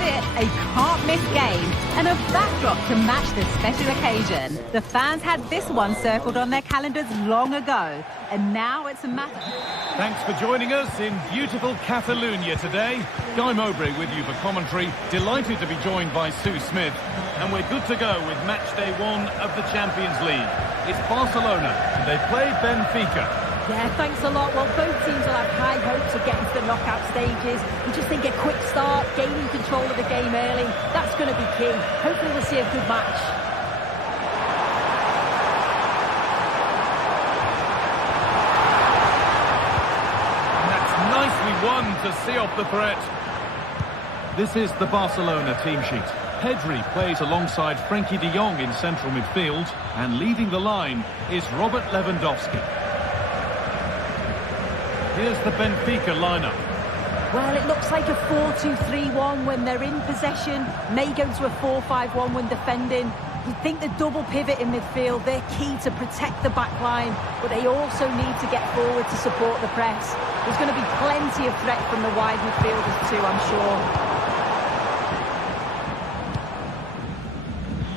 it a can't-miss game and a backdrop to match the special occasion. The fans had this one circled on their calendars long ago, and now it's a matter... Thanks for joining us in beautiful Catalonia today. Guy Mowbray with you for commentary. Delighted to be joined by Sue Smith. And we're good to go with match day 1 of the Champions League. It's Barcelona, and they play Benfica. Yeah, thanks a lot. Well, both teams will have high hopes of getting to the knockout stages. We just think a quick start, gaining control of the game early, that's going to be key. Hopefully we'll see a good match. Won to see off the threat. This is the Barcelona team sheet. Pedri plays alongside Frenkie de Jong in central midfield, and leading the line is Robert Lewandowski. Here's the Benfica lineup. Well, it looks like a 4-2-3-1 when they're in possession. May go to a 4-5-1 when defending. You think the double pivot in midfield, they're key to protect the back line, but they also need to get forward to support the press. There's going to be plenty of threat from the wide midfielders too, I'm sure.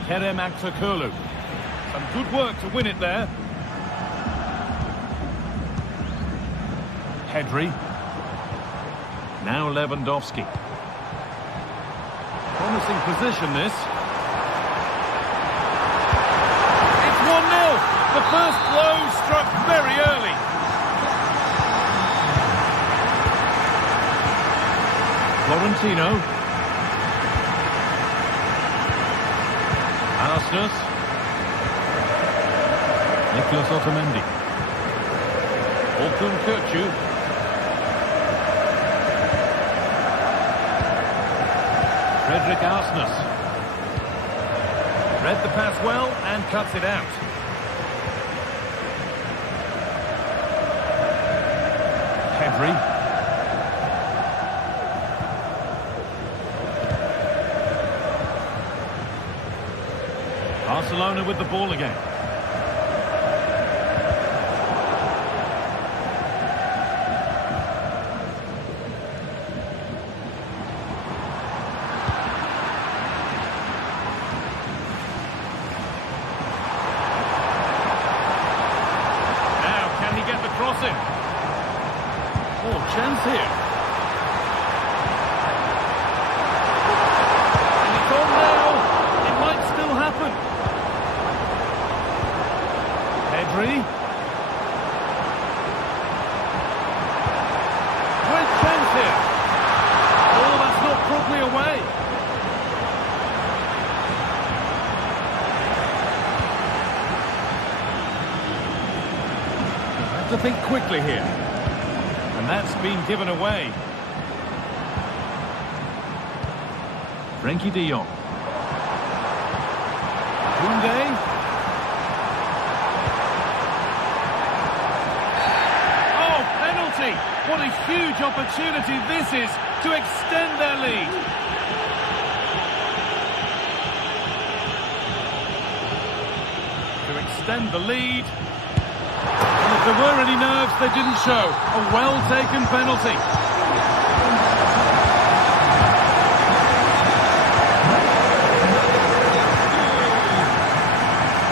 Kerem Aktürkoğlu. Some good work to win it there. Pedri. Now Lewandowski. Promising position this. It's 1-0. The first blow struck very early. Florentino. Arsenal. Nicolas Otamendi. Orkun Kökçü. Fredrik Arsenal. Read the pass well and cuts it out. Pedri. Barcelona with the ball again. Now, can he get the cross in? Oh, chance here. And it's on now. It might still happen. Pedri. Great chance here. Oh, that's not properly away. Have to think quickly here. And that's been given away. Frenkie de Jong. Koundé. What a huge opportunity this is to extend their lead. To extend the lead. And if there were any nerves, they didn't show. A well-taken penalty.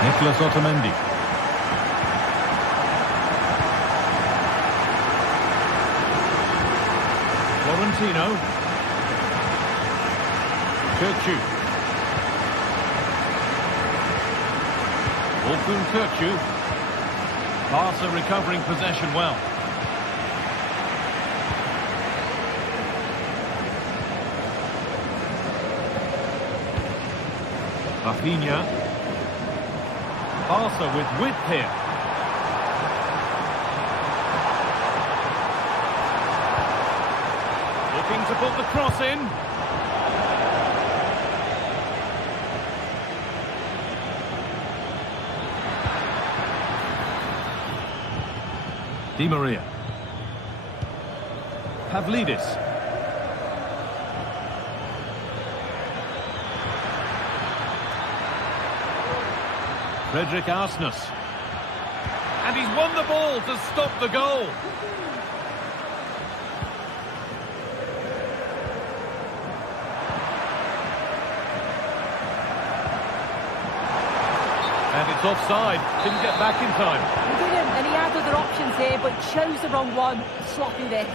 Nicolas Otamendi. Florentino. Kökçü. Orkun Kökçü. Barca recovering possession well. Rafinha. Barca with width here. Looking to put the cross in. Di Maria. Pavlidis. Fredrik Arsenal. And he's won the ball to stop the goal. And it's offside. Didn't get back in time. He didn't, and he had other options here, but chose the wrong one. Sloppy this.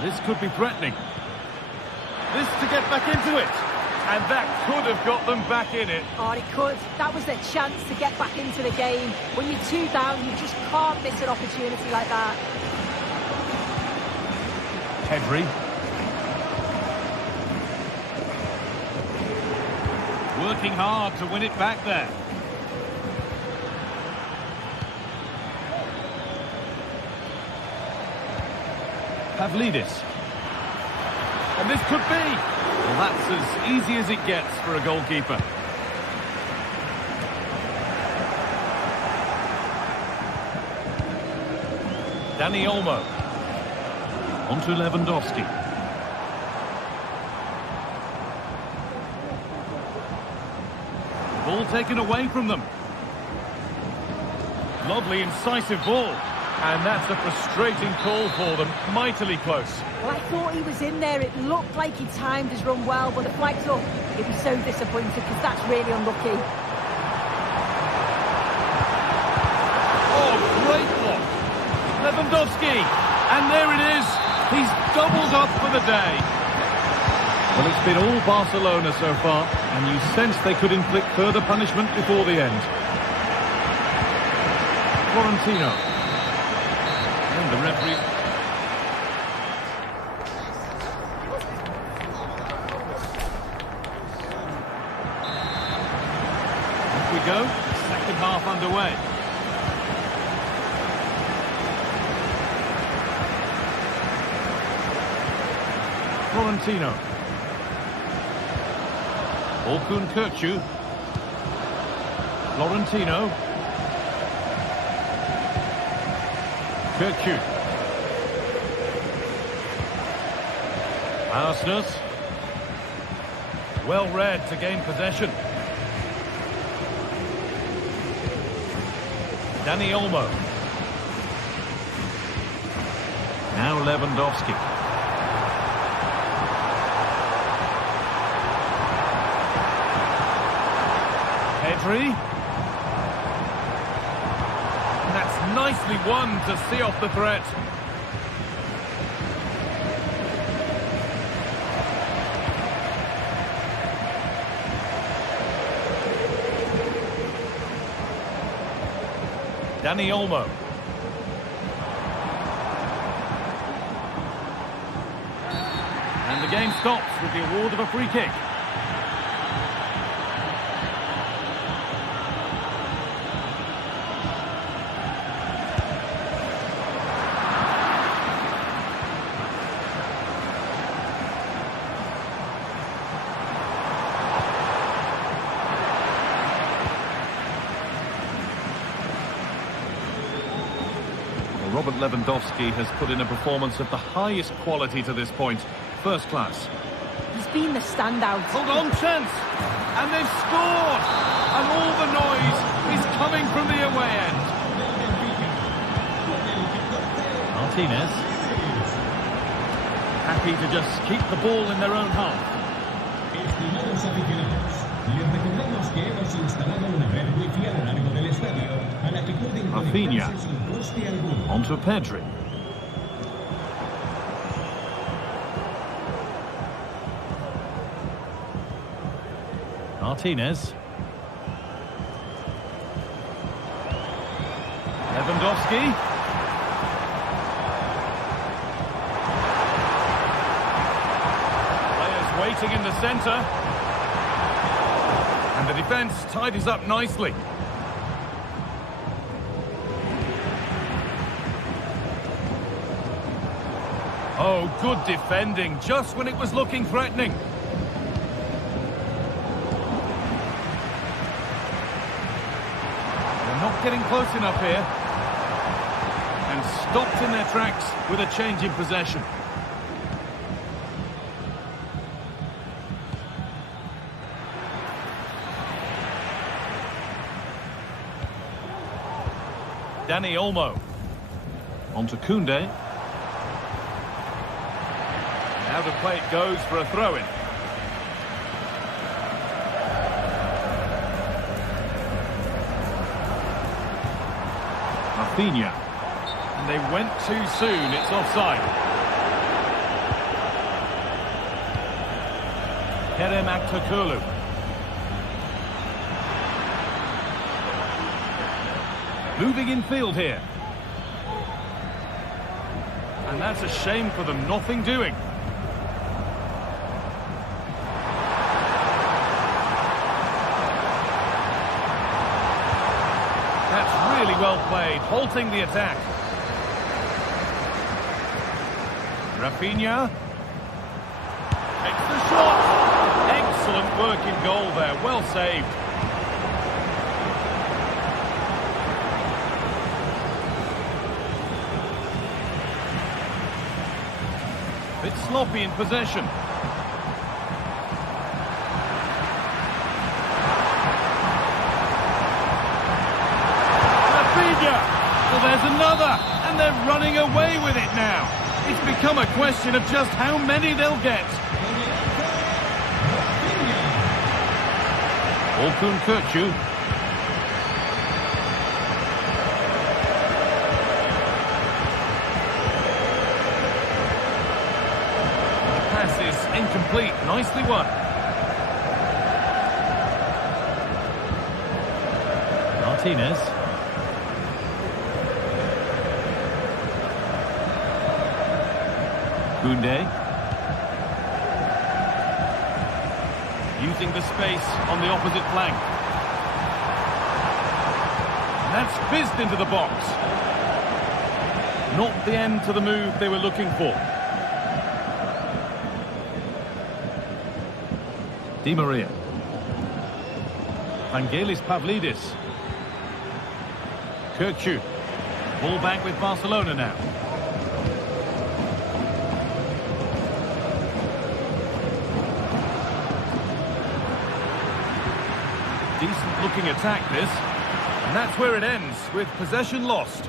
This could be threatening. This to get back into it. And that could have got them back in it. Oh, it could. That was their chance to get back into the game. When you're 2 down, you just can't miss an opportunity like that. Pedri. Working hard to win it back there. Pavlidis. And this could be. Well, that's as easy as it gets for a goalkeeper. Dani Olmo. On to Lewandowski. Ball taken away from them. Lovely, incisive ball. And that's a frustrating call for them. Mightily close. Well, I thought he was in there. It looked like he timed his run well, but the flag's up. He'd be so disappointed because that's really unlucky. Oh, great block. Lewandowski. And there it is. He's doubled up for the day. Well, it's been all Barcelona so far, and you sense they could inflict further punishment before the end. Florentino. And the referee. Off we go. Second half underway. Florentino. Orkun Kökçü. Florentino. Kökçü. Arsnes. Well read to gain possession. Dani Olmo. Now Lewandowski. Pedri. And that's nicely won to see off the threat. Dani Olmo. And the game stops with the award of a free kick. Robert Lewandowski has put in a performance of the highest quality to this point. First class. He's been the standout. Hold on, chance. And they've scored. And all the noise is coming from the away end. Martinez. Happy to just keep the ball in their own half. Rafinha. On to Pedri. Martinez. Lewandowski. Players waiting in the centre. And the defence tidies up nicely. Oh, good defending, just when it was looking threatening. They're not getting close enough here. And stopped in their tracks with a change in possession. Dani Olmo. On to Koundé. Out of play it goes for a throw-in. Rafinha. And they went too soon. It's offside. Kerem Aktürkoğlu. Moving in field here. And that's a shame for them. Nothing doing. That's really well played, halting the attack. Rafinha takes the shot. Excellent work in goal there, well saved. Bit sloppy in possession. Well, there's another, and they're running away with it now. It's become a question of just how many they'll get. Orkun Kökçü. The pass is incomplete. Nicely won. Martinez. Koundé. Using the space on the opposite flank. And that's fizzed into the box. Not the end to the move they were looking for. Di Maria. Vangelis Pavlidis. Kökçü. Ball back with Barcelona now. Decent looking attack this, and that's where it ends, with possession lost.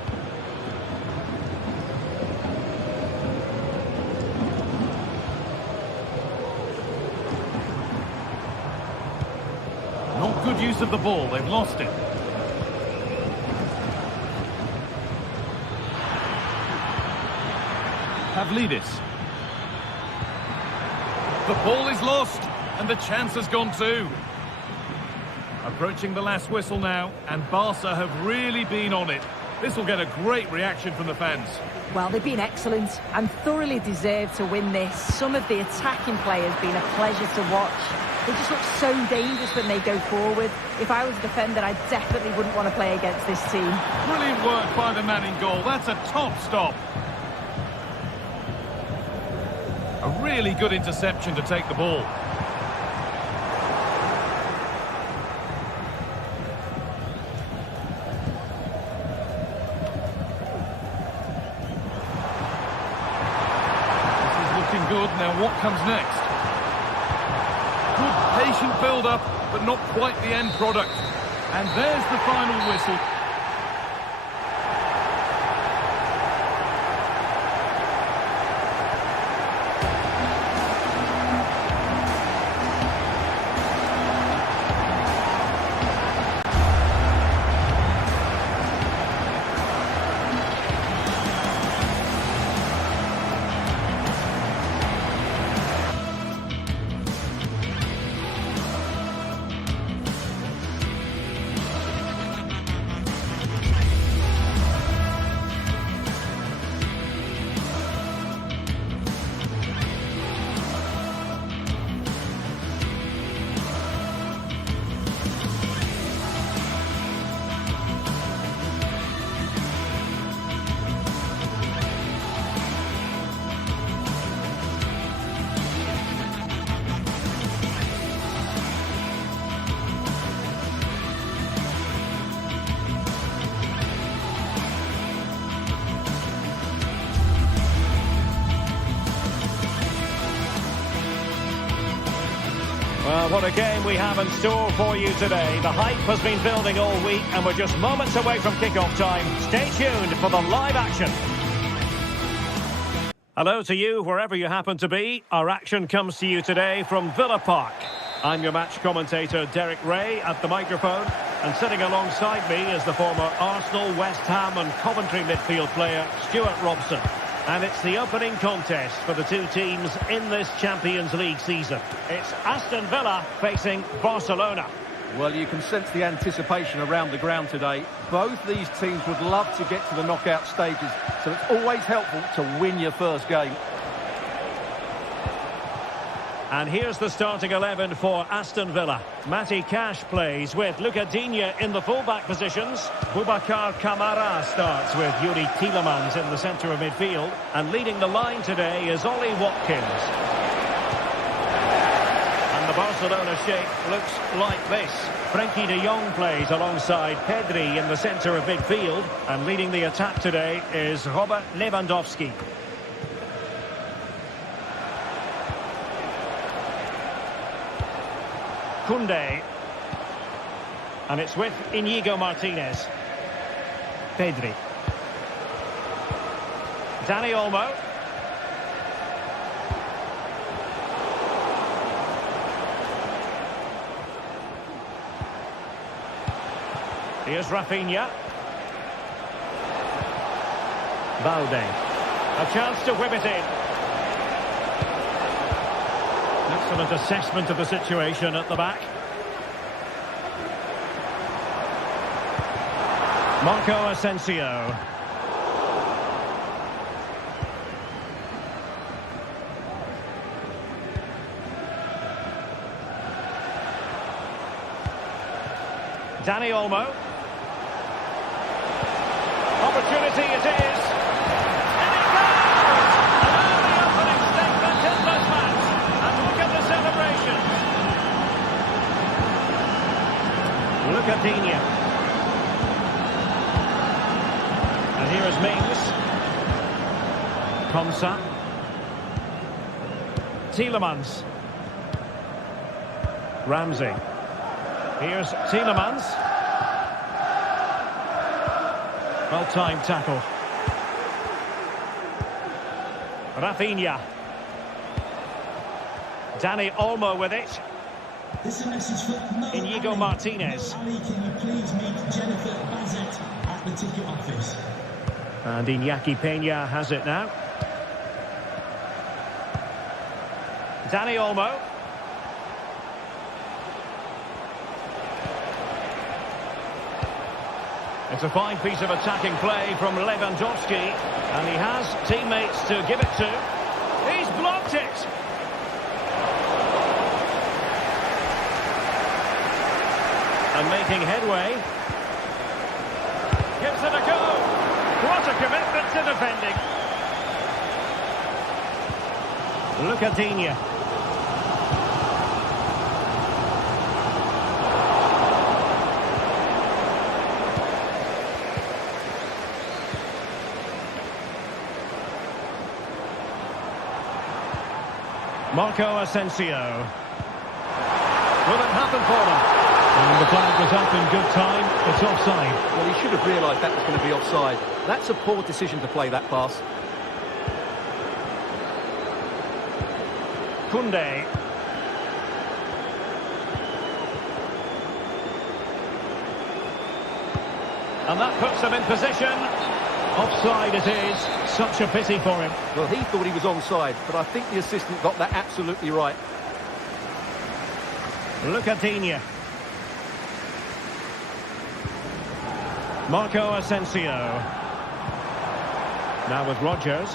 Not good use of the ball, they've lost it. Pavlidis. The ball is lost, and the chance has gone too. Approaching the last whistle now, and Barca have really been on it. This will get a great reaction from the fans. Well, they've been excellent and thoroughly deserved to win this. Some of the attacking players been a pleasure to watch. They just look so dangerous when they go forward. If I was a defender, I definitely wouldn't want to play against this team. Brilliant work by the man in goal. That's a top stop. A really good interception to take the ball. Good. Now what comes next? Good patient build-up, but not quite the end product. And there's the final whistle. Well, what a game we have in store for you today. The hype has been building all week and we're just moments away from kick-off time. Stay tuned for the live action. Hello to you, wherever you happen to be. Our action comes to you today from Villa Park. I'm your match commentator, Derek Ray, at the microphone. And sitting alongside me is the former Arsenal, West Ham and Coventry midfield player, Stuart Robson. And it's the opening contest for the two teams in this Champions League season. It's Aston Villa facing Barcelona. Well, you can sense the anticipation around the ground today. Both these teams would love to get to the knockout stages, so it's always helpful to win your first game. And here's the starting 11 for Aston Villa. Matty Cash plays with Luca Digne in the full-back positions. Boubacar Kamara starts with Yuri Tielemans in the centre of midfield. And leading the line today is Ollie Watkins. And the Barcelona shape looks like this. Frenkie de Jong plays alongside Pedri in the centre of midfield. And leading the attack today is Robert Lewandowski. Koundé. And it's with Íñigo Martinez. Pedri. Dani Olmo. Here's Rafinha. Balde. A chance to whip it in. Excellent assessment of the situation at the back. Marco Asensio. Dani Olmo. Opportunity it is. And it goes! And the opening statement in this match. And look at the celebrations. Look at Digne. And here is Mings. Konsa. Tielemans. Ramsey. Here's Tielemans. Well-timed tackle. Rafinha. Dani Olmo with it. This is a message for Íñigo Martinez. Ali, can you please meet Jennifer Bazet at the ticket office? And Iñaki Peña has it now. Dani Olmo. It's a fine piece of attacking play from Lewandowski. And he has teammates to give it to. He's blocked it! And making headway. Gives it a go. What a commitment to defending. Look at Digne. Marco Asensio. Will it happen for them? And the flag was up in good time. It's offside. Well, he should have realised that was going to be offside. That's a poor decision to play that pass. Koundé. And that puts them in position. Offside it is. Such a pity for him. Well, he thought he was onside, but I think the assistant got that absolutely right. Look at Digne. Marco Asensio. Now with Rodgers.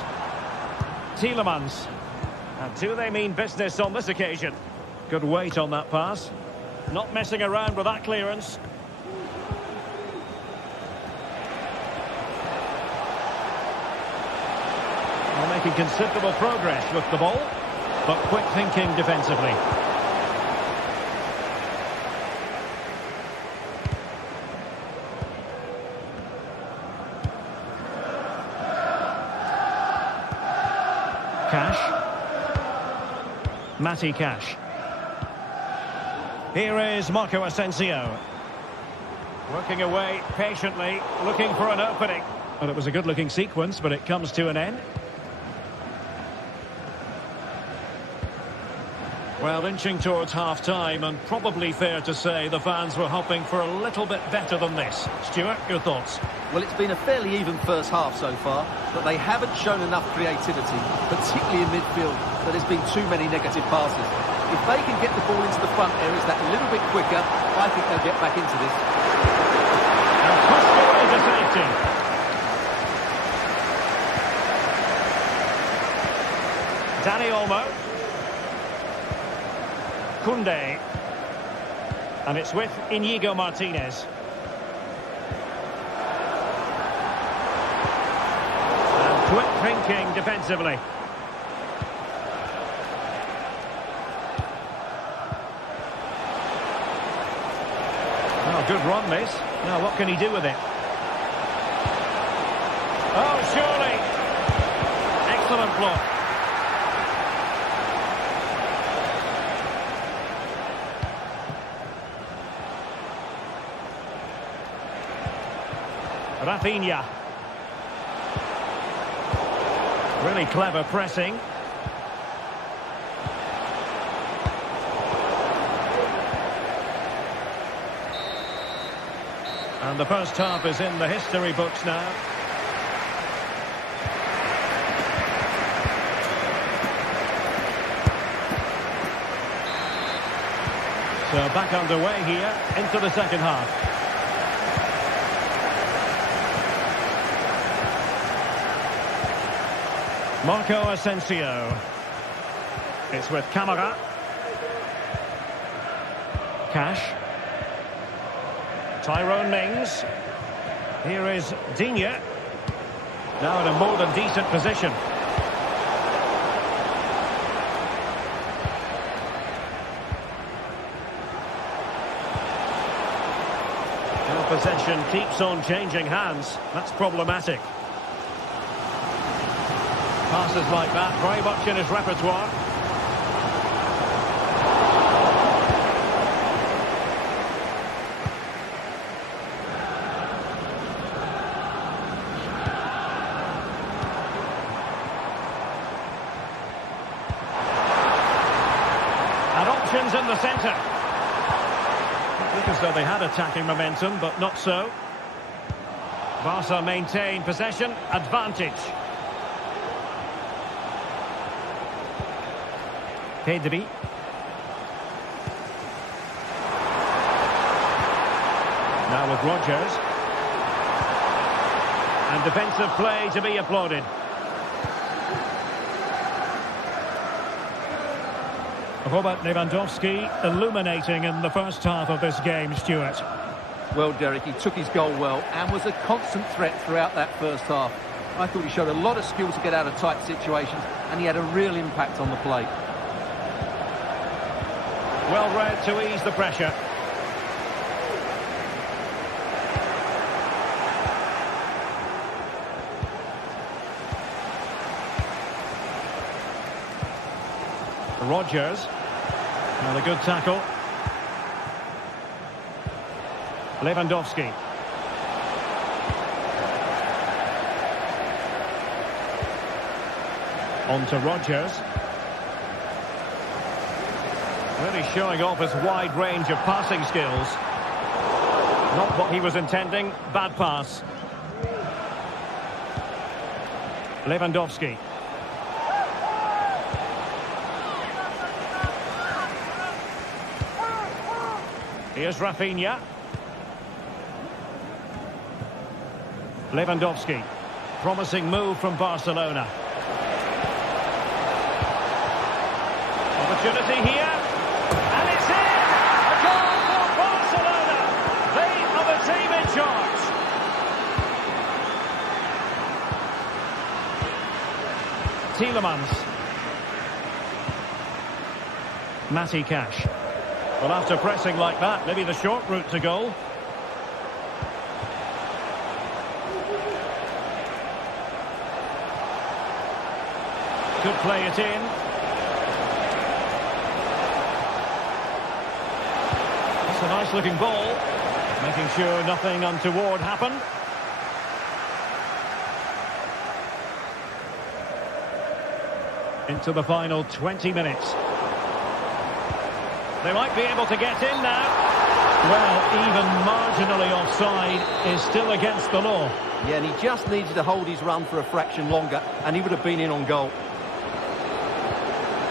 Tielemans. And do they mean business on this occasion? Good weight on that pass. Not messing around with that clearance. Well, making considerable progress with the ball, but quick thinking defensively. Cash. Matty Cash. Here is Marco Asensio. Working away patiently, looking for an opening. Well, it was a good-looking sequence, but it comes to an end. Well, inching towards half-time, and probably fair to say the fans were hoping for a little bit better than this. Stuart, your thoughts? Well, it's been a fairly even first half so far, but they haven't shown enough creativity, particularly in midfield, that there's been too many negative passes. If they can get the ball into the front areas that little bit quicker, I think they'll get back into this. And pushed away to safety. Dani Olmo. Koundé. And it's with Inigo Martinez. And quick thinking defensively. Oh, good run, this. Now, what can he do with it? Oh, surely. Excellent block. Rafinha. Really clever pressing. And the first half is in the history books now. So back underway here into the second half. Marco Asensio. It's with Camara. Cash. Tyrone Mings. Here is Digne. Now in a more than decent position. Now possession keeps on changing hands. That's problematic. Passes like that, very much in his repertoire. And options in the centre. Look as though they had attacking momentum, but not so. Barca maintain possession, advantage. Pedri. Now with Rodgers. And defensive play to be applauded. Robert Lewandowski illuminating in the first half of this game, Stuart. Well, Derek, he took his goal well and was a constant threat throughout that first half. I thought he showed a lot of skill to get out of tight situations, and he had a real impact on the play. Well read to ease the pressure. Rodgers. Now a good tackle. Lewandowski. On to Rodgers. Really showing off his wide range of passing skills. Not what he was intending. Bad pass. Lewandowski. Here's Rafinha. Lewandowski. Promising move from Barcelona. Opportunity here. And it's in! A goal for Barcelona! They are the team in charge. Tielemans. Matty Cash. Well, after pressing like that, maybe the short route to goal. Could play it in. It's a nice-looking ball. Making sure nothing untoward happened. Into the final 20 minutes. They might be able to get in now. Well, even marginally offside is still against the law. Yeah, and he just needed to hold his run for a fraction longer, and he would have been in on goal.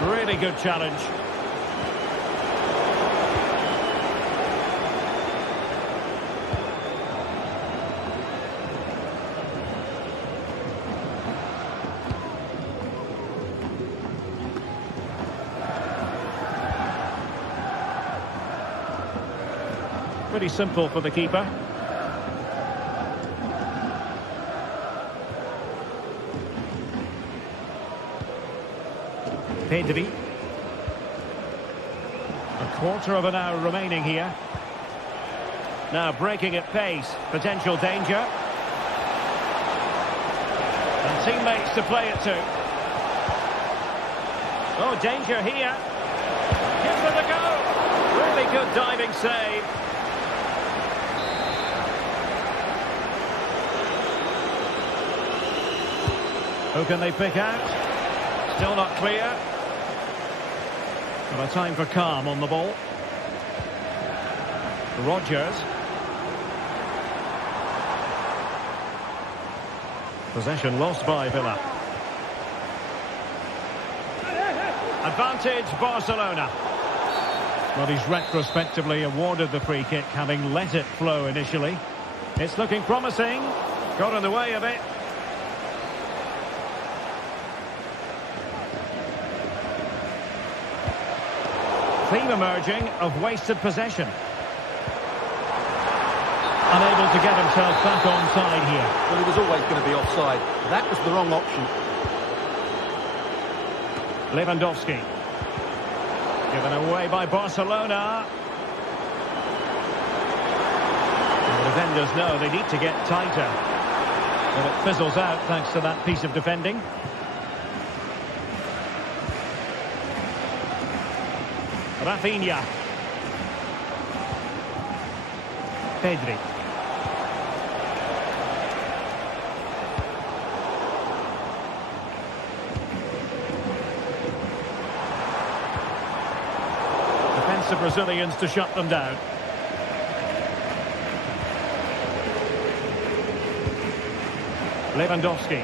Really good challenge. Pretty simple for the keeper. Pedri. A quarter of an hour remaining here. Now breaking at pace. Potential danger. And teammates to play it to. Oh, danger here. Gives it a go. Really good diving save. Who can they pick out? Still not clear. But a time for calm on the ball. Rodgers. Possession lost by Villa. Advantage Barcelona. Well, he's retrospectively awarded the free kick, having let it flow initially. It's looking promising. Got in the way of it. Theme emerging of wasted possession. Unable to get himself back onside here. Well, he was always going to be offside. That was the wrong option. Lewandowski. Given away by Barcelona. And the defenders know they need to get tighter. And it fizzles out thanks to that piece of defending. Rafinha. Pedri. Defensive Brazilians to shut them down. Lewandowski.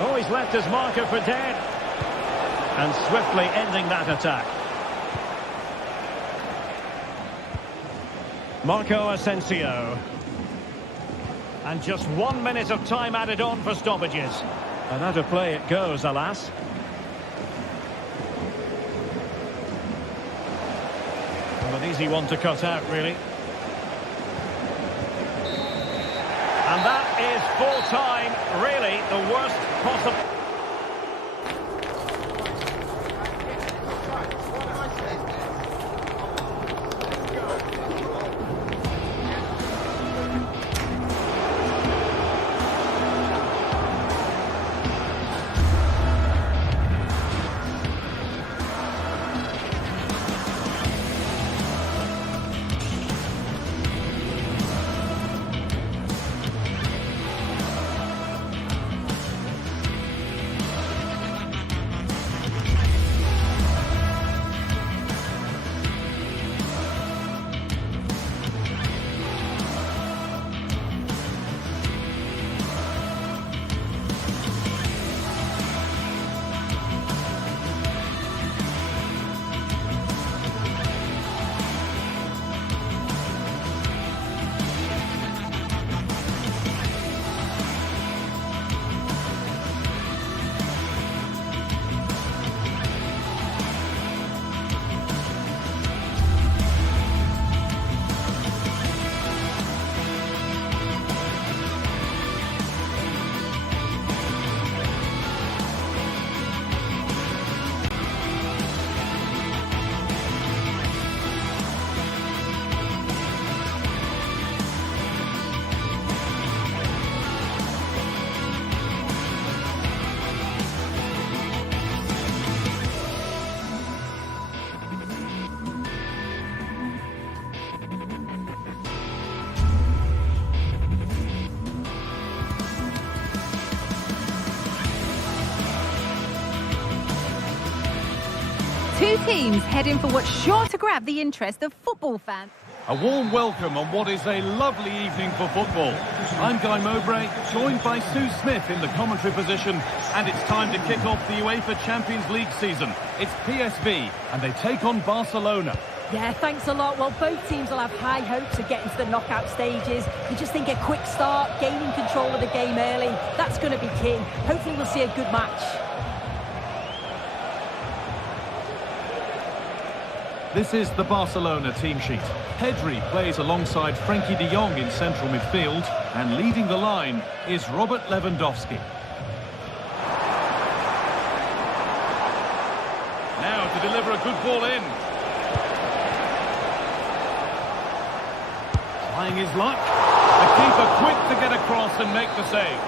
Oh, he's left his marker for dead. And swiftly ending that attack. Marco Asensio. And just 1 minute of time added on for stoppages. And out of play it goes, alas. Well, an easy one to cut out, really. And that is full time, really the worst possible. Two teams heading for what's sure to grab the interest of football fans. A warm welcome on what is a lovely evening for football. I'm Guy Mowbray, joined by Sue Smith in the commentary position, and it's time to kick off the UEFA Champions League season. It's PSV, and they take on Barcelona. Yeah, thanks a lot. Well, both teams will have high hopes of getting to the knockout stages. You just think a quick start, gaining control of the game early, that's going to be key. Hopefully we'll see a good match. This is the Barcelona team sheet. Pedri plays alongside Frenkie de Jong in central midfield, and leading the line is Robert Lewandowski. Now to deliver a good ball in. Trying his luck. The keeper quick to get across and make the save.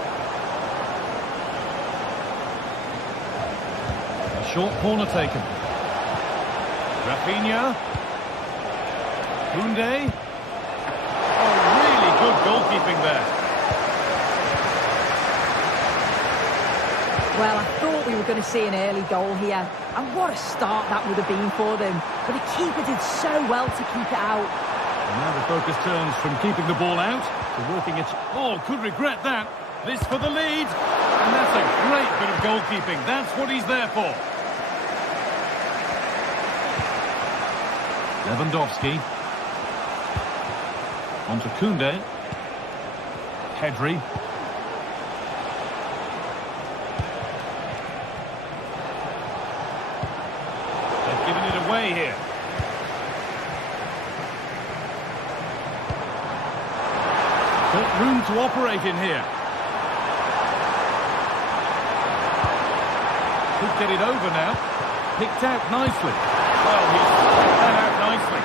A short corner taken. Rafinha. Koundé. Oh, really good goalkeeping there. Well, I thought we were going to see an early goal here. And what a start that would have been for them. But the keeper did so well to keep it out. And now the focus turns from keeping the ball out to working it. Oh, could regret that. This for the lead. And that's a great bit of goalkeeping. That's what he's there for. Lewandowski. On to Koundé. Pedri. They've given it away here. Got room to operate in here. Could get it over now. Picked out nicely. Well, he's picked that out nicely.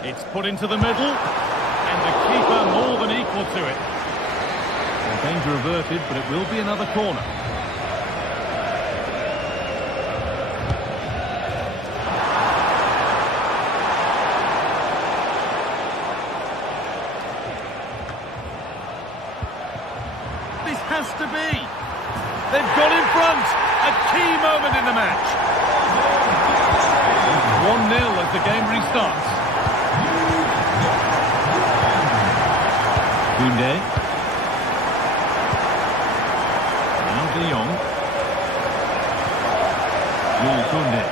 It's put into the middle, and the keeper more than equal to it. Well, danger averted, but it will be another corner. This has to be. They've got in front. A key moment in the match. 1-0 as the game restarts. Koundé. Now de Jong. Jules Koundé.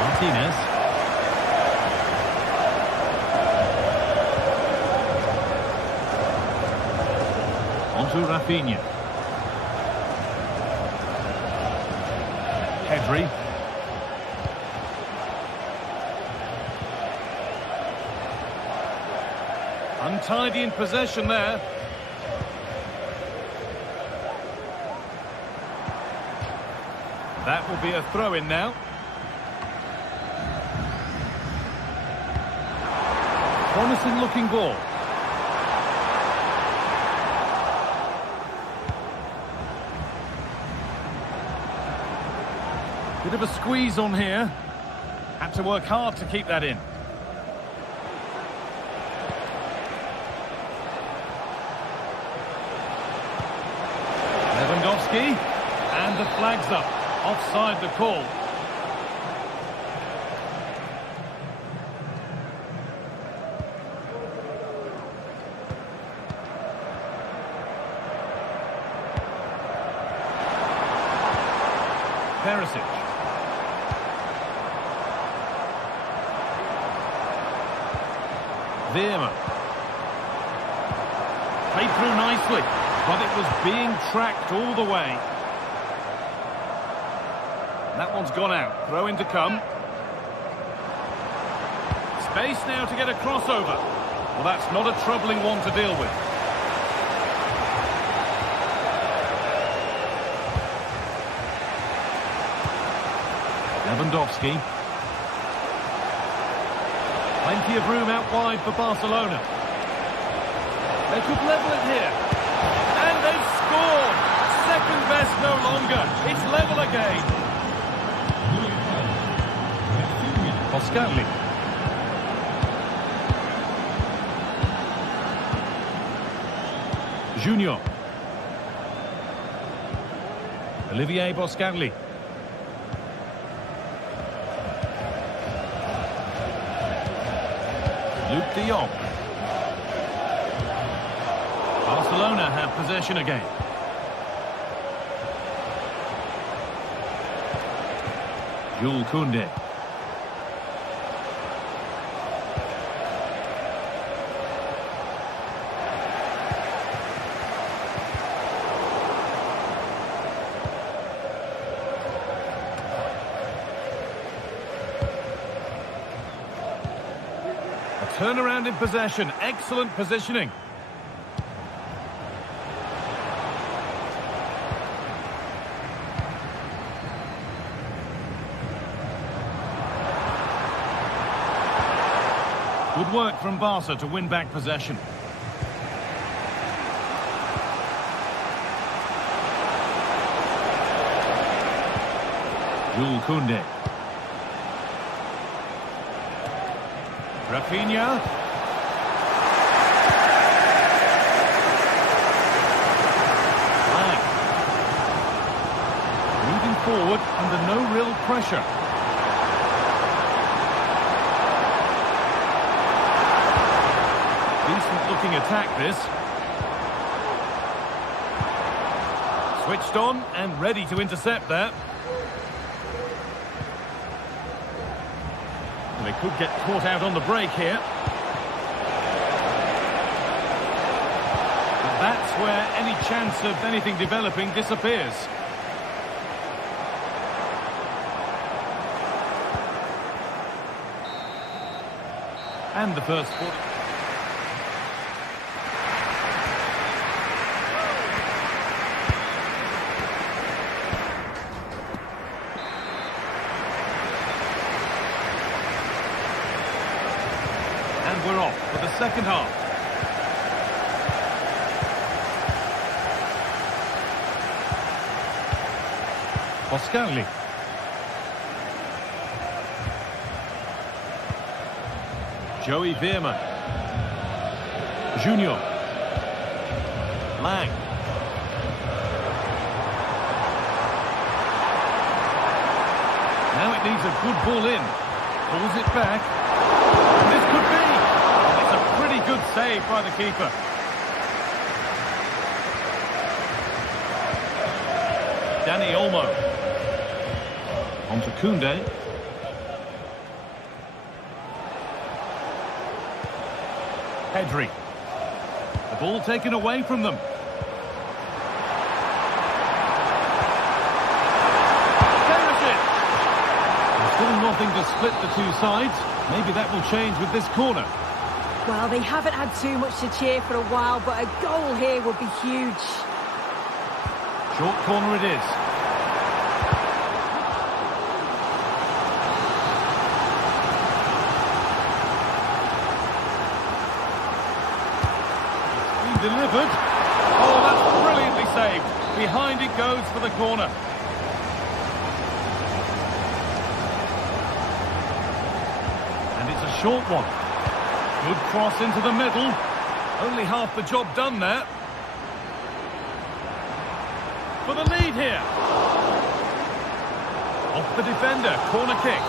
Martinez. On to Rafinha. Pedri. Untidy in possession there. That will be a throw-in now. Promising looking ball. Bit of a squeeze on here. Had to work hard to keep that in. Lewandowski, and the flag's up. Offside the call. Perisic. Veerman. Played through nicely. But it was being tracked all the way. That one's gone out. Throw in to come. Space now to get a crossover. Well, that's not a troubling one to deal with. Lewandowski. Plenty of room out wide for Barcelona. They could level it here. And they've scored! Second best no longer. It's level again. Koscielny. Junior. Olivier Boscarli. Luke de Jong. Barcelona have possession again. Jules Koundé. A turnaround in possession. Excellent positioning. Good work from Barca to win back possession. Jules Koundé. Rafinha. Lang. Moving forward under no real pressure. Decent looking attack this. Switched on and ready to intercept that. And they could get caught out on the break here. But that's where any chance of anything developing disappears. And the first 40. And we're off for the second half. Boscarli. Joey Veerman. Junior. Lang. Now it needs a good ball in. Pulls it back. And this could be. It's a pretty good save by the keeper. Dani Olmo. On to Koundé. Pedri. The ball taken away from them. There's it. There's still nothing to split the two sides. Maybe that will change with this corner. Well, they haven't had too much to cheer for a while, but a goal here would be huge. Short corner it is. Delivered. Oh, that's brilliantly saved. Behind it goes for the corner. And it's a short one. Good cross into the middle. Only half the job done there. For the lead here. Off the defender. Corner kick.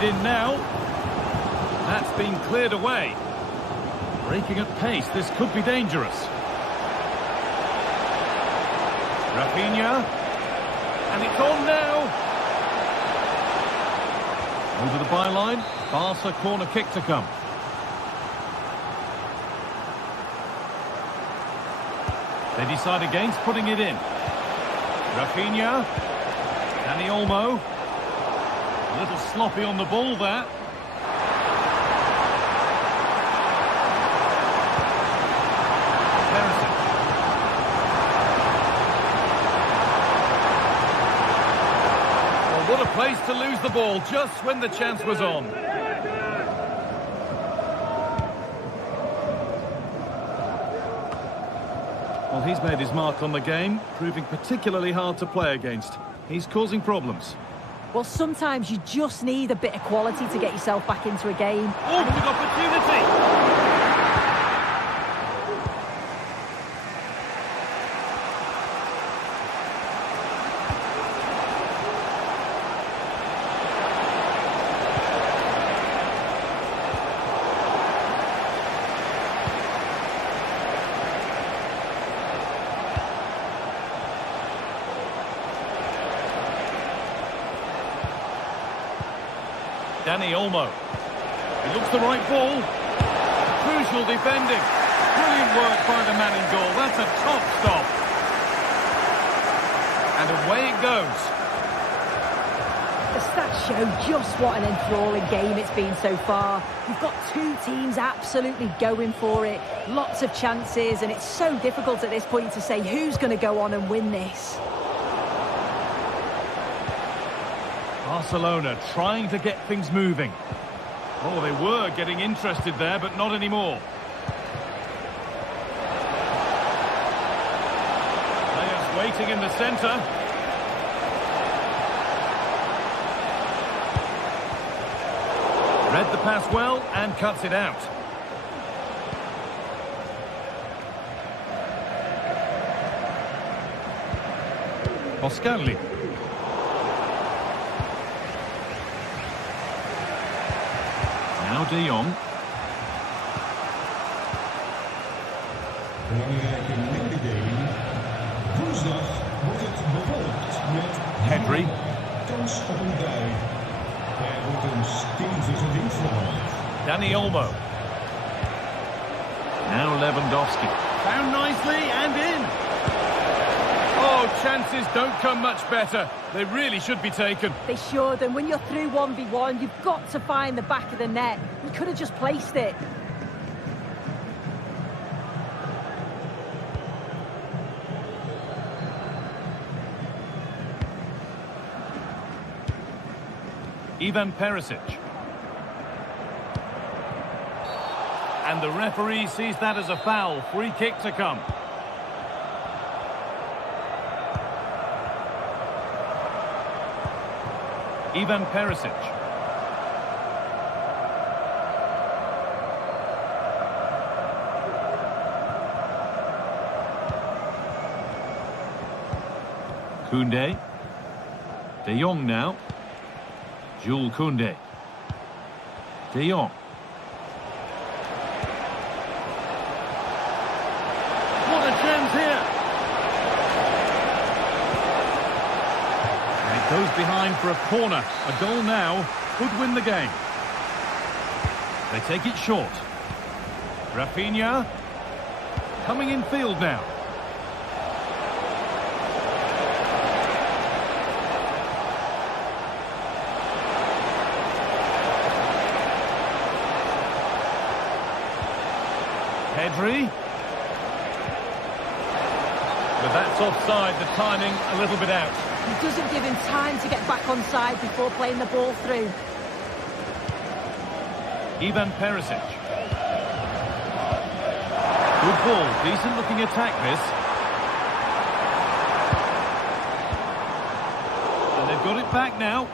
In now. That's been cleared away. Breaking at pace, this could be dangerous. Rafinha. And it's on now. Over the byline. Barca corner kick to come. They decide against putting it in. Rafinha. Dani Olmo. A little sloppy on the ball there. Well, what a place to lose the ball just when the chance was on. Well, he's made his mark on the game, proving particularly hard to play against. He's causing problems. Well, sometimes you just need a bit of quality to get yourself back into a game. Oh, good opportunity! Dani Olmo. He looks the right ball. Crucial defending. Brilliant work by the man in goal. That's a top stop. And away it goes. The stats show just what an enthralling game it's been so far. You've got two teams absolutely going for it. Lots of chances, and it's so difficult at this point to say who's going to go on and win this. Barcelona trying to get things moving. Oh, they were getting interested there, but not anymore. Players waiting in the centre. Read the pass well and cuts it out. Oscarli. Now De Jong. Belangrijke mededeling. Woensdag wordt het bewolkt met Henry. kans op een bui. Er wordt een stevige wind verwacht. Dani Olmo. Now Lewandowski. Found nicely and in. Oh, chances don't come much better. They really should be taken. They should, and when you're through 1v1, you've got to find the back of the net. He could have just placed it. Ivan Perisic. And the referee sees that as a foul. Free kick to come. Ivan Perisic. Koundé. De Jong now. Jules Koundé. De Jong. What a chance here! And it goes behind for a corner. A goal now could win the game. They take it short. Rafinha coming in field now. Pedri. But that's offside, the timing a little bit out. He doesn't give him time to get back on side before playing the ball through. Ivan Perisic. Good ball, decent looking attack this. And they've got it back now.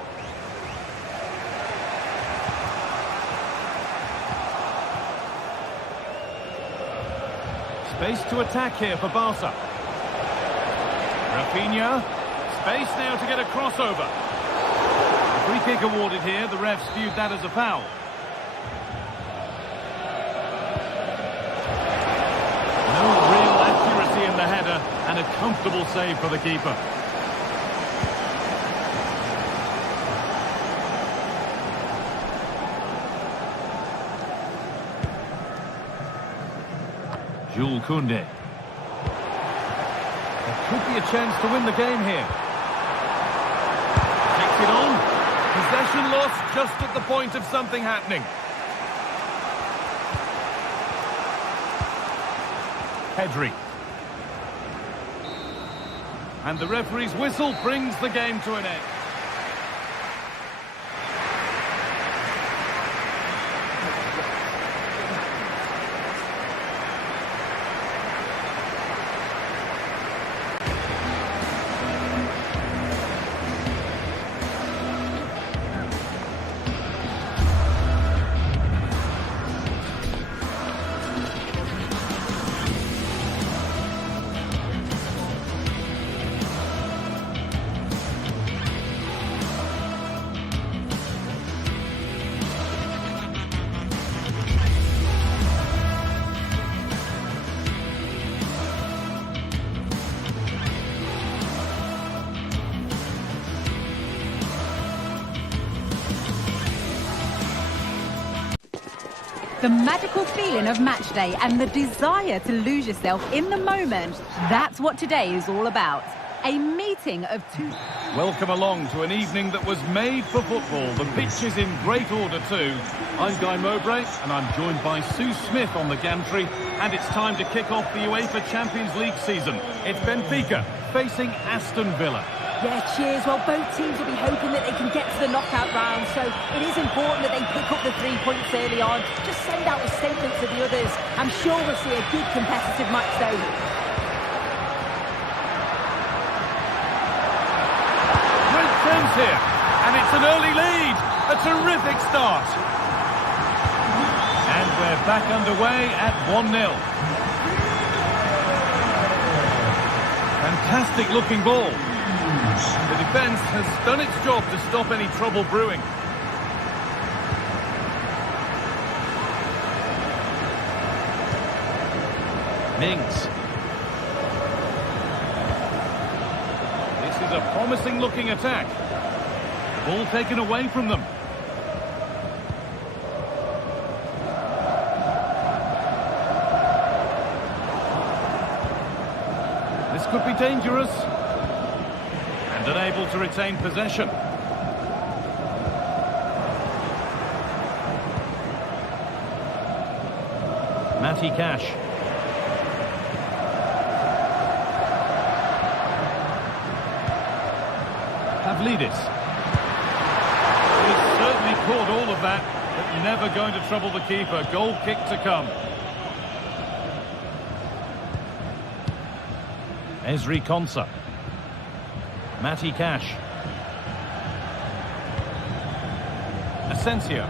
Space to attack here for Barca. Rafinha. Space now to get a crossover. Free kick awarded here. The refs viewed that as a foul. No real accuracy in the header and a comfortable save for the keeper. Jules Koundé. There could be a chance to win the game here. Takes it on. Possession lost just at the point of something happening. Pedri. And the referee's whistle brings the game to an end. The magical feeling of match day and the desire to lose yourself in the moment, that's what today is all about. A meeting of two... Welcome along to an evening that was made for football. The pitch is in great order too. I'm Guy Mowbray and I'm joined by Sue Smith on the gantry, and it's time to kick off the UEFA Champions League season. It's Benfica facing Aston Villa. Yeah, cheers. Well, both teams will be hoping that they can get to the knockout round, so it is important that they pick up the 3 points early on. Just send out a statement to the others. I'm sure we'll see a good competitive match though. Here, and it's an early lead. A terrific start. And we're back underway at 1-0. Fantastic looking ball. The defence has done its job to stop any trouble brewing. Mings. This is a promising looking attack. Ball taken away from them. This could be dangerous. And unable to retain possession. Matty Cash. Pavlidis. Caught all of that, but never going to trouble the keeper. Goal kick to come. Ezri Konsa. Matty Cash. Asensio.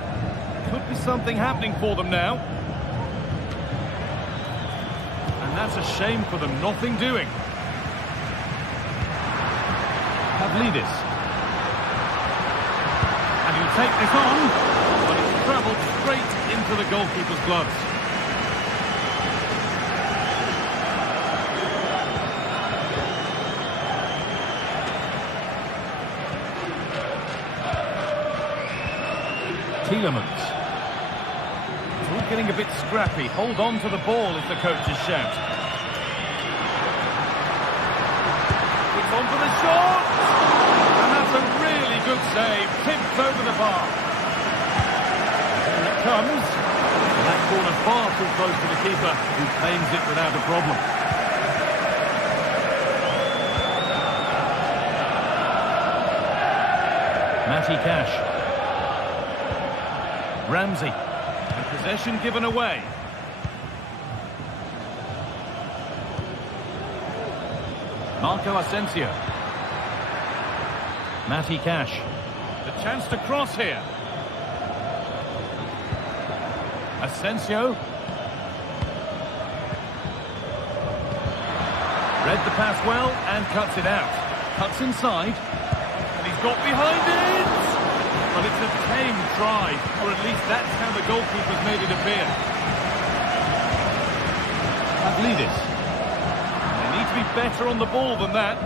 Could be something happening for them now. And that's a shame for them. Nothing doing. Pavlidis. Take this on, but it's travelled straight into the goalkeeper's gloves. Tielemans. It's all getting a bit scrappy. Hold on to the ball is the coach's shout. It's on for the shot! And that's a really good save. Tipped over the bar. Here it comes. That corner far too close to the keeper, who claims it without a problem. Matty Cash. Ramsey. And possession given away. Marco Asensio. Matty Cash. The chance to cross here. Asensio. Read the pass well and cuts it out. Cuts inside. And he's got behind it! But it's a tame try, or at least that's how the goalkeeper's made it appear. Pavlidis. They need to be better on the ball than that.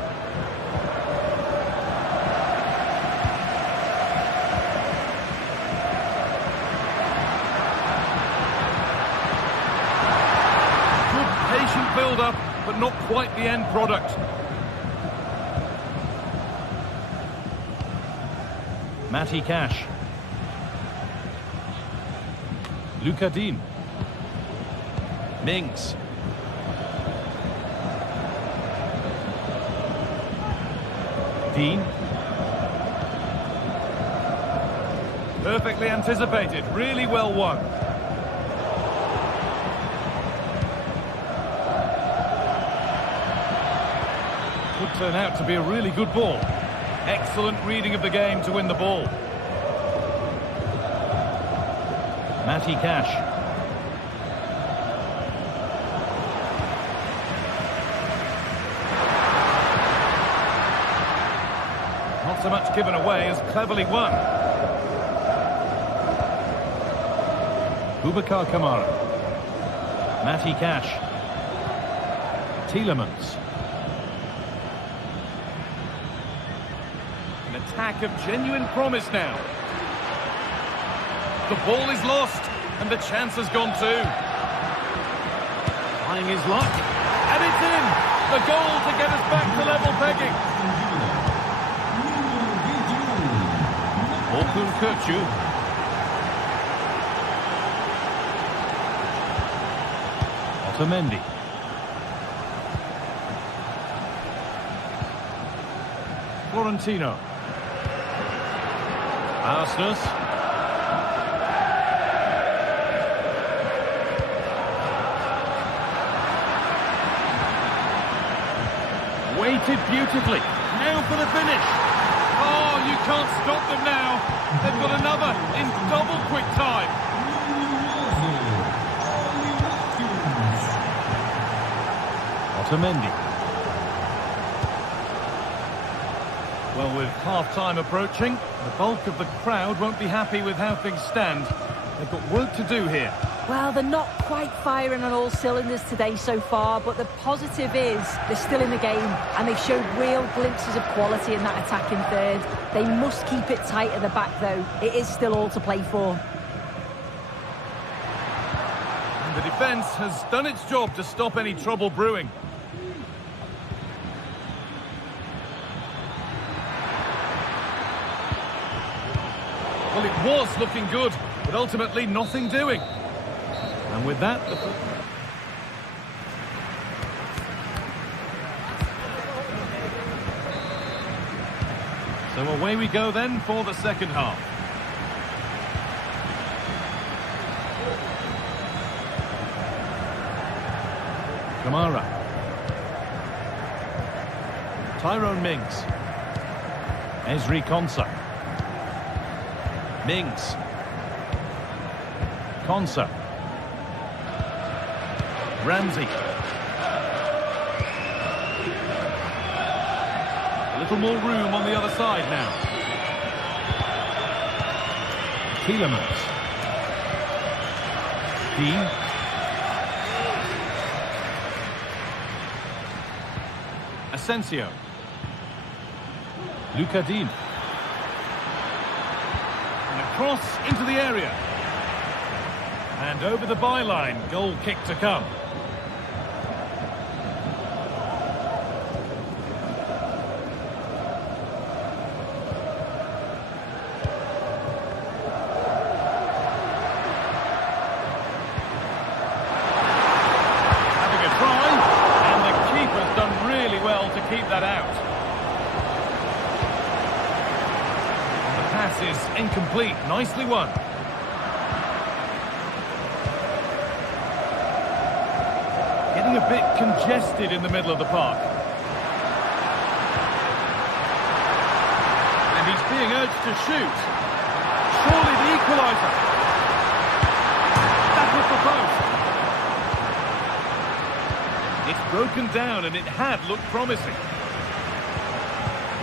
Build-up, but not quite the end product. Matty Cash. Luca Dean. Mings. Dean. Perfectly anticipated, really well won. Could turn out to be a really good ball. Excellent reading of the game to win the ball. Matty Cash. Not so much given away as cleverly won. Boubacar Kamara. Matty Cash. Tielemans. Attack of genuine promise now. The ball is lost. And the chance has gone too. Trying his luck. And it's in! The goal to get us back to level pegging. Orkun Kökçü. Otamendi. Florentino. Arsenal. Waited beautifully. Now for the finish. Oh, you can't stop them now. They've got another in double quick time. Otamendi. Well, with half-time approaching, the bulk of the crowd won't be happy with how things stand. They've got work to do here. Well, they're not quite firing on all cylinders today so far, but the positive is they're still in the game, and they've showed real glimpses of quality in that attacking third. They must keep it tight at the back, though. It is still all to play for. And the defence has done its job to stop any trouble brewing. Well, it was looking good, but ultimately nothing doing. And with that, so away we go then for the second half. Kamara. Tyrone Mings. Ezri Konsa. Mings. Konsa. Ramsey. A little more room on the other side now. Tielemans. Dean. Asensio. Luca Dean. And a cross into the area. And over the byline, goal kick to come. Keep that out. The pass is incomplete. Nicely won. Getting a bit congested in the middle of the park. And he's being urged to shoot. Surely the equaliser. That was the post. It's broken down, and it had looked promising.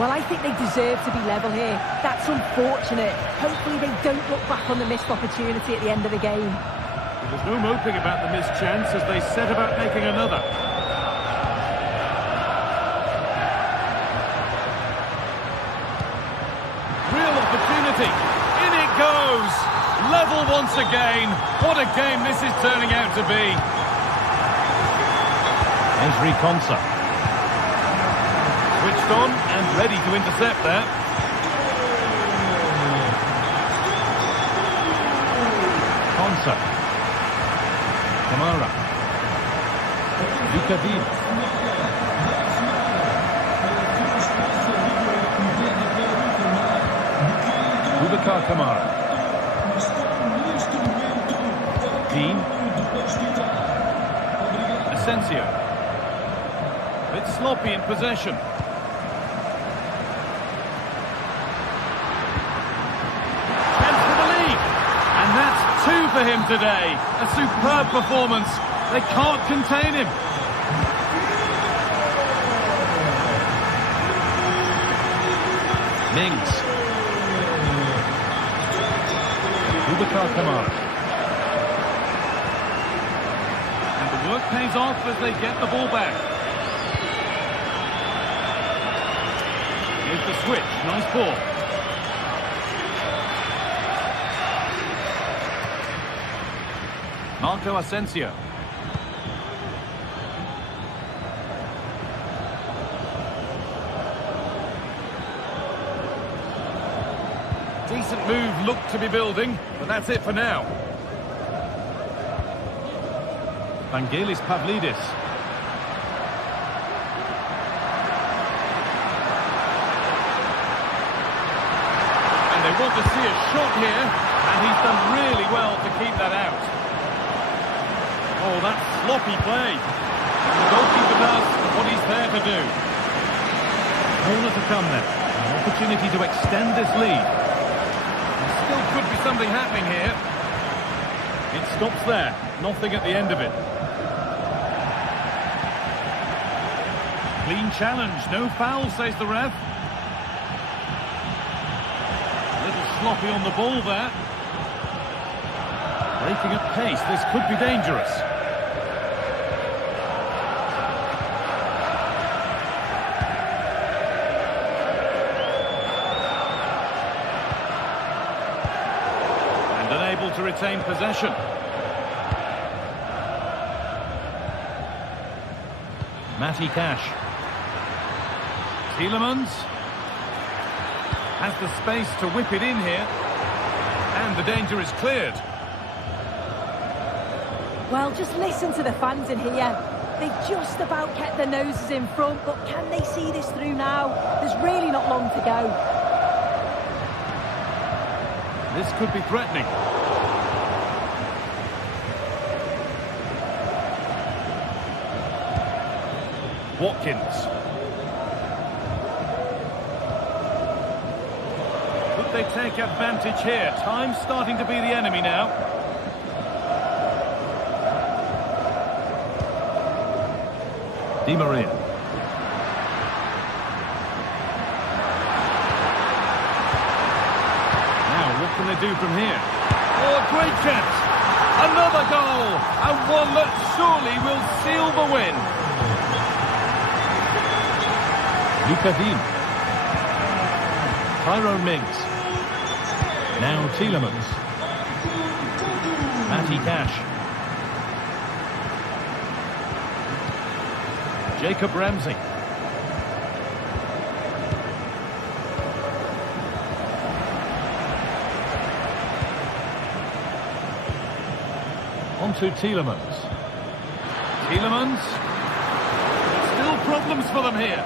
Well, I think they deserve to be level here. That's unfortunate. Hopefully they don't look back on the missed opportunity at the end of the game. But there's no moping about the missed chance as they set about making another. Real opportunity. In it goes. Level once again. What a game this is turning out to be. Ezri Konsa. Switched on and ready to intercept there. Konsa. Kamara. Luca Dean. Boubacar Kamara. Dean. Asensio. Bit sloppy in possession. Chance for the lead. And that's two for him today. A superb performance. They can't contain him. Mings. Boubacar Kamara. And the work pays off as they get the ball back. Here's the switch. Nice ball. Marco Asensio. Decent move looked to be building, but that's it for now. Vangelis Pavlidis. And they want to see a shot here, and he's done really well to keep that out. Oh, that's sloppy play. And the goalkeeper does what he's there to do. Corner to come then. An opportunity to extend this lead. Still could be something happening here. It stops there. Nothing at the end of it. Clean challenge. No foul, says the ref. A little sloppy on the ball there. Breaking at pace. This could be dangerous. Unable to retain possession. Matty Cash. Tielemans has the space to whip it in here, and the danger is cleared. Well, just listen to the fans in here. They've just about kept their noses in front, but can they see this through now? There's really not long to go. This could be threatening. Watkins. Could they take advantage here? Time's starting to be the enemy now. Di Maria. What can they do from here? Oh, a great chance! Another goal! And one that surely will seal the win. Luca Dean. Tyrone Mings. Now Tielemans. Matty Cash. Jacob Ramsey. On to Tielemans. Tielemans. Still problems for them here.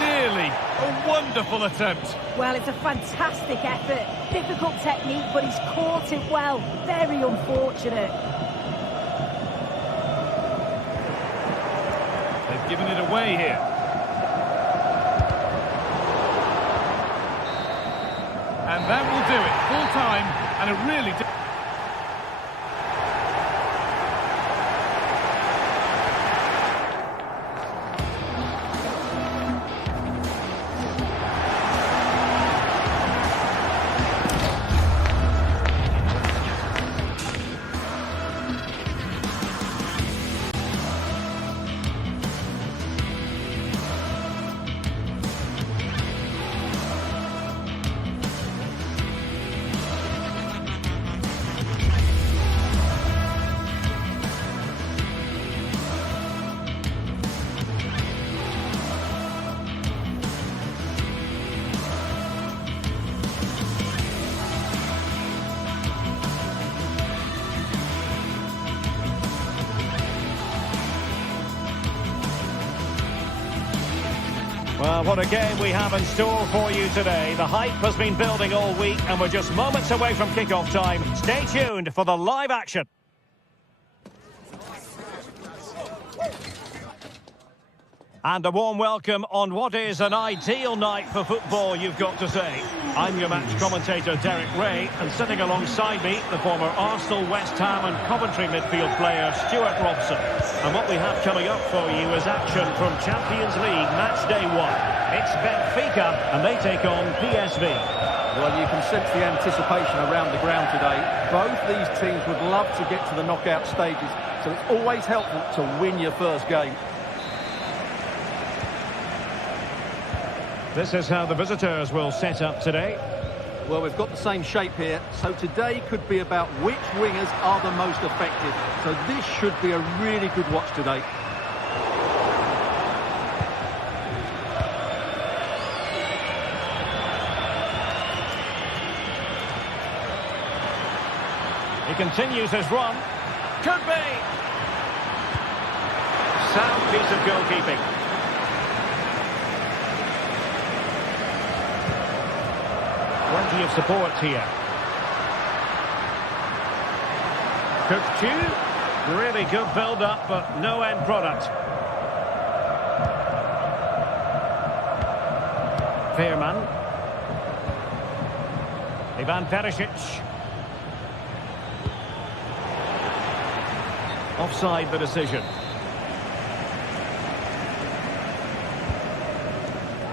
Nearly a wonderful attempt. Well, it's a fantastic effort. Difficult technique, but he's caught it well. Very unfortunate. They've given it away here. And that will do it. Full time, and a really... Well, what a game we have in store for you today. The hype has been building all week and we're just moments away from kickoff time. Stay tuned for the live action. And a warm welcome on what is an ideal night for football, you've got to say. I'm your match commentator, Derek Ray, and sitting alongside me, the former Arsenal, West Ham and Coventry midfield player, Stuart Robson. And what we have coming up for you is action from Champions League match day 1. It's Benfica, and they take on PSV. Well, you can sense the anticipation around the ground today. Both these teams would love to get to the knockout stages, so it's always helpful to win your first game. This is how the visitors will set up today. Well, we've got the same shape here, so today could be about which wingers are the most effective. So this should be a really good watch today. He continues his run. Could be. Sound piece of goalkeeping. Plenty of support here. Cook really good build-up, but no end product. Veerman. Ivan Perisic. Offside the decision.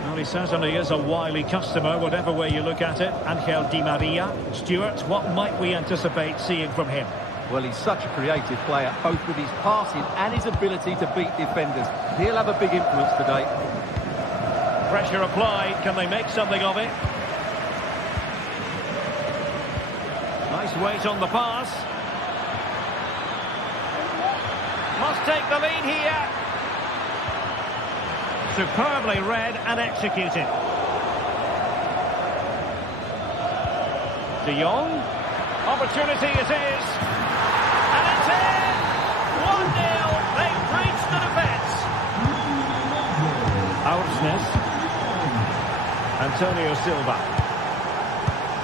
Well, he certainly is a wily customer, whatever way you look at it. Angel Di Maria. Stuart, what might we anticipate seeing from him? Well, he's such a creative player, both with his passing and his ability to beat defenders. He'll have a big influence today. Pressure applied. Can they make something of it? Nice weight on the pass. Must take the lead here. Superbly read and executed. De Jong. Opportunity it is. And it's in! 1-0. They've breached the defence. Oursnes. Antonio Silva.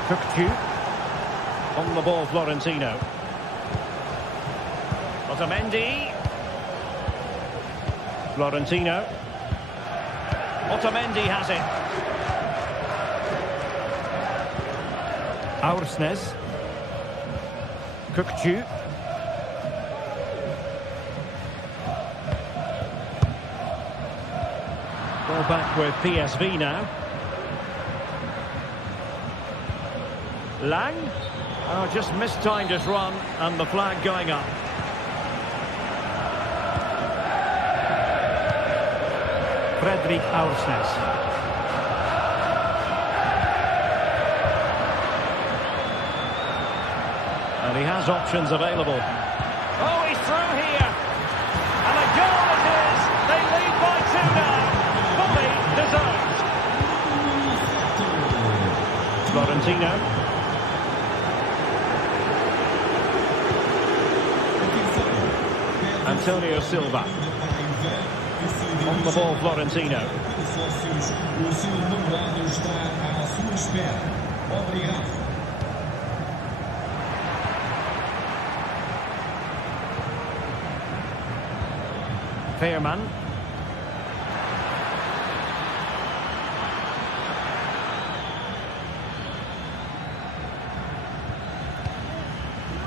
Cook on the ball, Florentino. Otamendi. Florentino. Otamendi has it. Oursnes. Cook. Ball back with PSV now. Lang. Oh, just mistimed his run and the flag going up. Fredrik Oursnes. And he has options available. Oh, he's through here. And a goal it is. They lead by 2 now. Fully deserved. Florentino. Antonio Silva. On the ball, Florentino. O seu namorado está à sua espera. Obrigado. Veerman.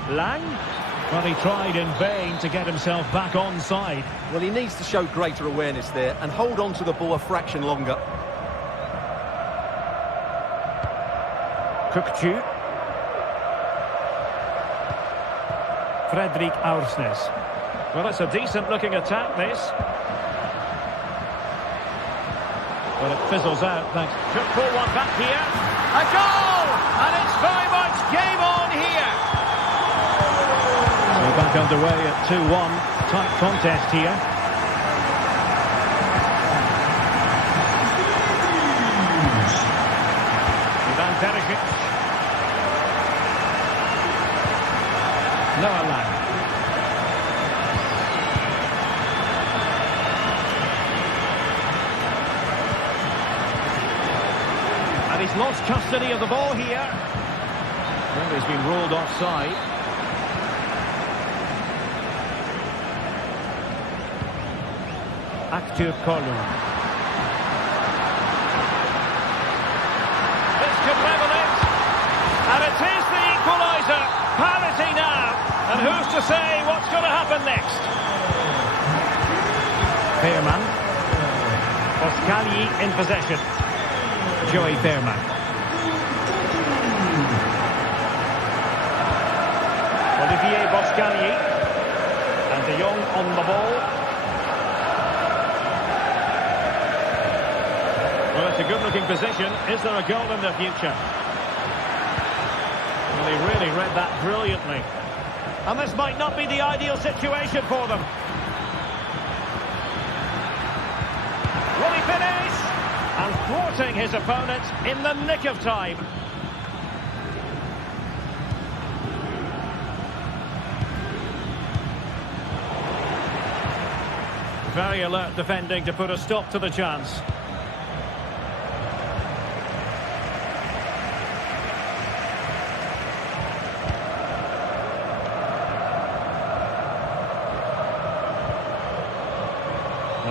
Lang. Well, he tried in vain to get himself back onside. Well, he needs to show greater awareness there and hold on to the ball a fraction longer. Cook. Fredrik Oursnes. Well, it's a decent-looking attack, this. Well, it fizzles out, thanks. Could pull one back here. A goal! And it's very much game on here. So back underway at 2-1. Tight contest here. Ivan Perisic. Noah Lang. And he's lost custody of the ball here. Well, he's been ruled offside. Active Kolu. This could level it. And it is the equaliser. Parity now. And who's to say what's going to happen next? Veerman. Boscagli in possession. Joey Veerman. Olivier Boscagli. And De Jong on the ball. Well, it's a good-looking position. Is there a goal in the future? Well, he really read that brilliantly. And this might not be the ideal situation for them. Will he finish? And thwarting his opponent in the nick of time. Very alert defending to put a stop to the chance.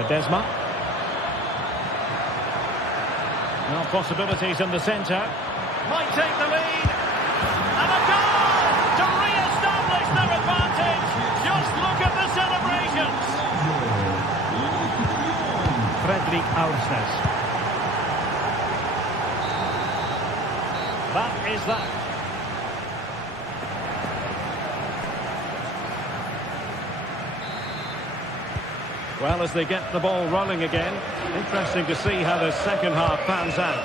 Desma. Now possibilities in the centre. Might take the lead. And a goal to re-establish their advantage. Just look at the celebrations. Fredrik Aursnes. That is that. Well, as they get the ball rolling again, interesting to see how the second half pans out.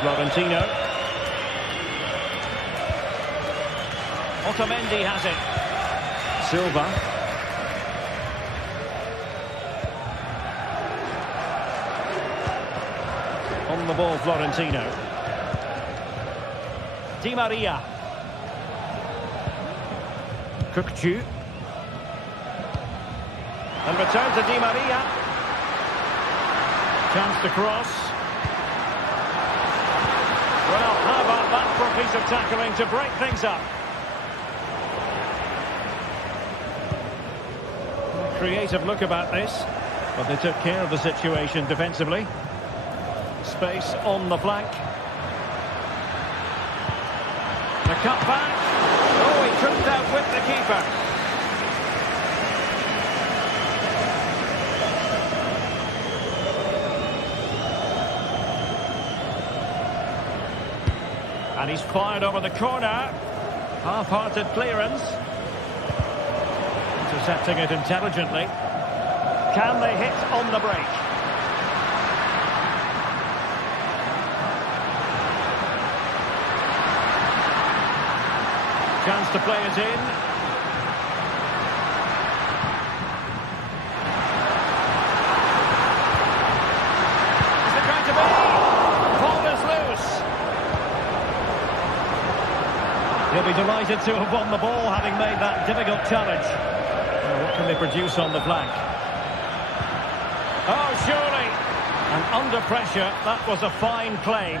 Florentino. Otamendi has it. Silva. On the ball, Florentino. Di Maria. Kukcu. And return to Di Maria. Chance to cross. Well, how about that for a piece of tackling to break things up? Creative look about this, but they took care of the situation defensively. Space on the flank. The cut back. Oh, he tripped out with the keeper. And he's fired over the corner. Half-hearted clearance. Intercepting it intelligently. Can they hit on the break? Chance to play it in. Is it going to be? Ball is loose. He'll be delighted to have won the ball, having made that difficult challenge. Well, what can they produce on the flank? Oh, surely. And under pressure, that was a fine claim.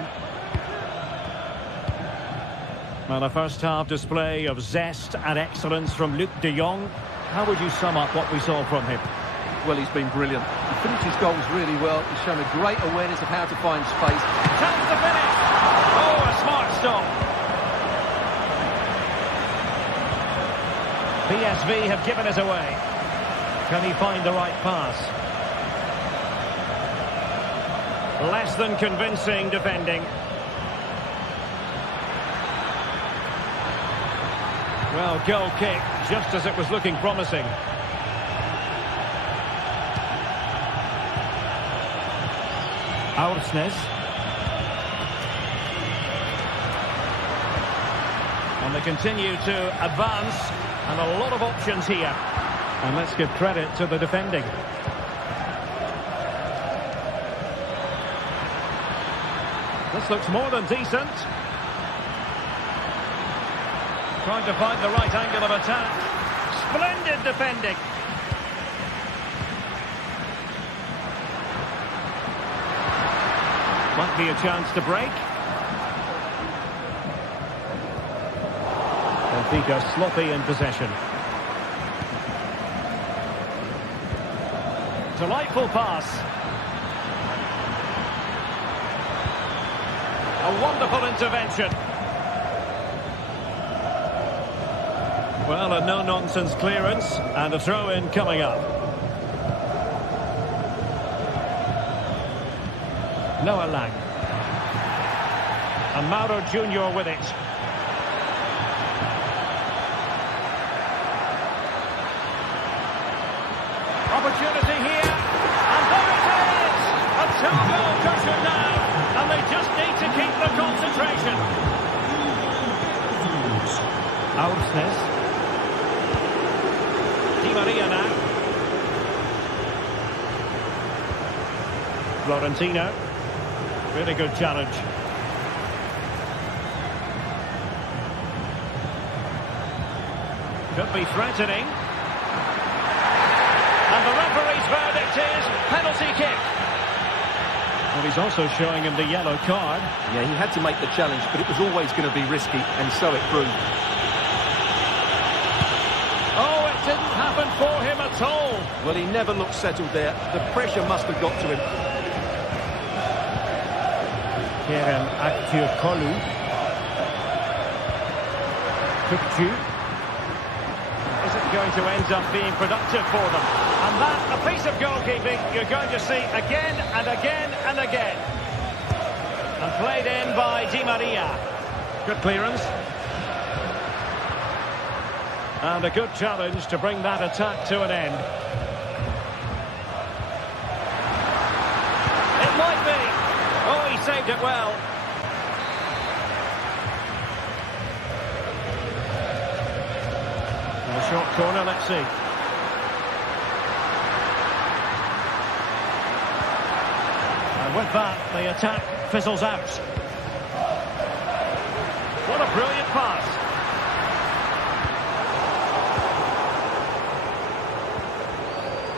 Well, a first-half display of zest and excellence from Luc de Jong. How would you sum up what we saw from him? Well, he's been brilliant. He finished his goals really well. He's shown a great awareness of how to find space. Chance to finish. Oh, a smart stop. PSV have given it away. Can he find the right pass? Less than convincing defending. Well, goal kick, just as it was looking promising. Aursnes. And they continue to advance, and a lot of options here. And let's give credit to the defending. This looks more than decent. Trying to find the right angle of attack. Splendid defending. Might be a chance to break. Benfica sloppy in possession. Delightful pass. A wonderful intervention. Well, a no-nonsense clearance and a throw-in coming up. Noah Lang. And Mauro Junior with it. Opportunity here. And there it is! A two-goal cushion now. They just need to keep the concentration. Aursnes. Di Maria now. Florentino. Really good challenge. Could be threatening. And the referee's verdict is penalty kick. Well, he's also showing him the yellow card. Yeah, he had to make the challenge, but it was always going to be risky, and so it proved. Oh, it didn't happen for him at all. Well, he never looked settled there. The pressure must have got to him. Kerem Aktürkoğlu. Tukcu. Is it going to end up being productive for them? And that, a piece of goalkeeping you're going to see again and again and again. And played in by Di Maria. Good clearance. And a good challenge to bring that attack to an end. It might be. Oh, he saved it well. And a short corner, let's see. And with that, the attack fizzles out. What a brilliant pass.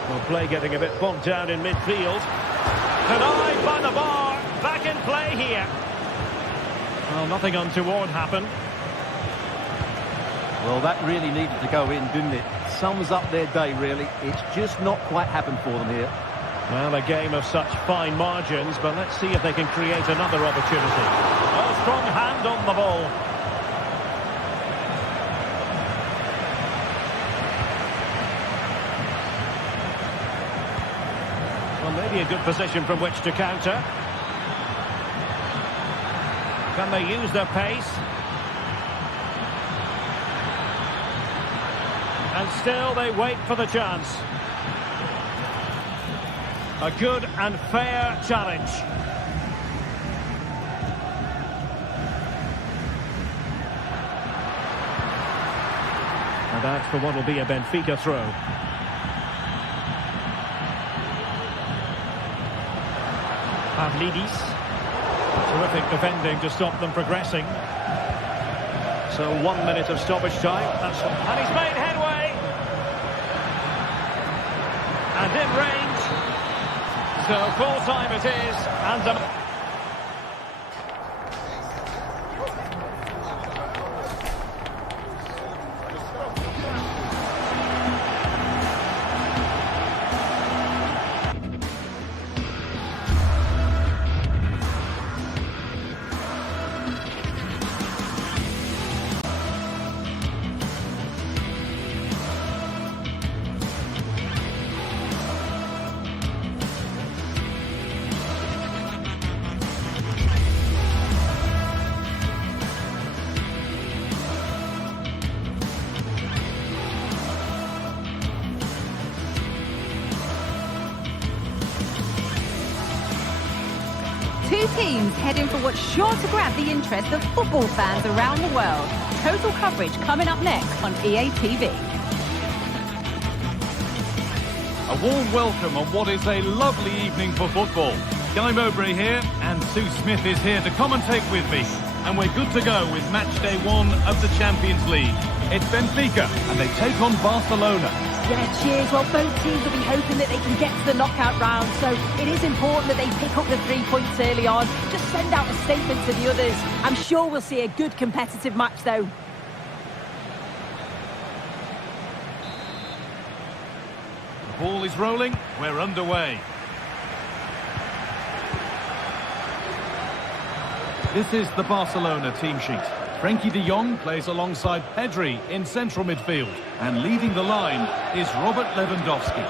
Well, play getting a bit bogged down in midfield. Denied by the bar. Back in play here. Well, nothing untoward happened. Well, that really needed to go in, didn't it? Sums up their day, really. It's just not quite happened for them here. Well, a game of such fine margins, but let's see if they can create another opportunity. A strong hand on the ball. Well, maybe a good position from which to counter. Can they use their pace? And still they wait for the chance. A good and fair challenge. And that's for what will be a Benfica throw. Pavlidis. Terrific defending to stop them progressing. So 1 minute of stoppage time. And he's made headway. And in range. So full time it is. And Two teams heading for what's sure to grab the interest of football fans around the world. Total coverage coming up next on EA TV. A warm welcome on what is a lovely evening for football. Guy Mowbray here, and Sue Smith is here to commentate with me. And we're good to go with match day 1 of the Champions League. It's Benfica, and they take on Barcelona. Yeah, cheers. Well, both teams will be hoping that they can get to the knockout round, so it is important that they pick up the 3 points early on. Just send out a statement to the others. I'm sure we'll see a good competitive match, though. The ball is rolling. We're underway. This is the Barcelona team sheet. Frenkie de Jong plays alongside Pedri in central midfield. And leading the line is Robert Lewandowski.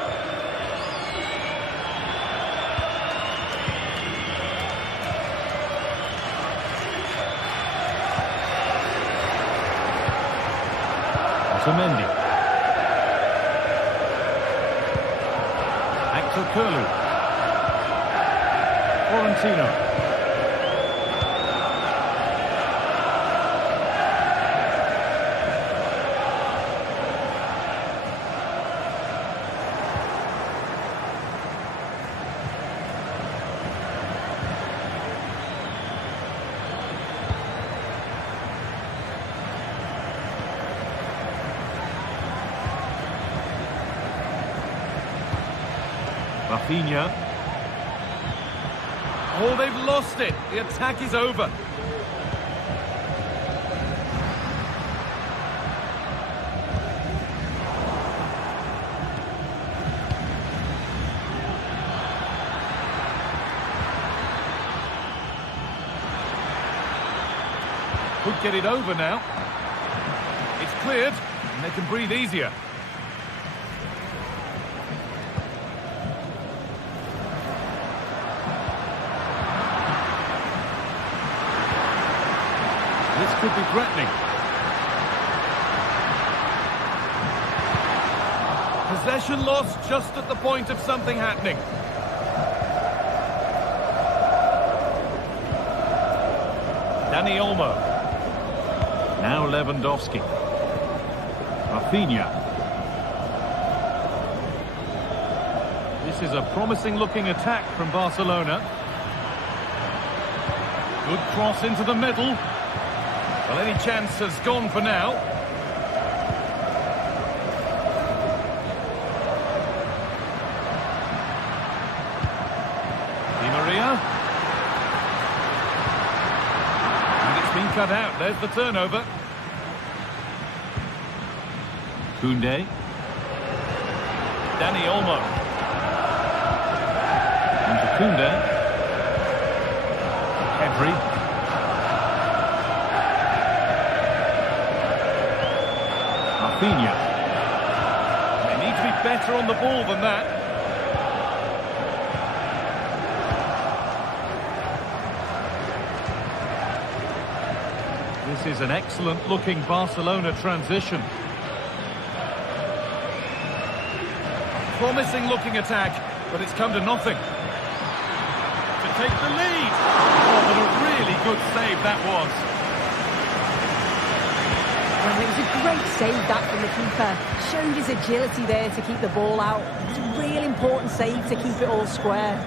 Otamendi. Aktürkoğlu. Florentino. Rafinha. Oh, they've lost it. The attack is over. Could get it over now. It's cleared, and they can breathe easier. This could be threatening. Possession lost just at the point of something happening. Dani Olmo. Now Lewandowski. Rafinha. This is a promising looking attack from Barcelona. Good cross into the middle. Well, any chance has gone for now. Di Maria. Been cut out. There's the turnover. Koundé. Dani Olmo. Into Koundé. Pedri. Rafinha. They need to be better on the ball than that. This is an excellent-looking Barcelona transition. Promising-looking attack, but it's come to nothing. To take the lead. Oh, but a really good save that was. Well, it was a great save, that, from the keeper. Showed his agility there to keep the ball out. It's a really important save to keep it all square.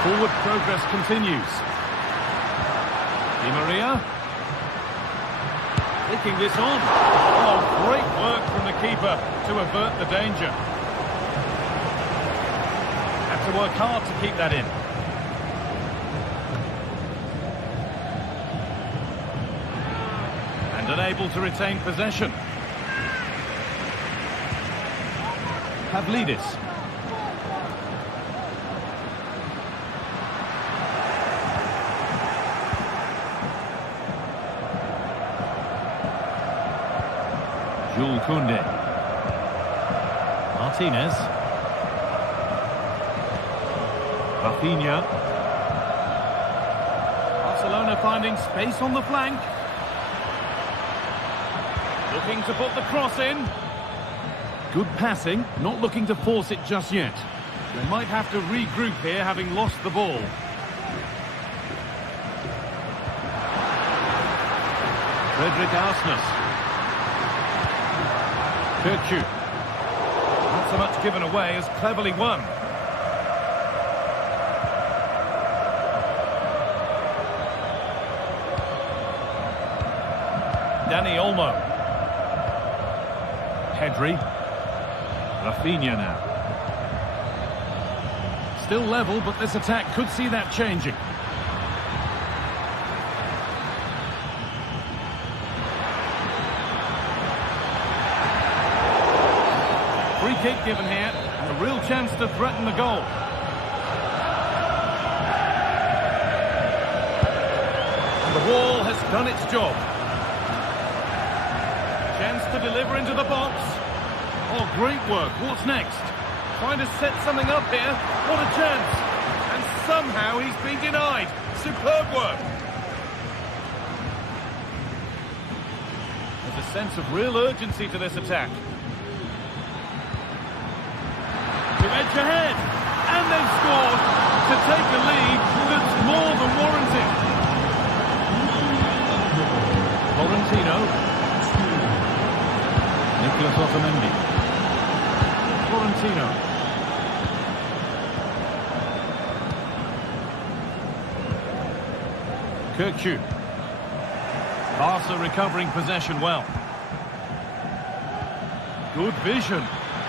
Forward progress continues. Di Maria. Taking this on. Oh, great work from the keeper to avert the danger. Have to work hard to keep that in. And unable to retain possession. Pavlidis. Jules Koundé. Martinez. Rafinha. Barcelona finding space on the flank. Looking to put the cross in. Good passing, not looking to force it just yet. They might have to regroup here, having lost the ball. Frederick Arsnes. Kirchu. Not so much given away as cleverly won. Dani Olmo. Pedri. Rafinha now. Still level, but this attack could see that changing. Free kick given here, and a real chance to threaten the goal. And the wall has done its job. Chance to deliver into the box. Oh, great work. What's next? Trying to set something up here. What a chance. And somehow he's been denied. Superb work. There's a sense of real urgency to this attack. To edge ahead. And they've scored to take a lead that's more than warranted. Florentino. Nicolas Otamendi. Florentino. Kirchu. Barca recovering possession well. Good vision,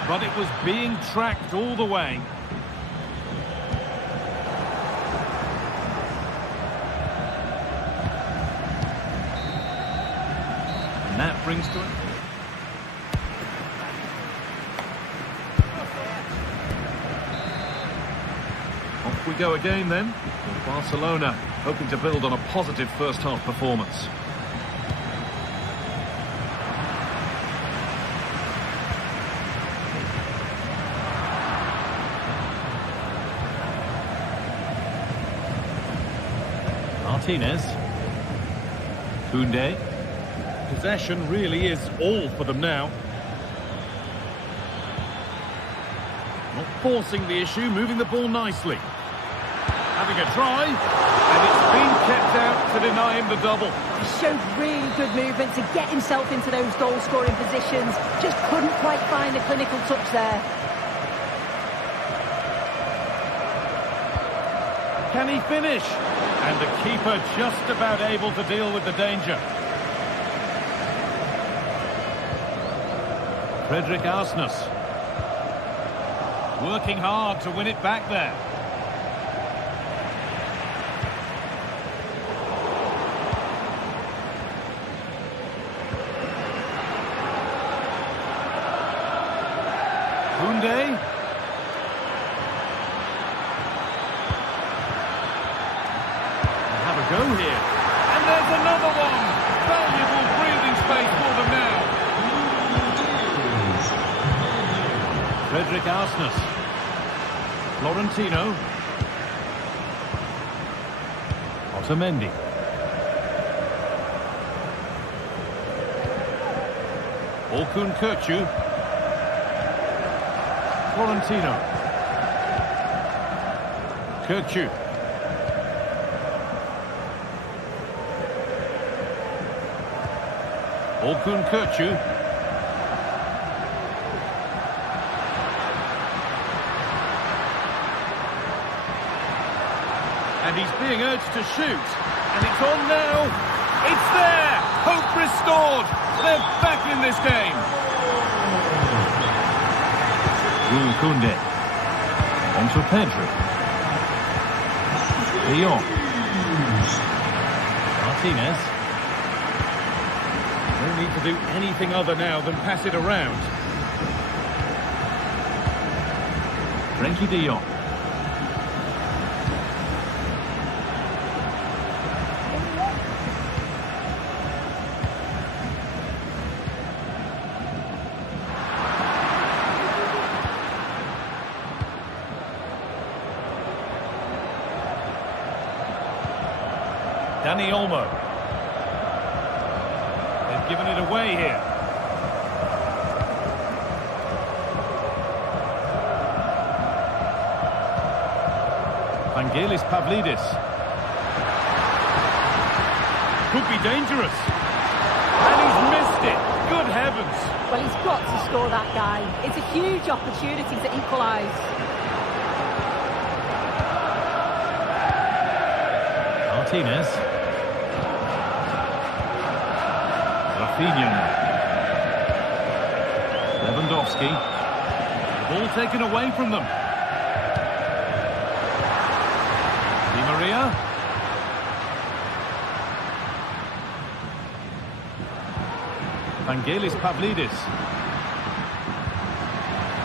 but it was being tracked all the way. And that brings to it. Off we go again then. With Barcelona hoping to build on a positive first-half performance. Martinez. Koundé. Possession really is all for them now. Not forcing the issue, moving the ball nicely. Having a try, and it's been kept out to deny him the double. He showed really good movement to get himself into those goal-scoring positions. Just couldn't quite find the clinical touch there. Can he finish? And the keeper just about able to deal with the danger. Frederick Arsnes. Working hard to win it back there. Koundé. Have a go here. And there's another one. Valuable breathing space for them now. Frederick Arsnes. Florentino. Otamendi. Orkun Kökçü. Florentino. Kökçü. Orkun Kökçü. And he's being urged to shoot. And it's on now. It's there. Hope restored. They're back in this game. Koundé. On to Pedri. De Jong. Martinez. No need to do anything other now than pass it around. Frenkie de Jong. Dani Olmo. They've given it away here. Vangelis Pavlidis. Could be dangerous. And he's missed it. Good heavens. Well, he's got to score that guy. It's a huge opportunity to equalise. Martinez. Rafinha. Lewandowski. Ball taken away from them. Di Maria. Vangelis Pavlidis.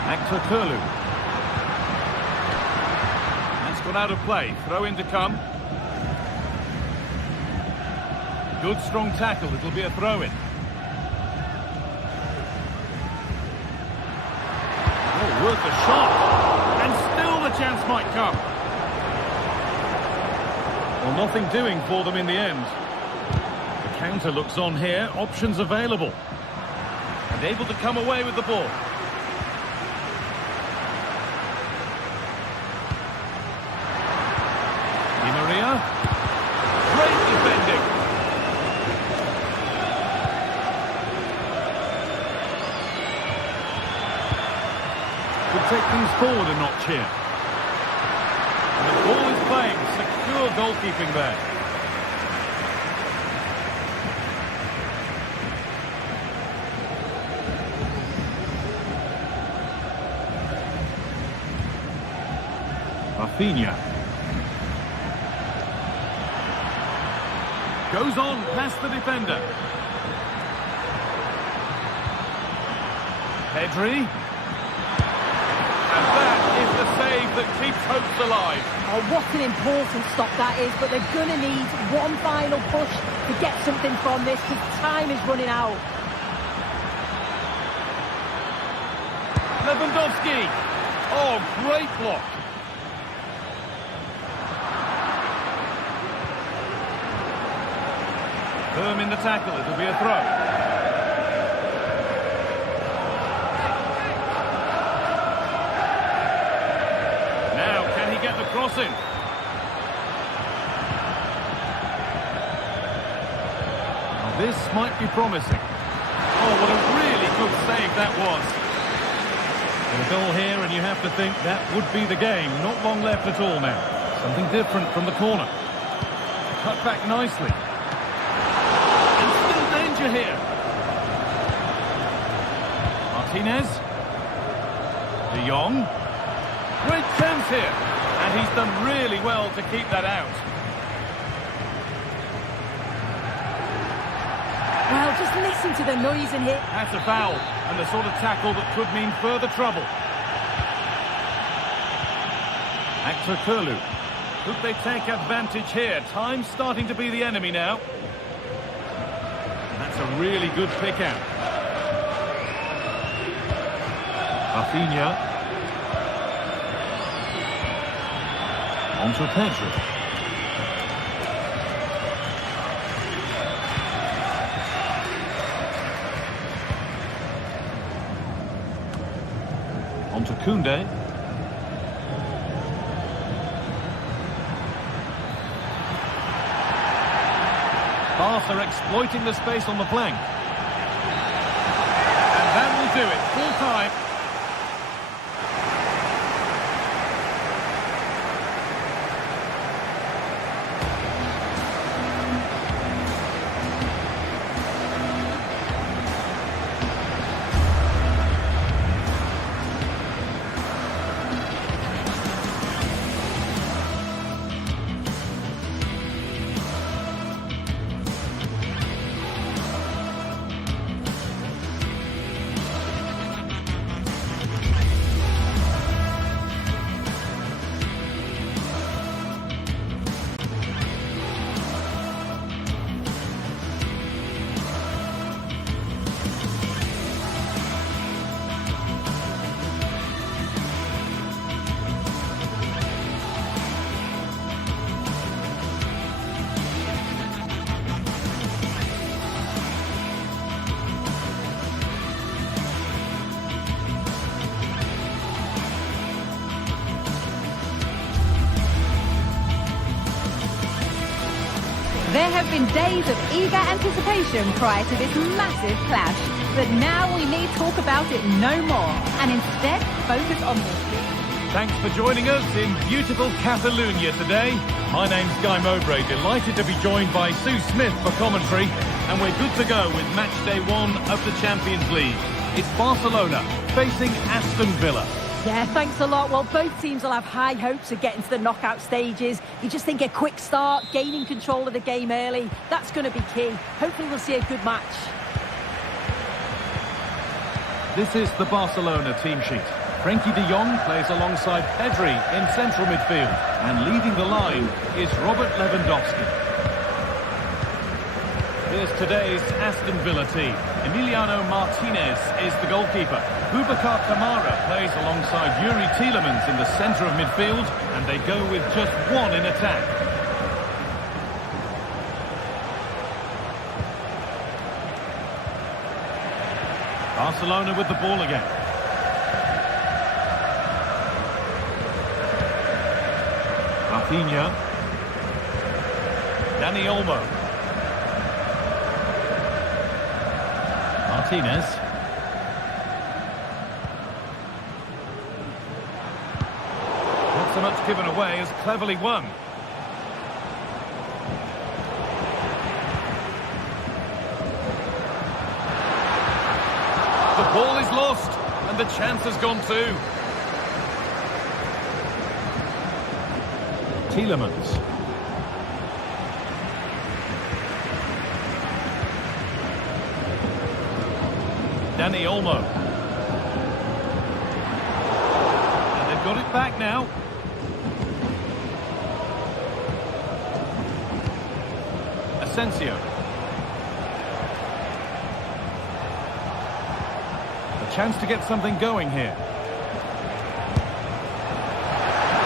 Actor Kurlu. That's gone out of play. Throw in to come. Good strong tackle. It'll be a throw-in. Oh, worth a shot. And still the chance might come. Well, nothing doing for them in the end. The counter looks on here. Options available. And able to come away with the ball. Di Maria. Great defending. Could take things forward a notch here. And the ball is playing. Secure goalkeeping there. Rafinha. Goes on past the defender. Pedri. And that is the save that keeps hopes alive. Oh, what an important stop that is, but they're going to need one final push to get something from this because time is running out. Lewandowski. Oh, great block. Firm in the tackle, it'll be a throw. Now, can he get the cross in? Well, this might be promising. Oh, what a really good save that was. And a goal here, and you have to think that would be the game. Not long left at all now. Something different from the corner. Cut back nicely. Here. Martinez. De Jong. Great chance here. And he's done really well to keep that out. Well, just listen to the noise in here. That's a foul, and the sort of tackle that could mean further trouble. Actor Kurlu. Could they take advantage here? Time's starting to be the enemy now. That's a really good pick out. Rafinha. On to Pedri. On to Koundé. Barca exploiting the space on the flank. And that will do it. Full time. There have been days of eager anticipation prior to this massive clash, but now we need talk about it no more, and instead focus on this. Thanks for joining us in beautiful Catalonia today. My name's Guy Mowbray, delighted to be joined by Sue Smith for commentary, and we're good to go with match day 1 of the Champions League. It's Barcelona facing Aston Villa. Yeah, thanks a lot. Well, both teams will have high hopes of getting to the knockout stages. You just think a quick start, gaining control of the game early, that's going to be key. Hopefully we'll see a good match. This is the Barcelona team sheet. Frenkie de Jong plays alongside Pedri in central midfield, and leading the line is Robert Lewandowski. Here's today's Aston Villa team. Emiliano Martinez is the goalkeeper. Boubacar Kamara plays alongside Yuri Tielemans in the centre of midfield, and they go with just one in attack. Barcelona with the ball again. Rafinha. Dani Olmo. Martinez. Not so much given away as cleverly won. The ball is lost, and the chance has gone too. Tielemans. Dani Olmo. And they've got it back now. Asensio. A chance to get something going here.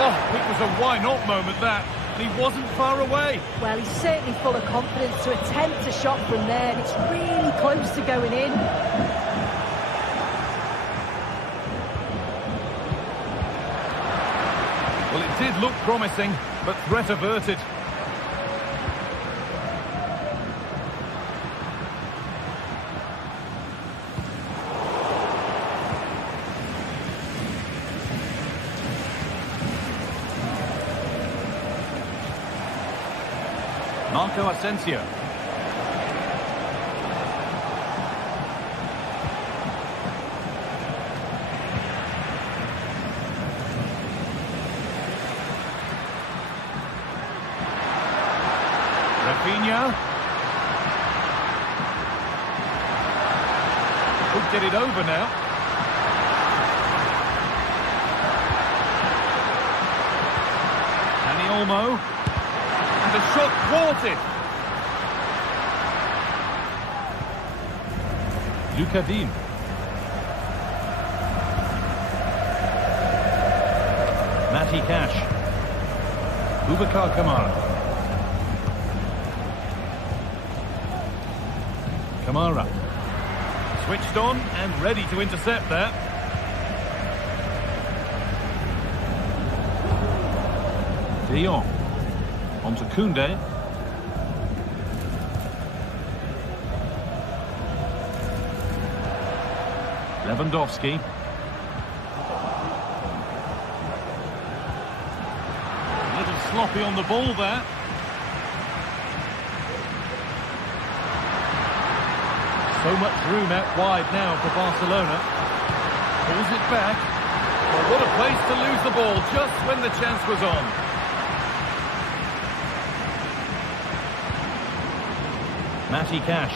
Oh, it was a why-not moment, that. And he wasn't far away. Well, he's certainly full of confidence to attempt a shot from there, and it's really close to going in. Well, it did look promising, but threat averted. Marco Asensio. Rafinha. Could get it over now. Dani Olmo. And the shot thwarted. Luca Dean. Matty Cash. Boubacar Kamara. Kamara. Switched on and ready to intercept that. De Jong. On to Koundé. Lewandowski. A little sloppy on the ball there. So much room out wide now for Barcelona. Pulls it back. Well, what a place to lose the ball just when the chance was on. Matty Cash.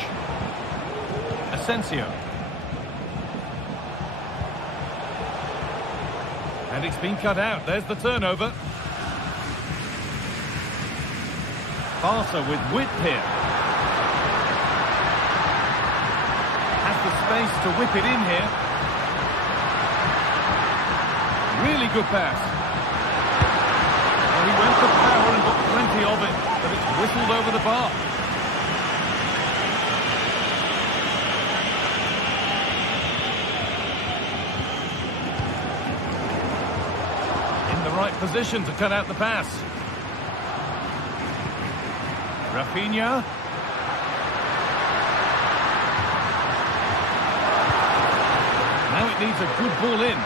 Asensio. And it's been cut out. There's the turnover. Barca with width here. Has the space to whip it in here. Really good pass. Well, he went for power and got plenty of it, but it's whistled over the bar. Right position to cut out the pass. Rafinha. Now it needs a good ball in.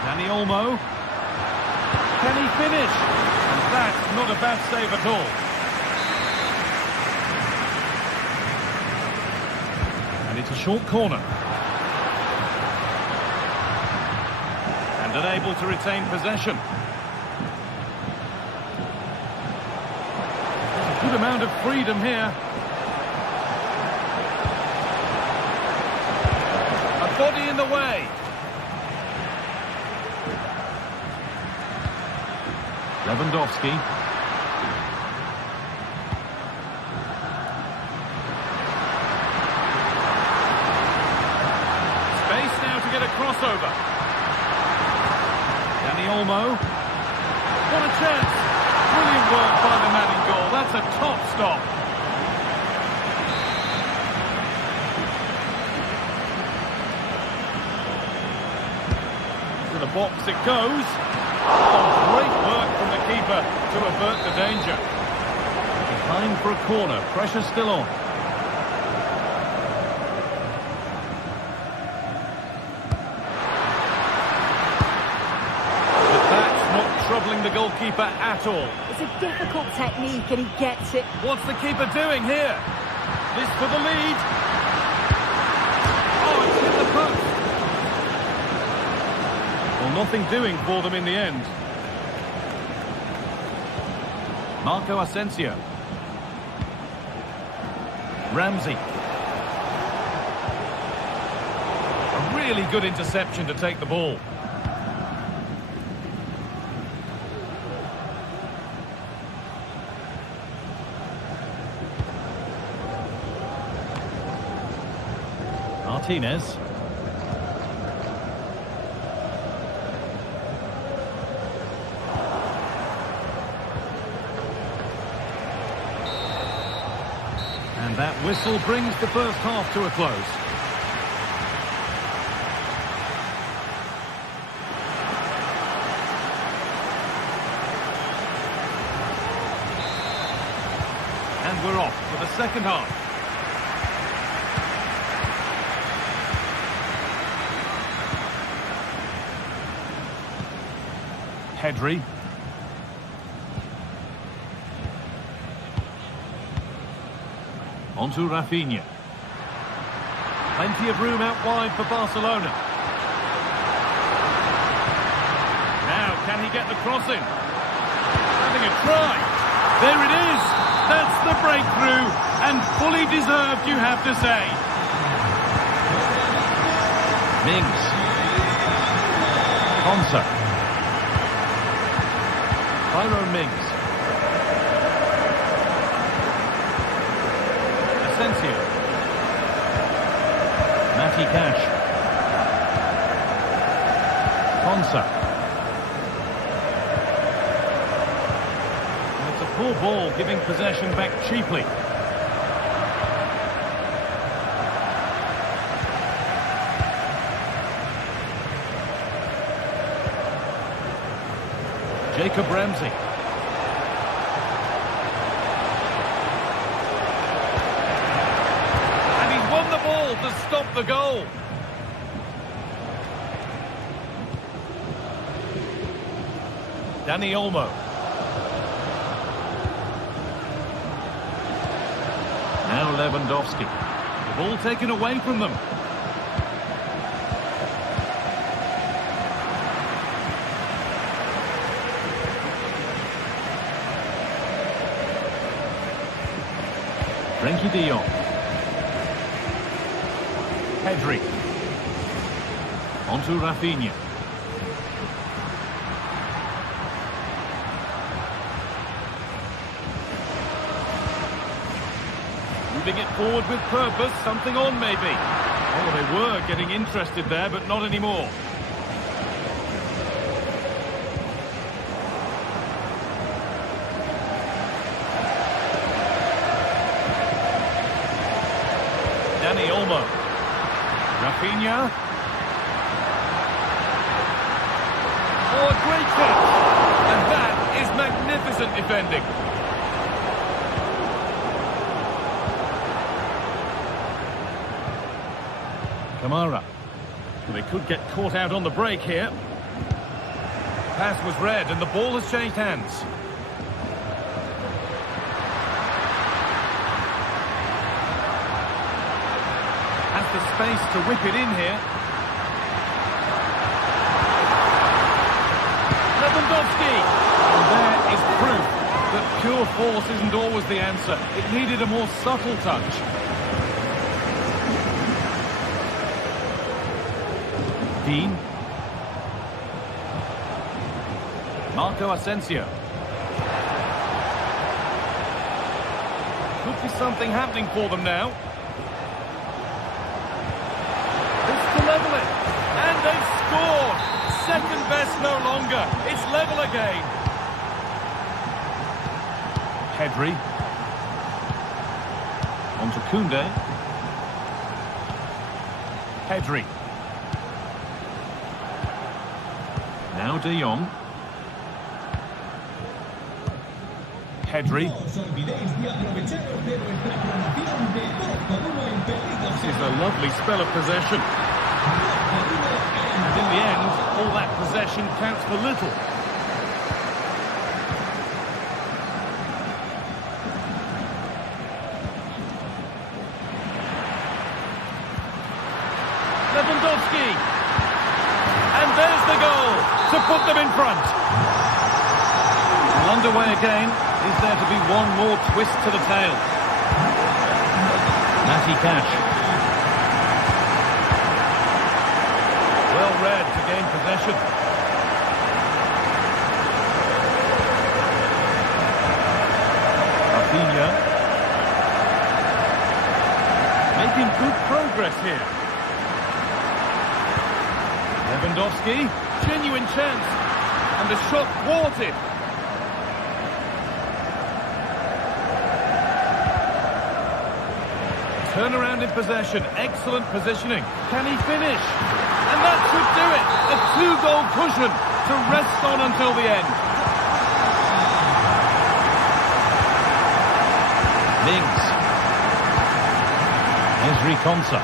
Dani Olmo. Can he finish? And that's not a bad save at all. And it's a short corner. Unable to retain possession. A good amount of freedom here. A body in the way. Lewandowski. Space now to get a crossover. Dani Olmo. What a chance. Brilliant work by the man in goal. That's a top stop. To the box it goes. Oh, great work from the keeper to avert the danger. Behind for a corner. Pressure still on. Troubling the goalkeeper at all. It's a difficult technique and he gets it. What's the keeper doing here? This for the lead. Oh, it's hit the post. Well, nothing doing for them in the end. Marco Asensio. Ramsey. A really good interception to take the ball. Martinez. And that whistle brings the first half to a close. And we're off for the second half. Pedri. Onto Rafinha. Plenty of room out wide for Barcelona. Now, can he get the crossing? Having a try. There it is. That's the breakthrough. And fully deserved, you have to say. Mings. Konsa. Tyrone Mings. Asensio. Matty Cash. Konsa. And it's a poor ball, giving possession back cheaply. Jacob Ramsey. And he's won the ball to stop the goal. Dani Olmo. Now Lewandowski. The ball taken away from them. Frenkie de Jong. Pedri. Onto Rafinha. Moving it forward with purpose, something on maybe. Oh, they were getting interested there, but not anymore. Dani Olmo. Rafinha. Oh, a great catch. And that is magnificent defending. Kamara. Well, they could get caught out on the break here. Pass was read and the ball has changed hands. Has the space to whip it in here. Lewandowski! And there is proof that pure force isn't always the answer. It needed a more subtle touch. Dean. Marco Asensio. Could be something happening for them now. To level it, and they've scored. Second best no longer. It's level again. Pedri. On to Koundé. Pedri. Now De Jong. Pedri. This is a lovely spell of possession. And in the end, all that possession counts for little. Lewandowski! And there's the goal to put them in front. Underway again. Is there to be one more twist to the tail? Matty Cash. Well read to gain possession. Rafinha. Making good progress here. Lewandowski. Genuine chance. And the shot thwarted. Turnaround in possession. Excellent positioning. Can he finish? And that should do it. A two-goal cushion to rest on until the end. Mings. Ezri Konsa.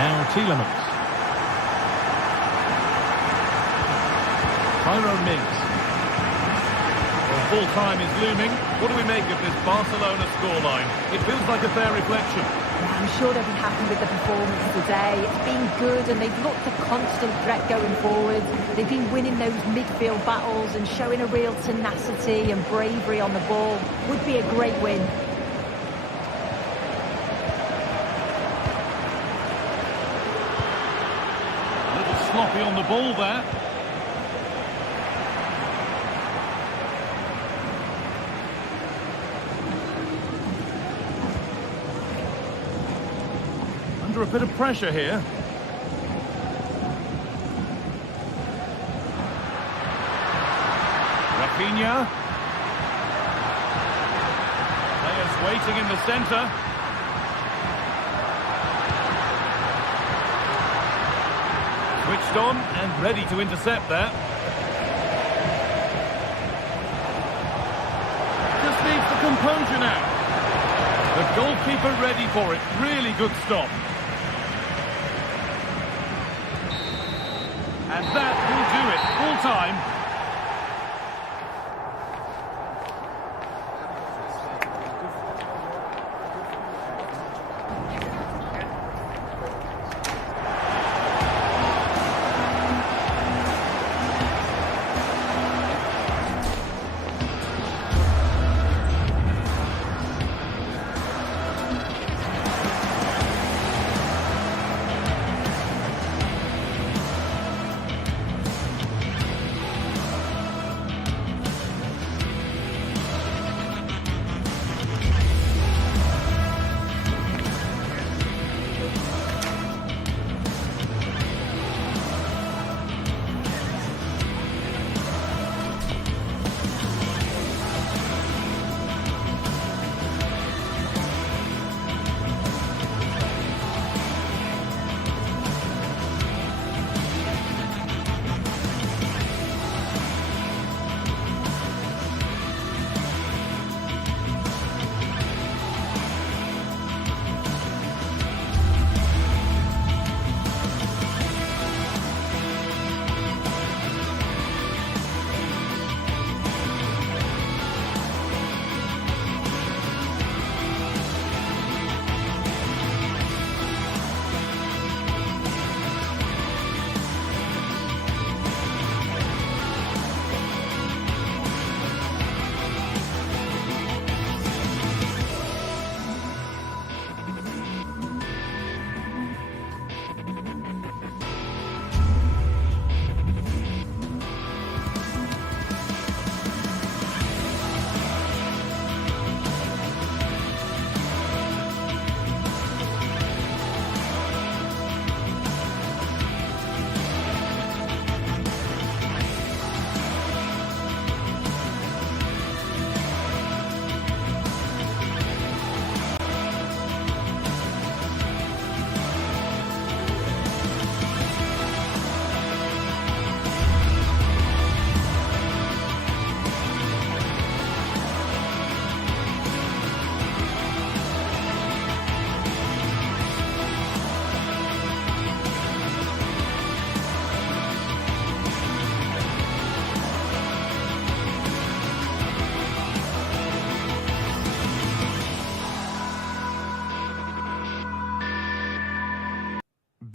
Now Tielemans. Tyrone Mings. Well, full time is looming. What do we make of this Barcelona scoreline? It feels like a fair reflection. Yeah, I'm sure they'll be happy with the performance today. It's been good and they've looked a constant threat going forward. They've been winning those midfield battles and showing a real tenacity and bravery on the ball. Would be a great win. A little sloppy on the ball there. Under a bit of pressure here. Rafinha. Players waiting in the centre. Switched on and ready to intercept that. Just needs the composure now. The goalkeeper ready for it. Really good stop. And that will do it. Full time.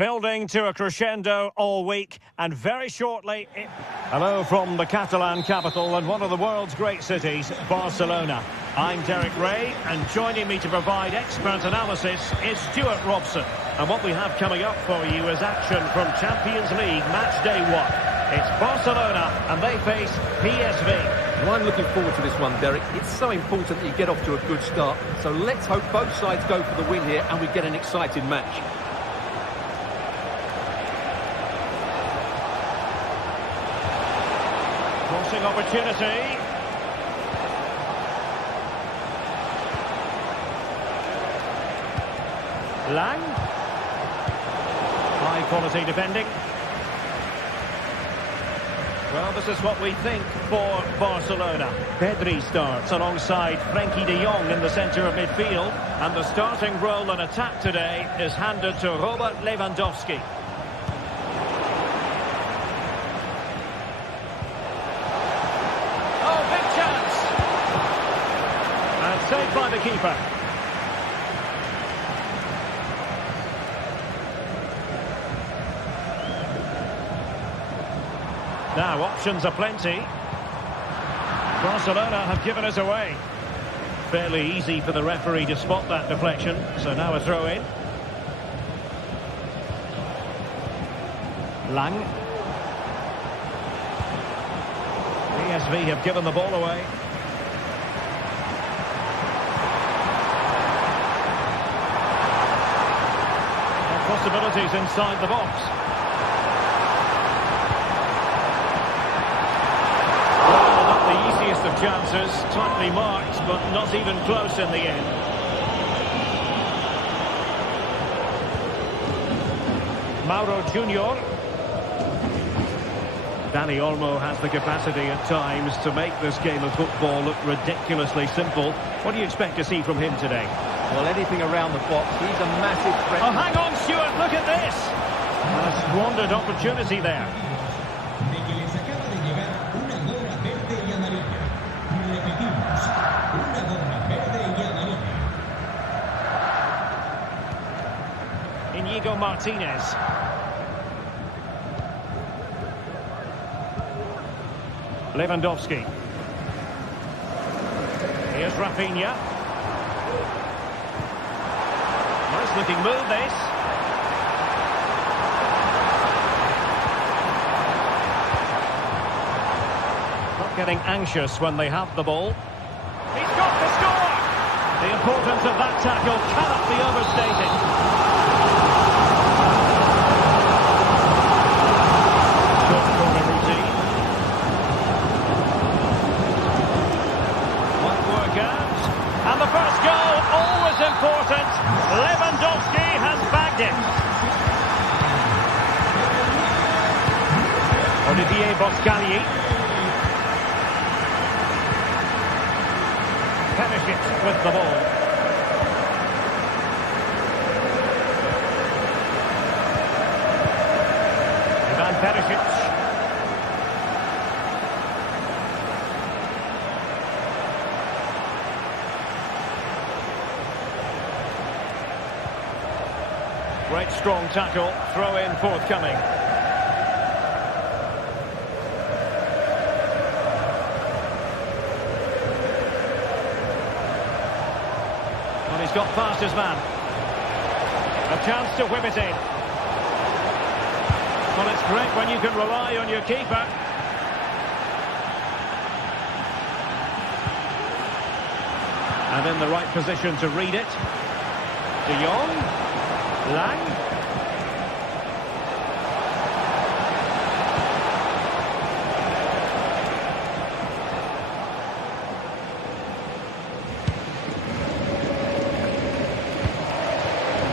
building to a crescendo all week, and very shortly... Hello from the Catalan capital and one of the world's great cities, Barcelona. I'm Derek Ray, and joining me to provide expert analysis is Stuart Robson. And what we have coming up for you is action from Champions League match day 1. It's Barcelona, and they face PSV. Well, I'm looking forward to this one, Derek. It's so important that you get off to a good start. So let's hope both sides go for the win here and we get an exciting match. Crossing opportunity. Lang. High quality defending. Well, this is what we think for Barcelona. Pedri starts alongside Frenkie de Jong in the centre of midfield. And the starting role in attack today is handed to Robert Lewandowski. Oh, big chance! And saved by the keeper. Now, options are plenty. Barcelona have given us away. Fairly easy for the referee to spot that deflection. So now a throw-in. Lang. PSV have given the ball away. And possibilities inside the box. Of chances, tightly marked, but not even close in the end. Mauro Junior. Dani Olmo has the capacity at times to make this game of football look ridiculously simple. What do you expect to see from him today? Well, anything around the box. He's a massive threat. Oh, hang on, Stuart, look at this! A squandered opportunity there. Inigo Martinez. Lewandowski. Here's Rafinha. Nice looking move, this. Not getting anxious when they have the ball. He's got to score! The importance of that tackle cannot be overstated. Important. Lewandowski has bagged it. Olivier Boscagli. Perisic with the ball. Ivan Perisic. Great strong tackle, throw in forthcoming. Well, he's got past his man. A chance to whip it in. Well, it's great when you can rely on your keeper. And in the right position to read it. De Jong. Lang.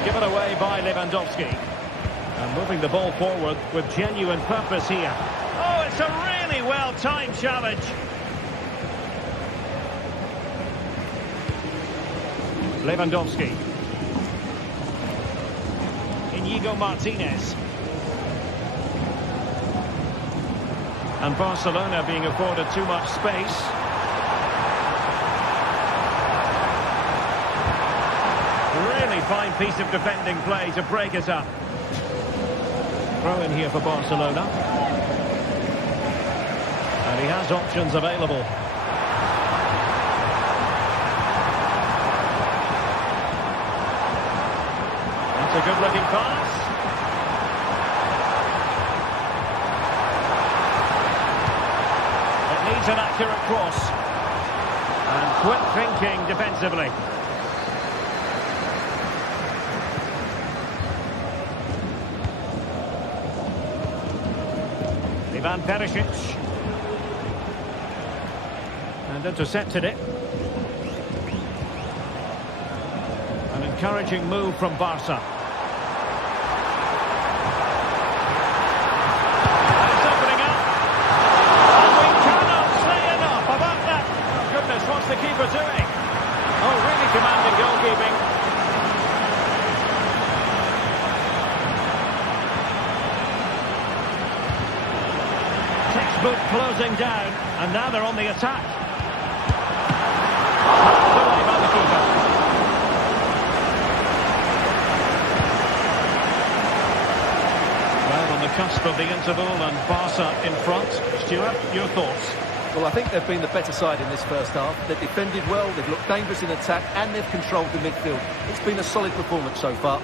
Given away by Lewandowski. And moving the ball forward with genuine purpose here. Oh, it's a really well-timed challenge. Lewandowski. Inigo Martinez. And Barcelona being afforded too much space. Really fine piece of defending play to break it up. Throw in here for Barcelona. And he has options available. That's a good-looking pass. It needs an accurate cross. And quick thinking defensively. Ivan Perisic. And intercepted it. An encouraging move from Barca. And it's opening up. And we cannot say enough about that. Oh goodness, what's the keeper doing? Oh, really commanding goalkeeping. Textbook closing down, and now they're on the attack. Away by the keeper. Well, on the cusp of the interval and Barca in front. Stuart, your thoughts? Well, I think they've been the better side in this first half. They've defended well, they've looked dangerous in attack, and they've controlled the midfield. It's been a solid performance so far.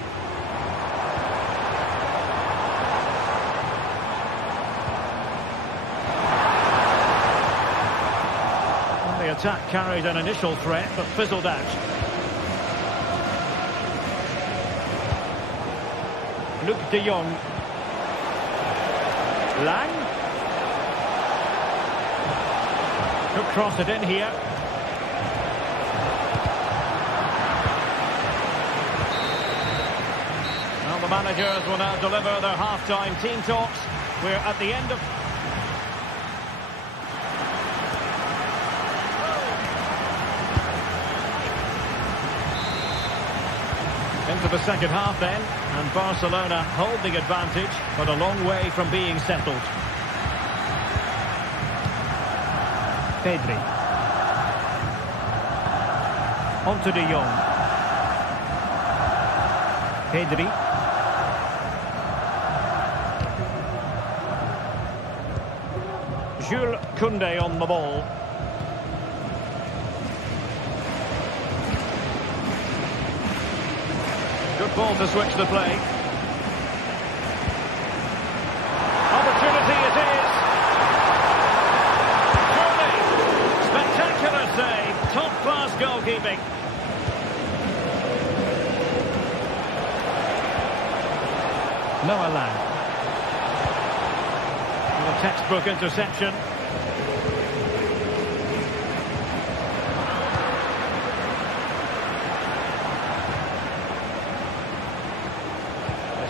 The attack carried an initial threat, but fizzled out. Luc de Jong. Lang. Could cross it in here. Well, the managers will now deliver their half-time team talks. We're at the end of... Into the second half then, and Barcelona hold the advantage, but a long way from being settled. Pedri. On to De Jong. Pedri. Jules Koundé on the ball. Good ball to switch the play. Opportunity it is. Surely. Spectacular save. Top-class goalkeeping. Noah Lang. A textbook interception.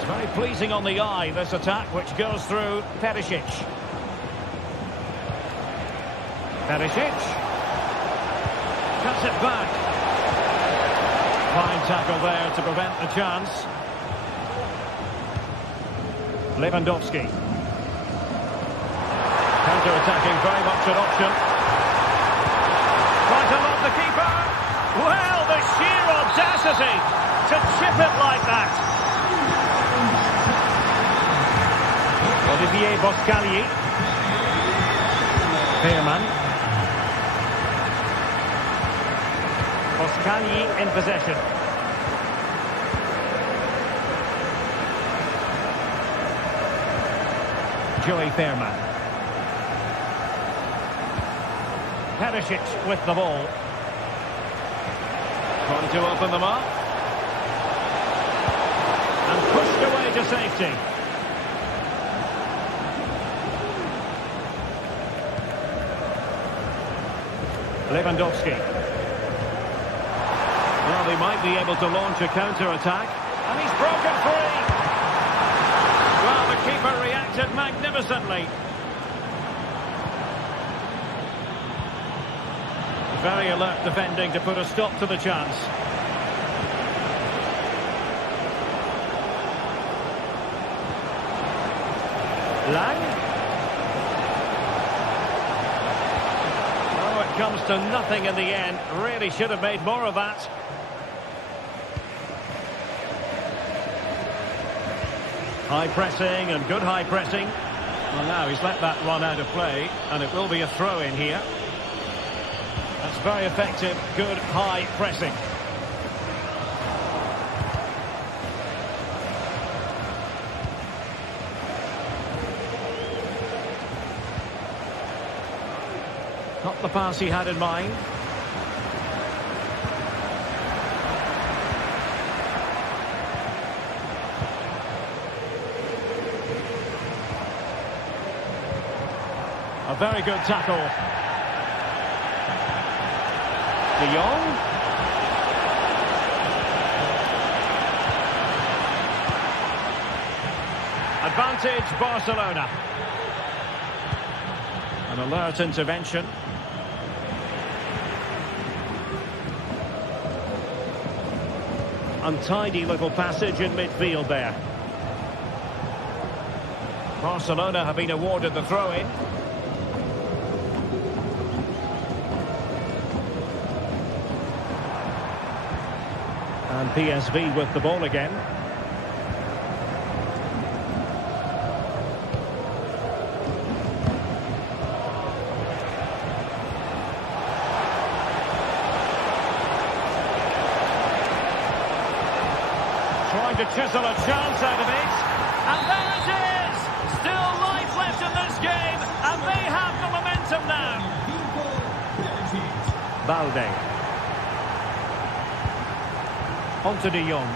Very pleasing on the eye, this attack, which goes through Perisic. Perisic. Cuts it back. Fine tackle there to prevent the chance. Lewandowski. Counter-attacking, very much an option. Trying to lob the keeper. Well, the sheer audacity to chip it like that. Olivier Boscagli. Veerman. Boscagli in possession. Joey Veerman. Perisic with the ball. Trying to open them up. And pushed away to safety. Lewandowski. Well, they might be able to launch a counter-attack. And he's broken free. Well, the keeper reacted magnificently. Very alert defending to put a stop to the chance. Lang. Oh, it comes to nothing in the end. Really should have made more of that. High pressing and good high pressing. Well, now he's let that run out of play, and it will be a throw in here. That's very effective, good high pressing. Not the pass he had in mind. A very good tackle. De Jong. Advantage Barcelona. An alert intervention. Untidy little passage in midfield there. Barcelona have been awarded the throw-in. And PSV with the ball again. Trying to chisel a chance out of it. And there it is! Still life left in this game. And they have the momentum now. Balde. On to De Jong.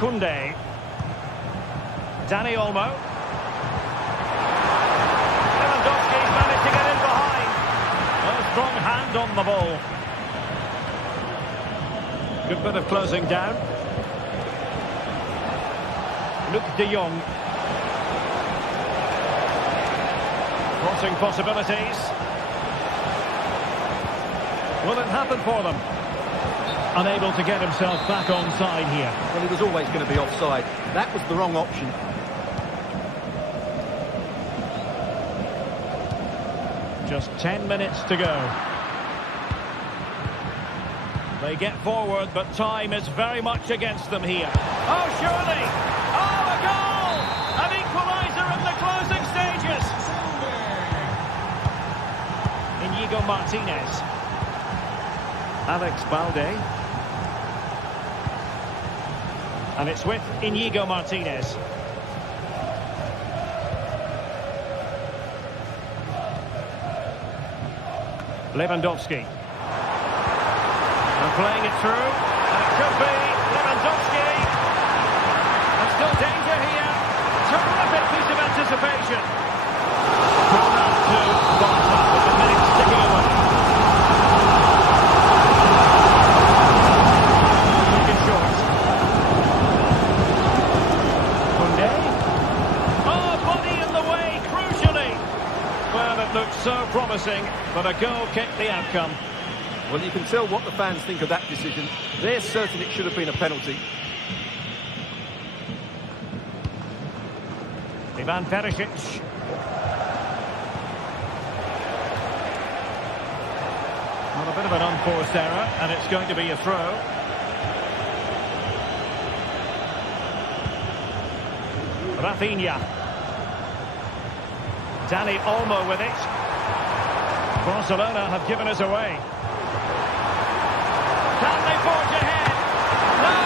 Koundé. Dani Olmo. Lewandowski's managed to get in behind. A strong hand on the ball. Good bit of closing down. Luc De Jong. Crossing possibilities. Will it happen for them? Unable to get himself back onside here. Well, he was always going to be offside. That was the wrong option. Just 10 minutes to go. They get forward, but time is very much against them here. Oh, surely! Oh, a goal! An equaliser in the closing stages. Inigo Martinez. Alex Balde. And it's with Inigo Martinez. Lewandowski. And playing it through. And it could be Lewandowski. There's still danger here. Terrific piece of anticipation. Corner to Barca with the minutes ticking away. Take it short. Koundé. Oh, body in the way, crucially. Well, it looked so promising, but a goal kicked the outcome. Well, you can tell what the fans think of that decision. They're certain it should have been a penalty. Ivan Perisic. Well, a bit of an unforced error, and it's going to be a throw. Rafinha. Dani Olmo with it. Barcelona have given us away. Can they forge ahead? No!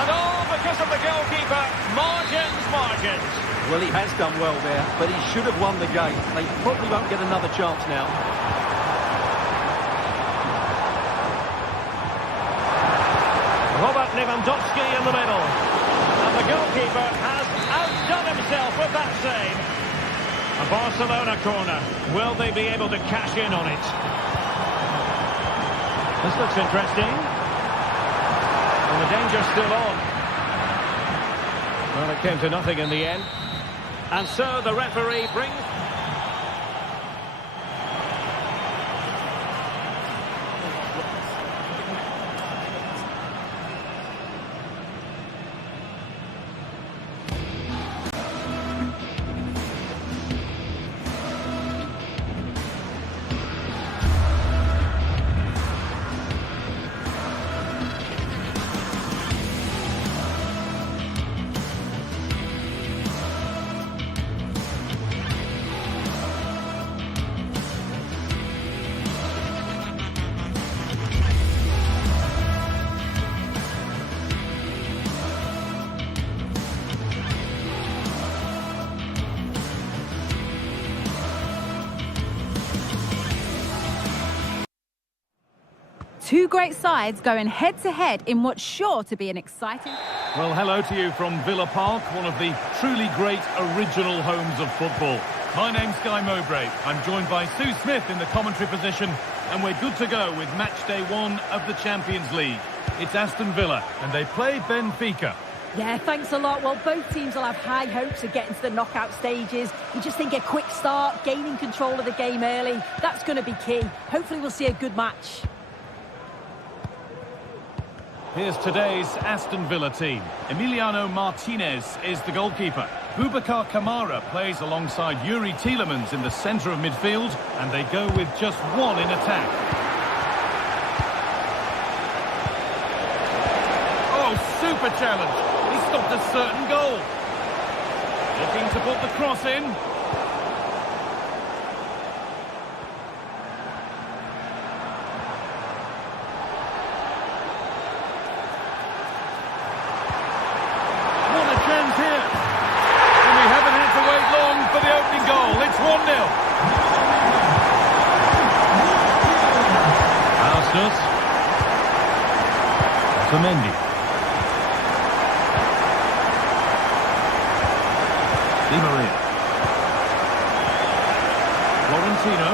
And all because of the goalkeeper. Margins. Well, he has done well there, but he should have won the game. They probably won't get another chance now. Robert Lewandowski in the middle. And the goalkeeper has outdone himself with that save. A Barcelona corner. Will they be able to cash in on it? This looks interesting. And the danger's still on. Well, it came to nothing in the end. And so the referee brings... Two great sides going head-to-head in what's sure to be an exciting... Well, hello to you from Villa Park, one of the truly great original homes of football. My name's Guy Mowbray. I'm joined by Sue Smith in the commentary position, and we're good to go with match day 1 of the Champions League. It's Aston Villa, and they play Benfica. Yeah, thanks a lot. Well, both teams will have high hopes of getting to the knockout stages. You just think a quick start, gaining control of the game early, that's going to be key. Hopefully we'll see a good match. Here's today's Aston Villa team. Emiliano Martinez is the goalkeeper. Boubacar Kamara plays alongside Yuri Tielemans in the centre of midfield, and they go with just one in attack. Oh, super challenge. He stopped a certain goal. Looking to put the cross in. What a chance here. And we haven't had to wait long for the opening goal. It's 1-0. Arsenal. Mendy. Di Maria. Florentino.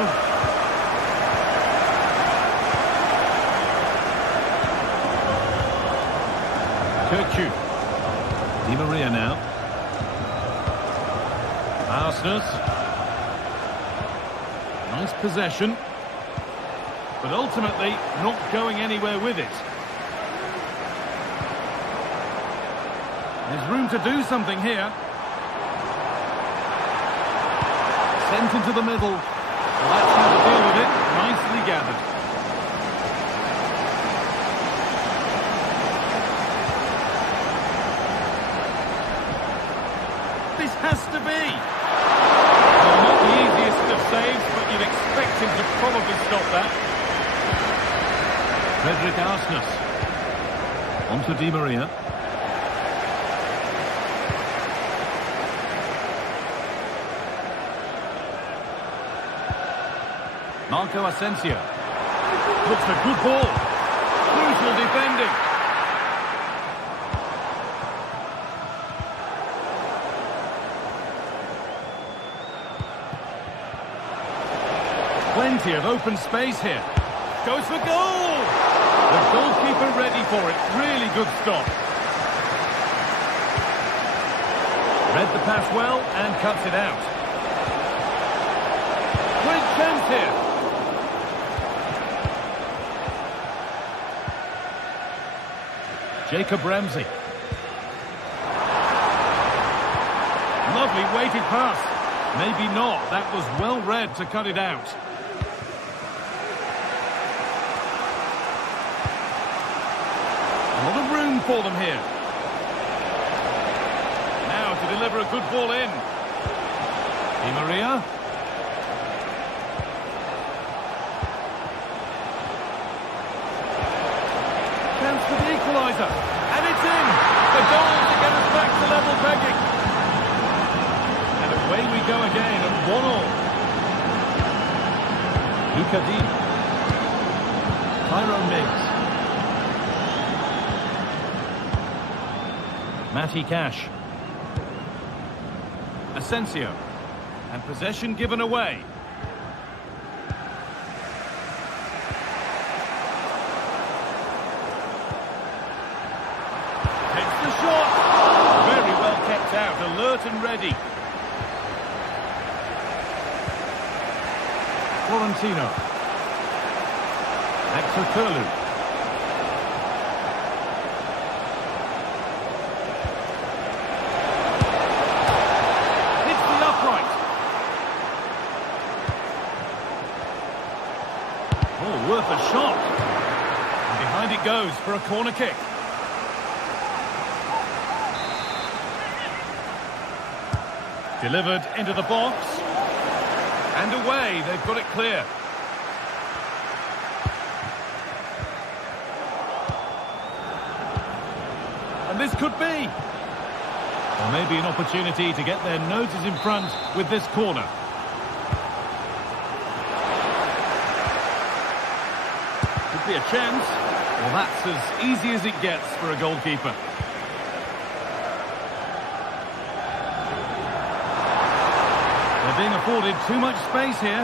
Kirkju. Di Maria now. Arsenal. Nice possession. But ultimately not going anywhere with it. There's room to do something here. Sent into the middle. Well, that's how to deal with it. Nicely gathered. This has to be. Well, not the easiest of saves, but you'd expect him to probably stop that. Frederick Arsenis. On to Di Maria. Marco Asensio. Looks a good ball. Crucial defending. Plenty of open space here. Goes for goal! The goalkeeper ready for it. Really good stop. Read the pass well and cuts it out. Great chance here. Jacob Ramsey. Lovely weighted pass. Maybe not. That was well read to cut it out. A lot of room for them here. Now to deliver a good ball in. Di Maria. Chance for the equaliser, and it's in! The goal to get us back to level pegging. And away we go again at 1-1. Luca Dean. Tyrone Mings. Matty Cash. Asensio. And possession given away. Alert and ready. Florentino. Axel Curlew. Hits the upright. Oh, worth a shot. And behind it goes for a corner kick. Delivered into the box. And away, they've got it clear. And this could be. Or maybe an opportunity to get their noses in front with this corner. Could be a chance. Well, that's as easy as it gets for a goalkeeper. They're being afforded too much space here.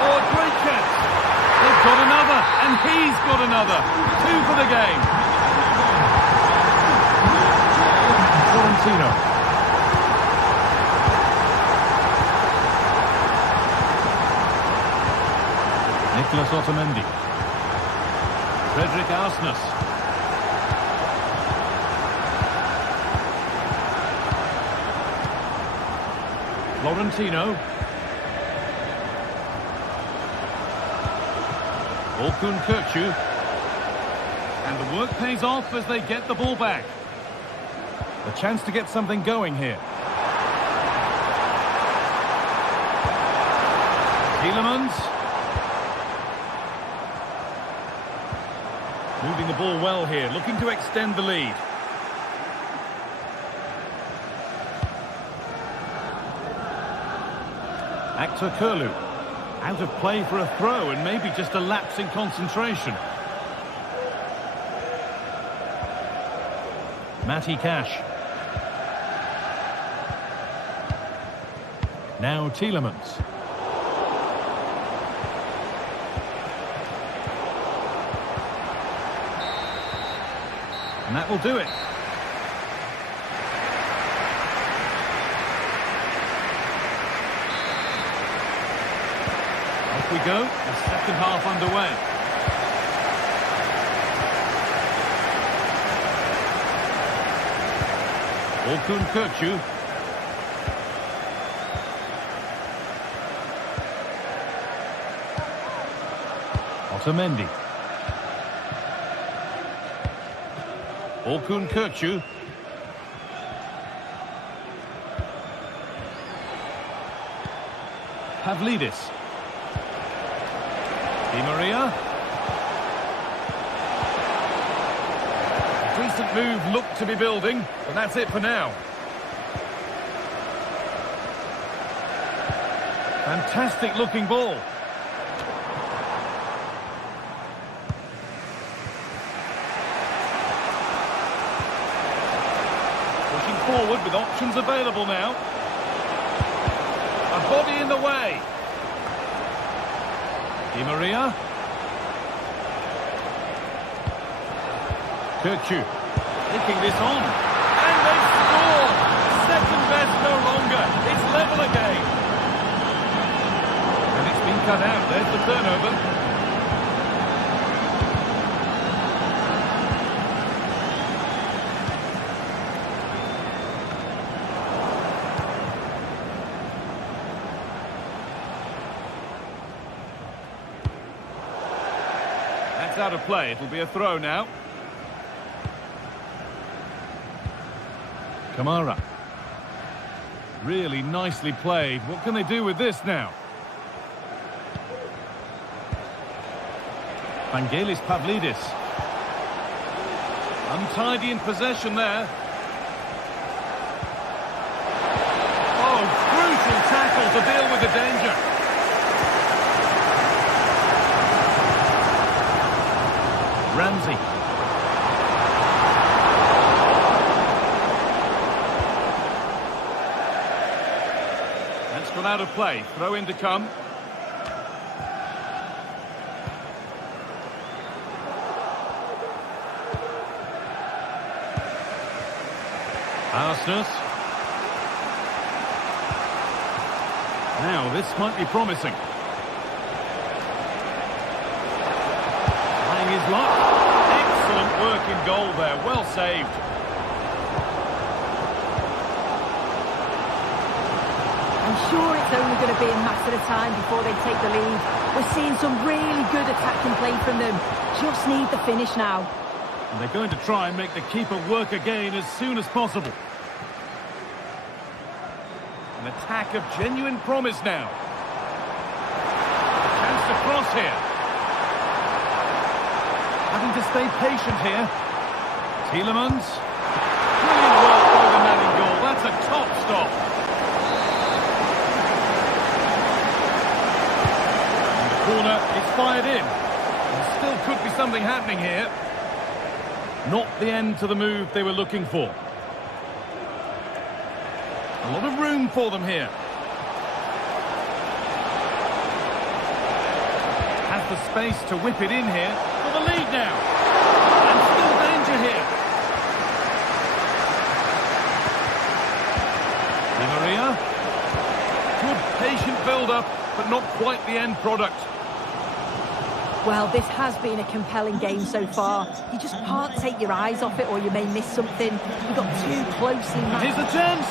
Oh, a great chance. They've got another, and he's got another. 2 for the game. Florentino. Nicolas Otamendi. Frederick Arsnes. Florentino. Orkun Kökçü. And the work pays off as they get the ball back. A chance to get something going here. Tielemans. Moving the ball well here, looking to extend the lead. Actor Kurlu. Out of play for a throw and maybe just a lapse in concentration. Matty Cash. Now Tielemans. And that will do it. Off we go, the second half underway. Orkun Kökçü. Otamendi. Orkun Kökçü. Pavlidis. Di Maria. Decent move looked to be building, but that's it for now. Fantastic looking ball. Pushing forward with options available now. A body in the way. Di Maria. Kökçü. Taking this on. And they score! Second best no longer. It's level again. And it's been cut out. There's the turnover. That's out of play. It'll be a throw now. Kamara. Really nicely played. What can they do with this now? Vangelis Pavlidis. Untidy in possession there. Oh, crucial tackle to deal with the danger. Ramsey. That's gone out of play. Throw in to come. Arsnes. Now, this might be promising. Playing his luck. Excellent work in goal there. Well saved. I'm sure it's only going to be a matter of time before they take the lead. We're seeing some really good attacking play from them. Just need the finish now. And they're going to try and make the keeper work again as soon as possible. An attack of genuine promise now. A chance to cross here. Having to stay patient here. Tielemans. Brilliant work by the man in goal. That's a top stop. And the Corner is fired in. There still could be something happening here. Not the end to the move they were looking for. A lot of room for them here. Has the space to whip it in here for the lead now. And still danger here. Di Maria. Good patient build-up, but not quite the end product. Well, this has been a compelling game so far. You just can't take your eyes off it or you may miss something. You got too closely matched. Here's the chance.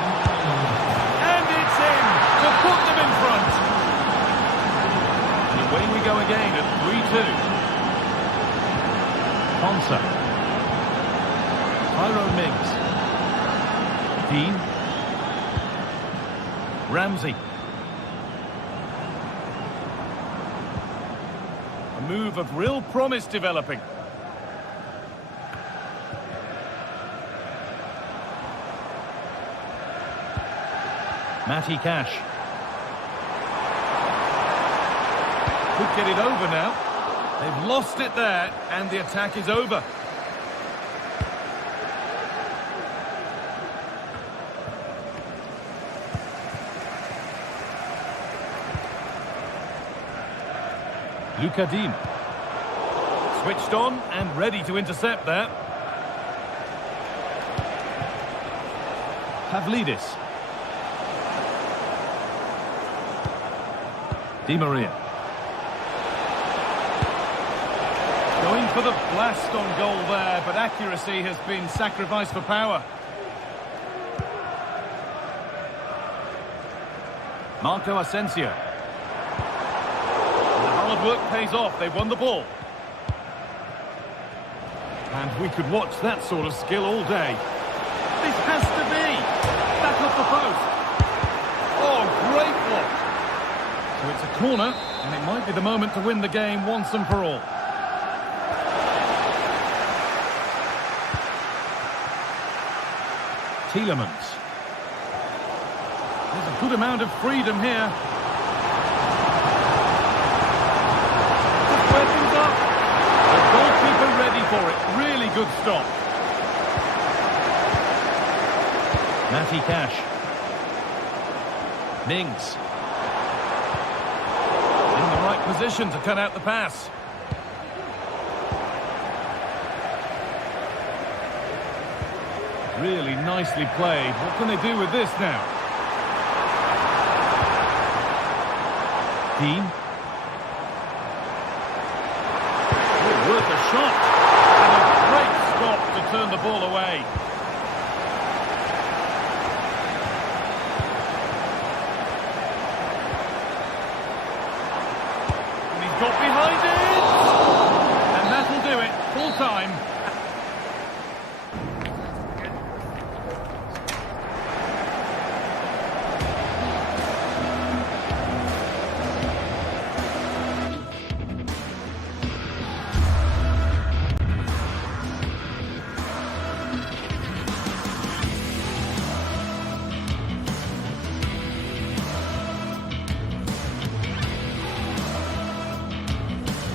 And it's in to put them in front. And away we go again at 3-2. Ponsa. Tyrone Mings. Dean. Ramsey. A move of real promise developing. Matty Cash. Could get it over now. They've lost it there, and the attack is over. Luca Dean. Switched on and ready to intercept there. Pavlidis. Di Maria. Going for the blast on goal there, but accuracy has been sacrificed for power. Marco Asensio. Hard work pays off. They've won the ball. And we could watch that sort of skill all day. This has to be. Back off the post. Oh, great block. So it's a corner, and it might be the moment to win the game once and for all. Tielemans. There's a good amount of freedom here. Weapons up. The goalkeeper ready for it. Really good stop. Matty Cash. Mings. In the right position to cut out the pass. Really nicely played. What can they do with this now? Dean. Worth a shot. And a great stop to turn the ball away. And he's got behind it. And that'll do it. Full time.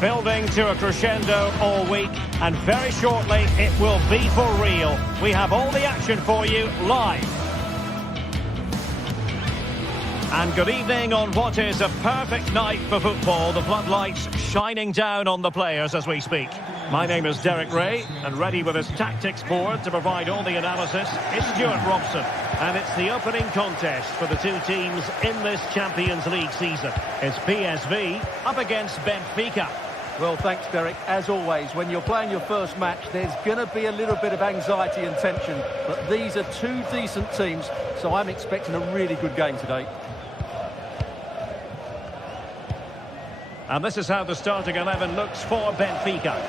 Building to a crescendo all week, and very shortly it will be for real. We have all the action for you live. And good evening on what is a perfect night for football. The floodlights shining down on the players as we speak. My name is Derek Ray, and ready with his tactics board to provide all the analysis is Stuart Robson. And it's the opening contest for the two teams in this Champions League season. It's PSV up against Benfica. Well, thanks, Derek. As always, when you're playing your first match, there's going to be a little bit of anxiety and tension. But these are two decent teams, so I'm expecting a really good game today. And this is how the starting 11 looks for Benfica.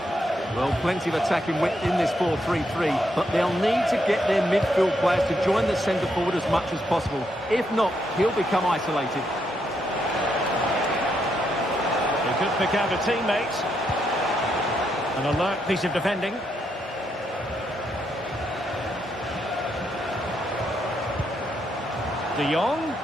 Well, plenty of attacking width in this 4-3-3, but they'll need to get their midfield players to join the centre forward as much as possible. If not, he'll become isolated. They could pick out a teammate. An alert piece of defending. De Jong.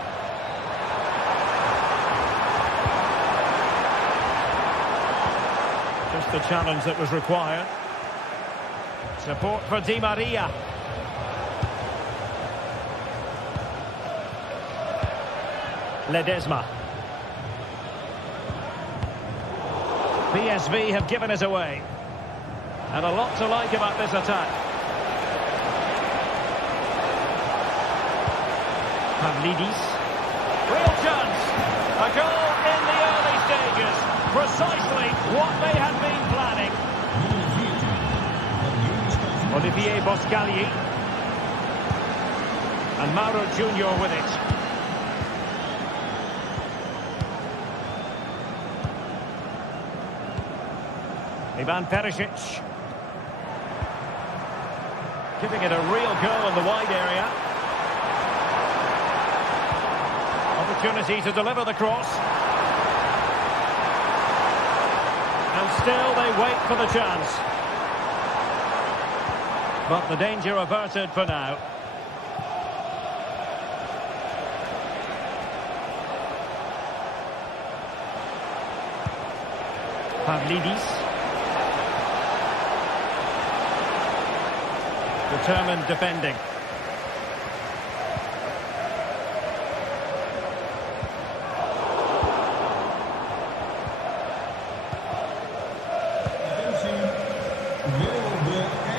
Just the challenge that was required. Support for Di Maria. Ledesma. PSV have given us away. And a lot to like about this attack. Pavlidis. Real chance. A goal in the early stages. Precisely what they had been planning. Olivier Boscagli. And Mauro Junior with it. Ivan Perisic. Giving it a real go in the wide area. Opportunity to deliver the cross. And still they wait for the chance. But the danger averted for now. Pavlidis. Determined defending.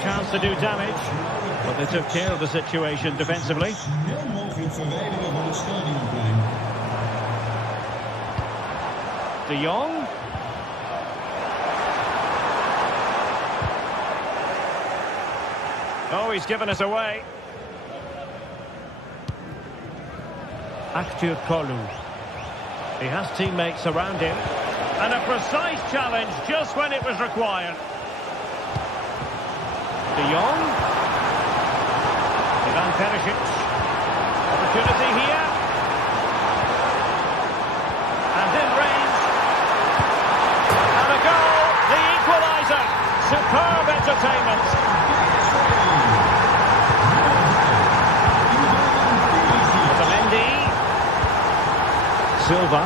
Chance to do damage, but they took care of the situation defensively. De Jong. Oh, he's given us away. Aktur Kolu. He has teammates around him. And a precise challenge just when it was required. De Jong. Ivan Perisic. Opportunity here. And in range. And a goal. The equaliser. Superb entertainment. Silva.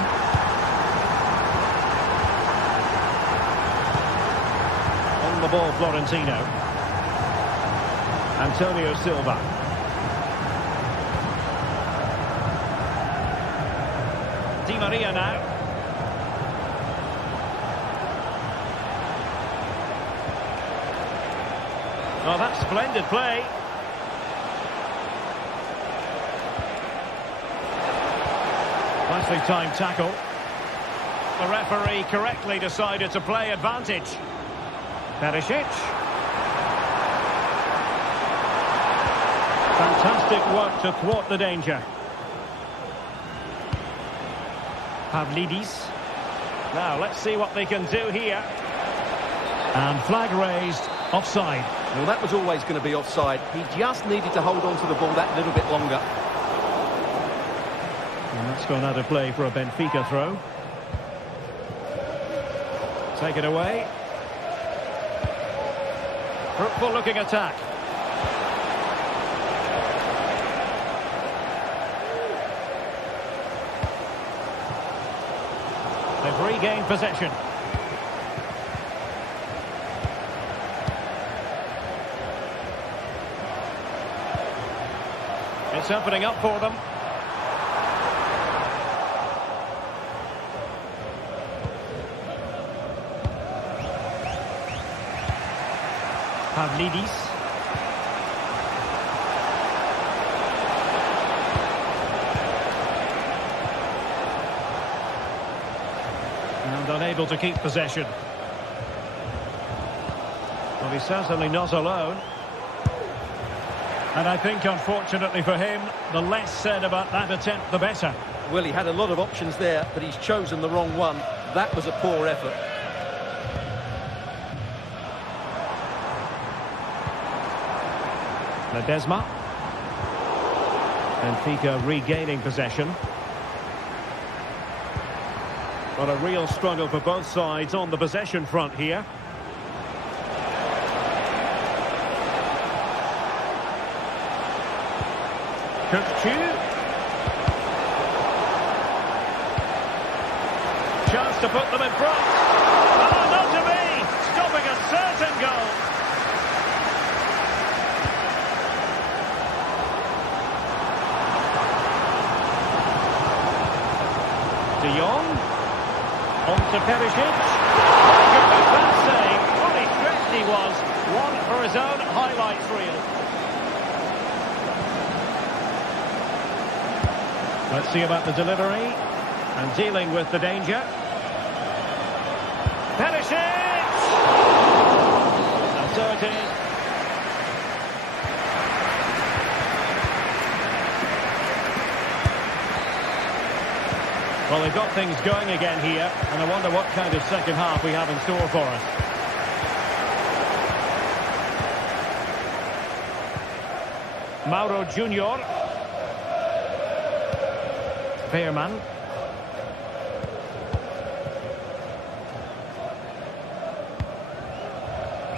On the ball, Florentino. Antonio Silva. Di Maria now. Oh, that's splendid play. Nicely timed tackle. The referee correctly decided to play advantage. Perisic. Fantastic work to thwart the danger. Pavlidis. Now let's see what they can do here. And flag raised, offside. Well, that was always going to be offside. He just needed to hold on to the ball that little bit longer. And that's gone out of play for a Benfica throw. Take it away. Fruitful looking attack. They've regained possession. It's opening up for them. Pavlidis. And unable to keep possession. Well, he's certainly not alone. And I think, unfortunately for him, the less said about that attempt, the better. Well, he had a lot of options there, but he's chosen the wrong one. That was a poor effort. Ledesma. Benfica regaining possession. But a real struggle for both sides on the possession front here. Kökçü. Chance to put them in front. Oh, not to be! On to Perisic. What a good pass save. Fully stretched he was. One for his own highlights reel. Let's see about the delivery. And dealing with the danger. Perisic! And so it is. Well, they've got things going again here, and I wonder what kind of second half we have in store for us. Mauro Junior. Veerman.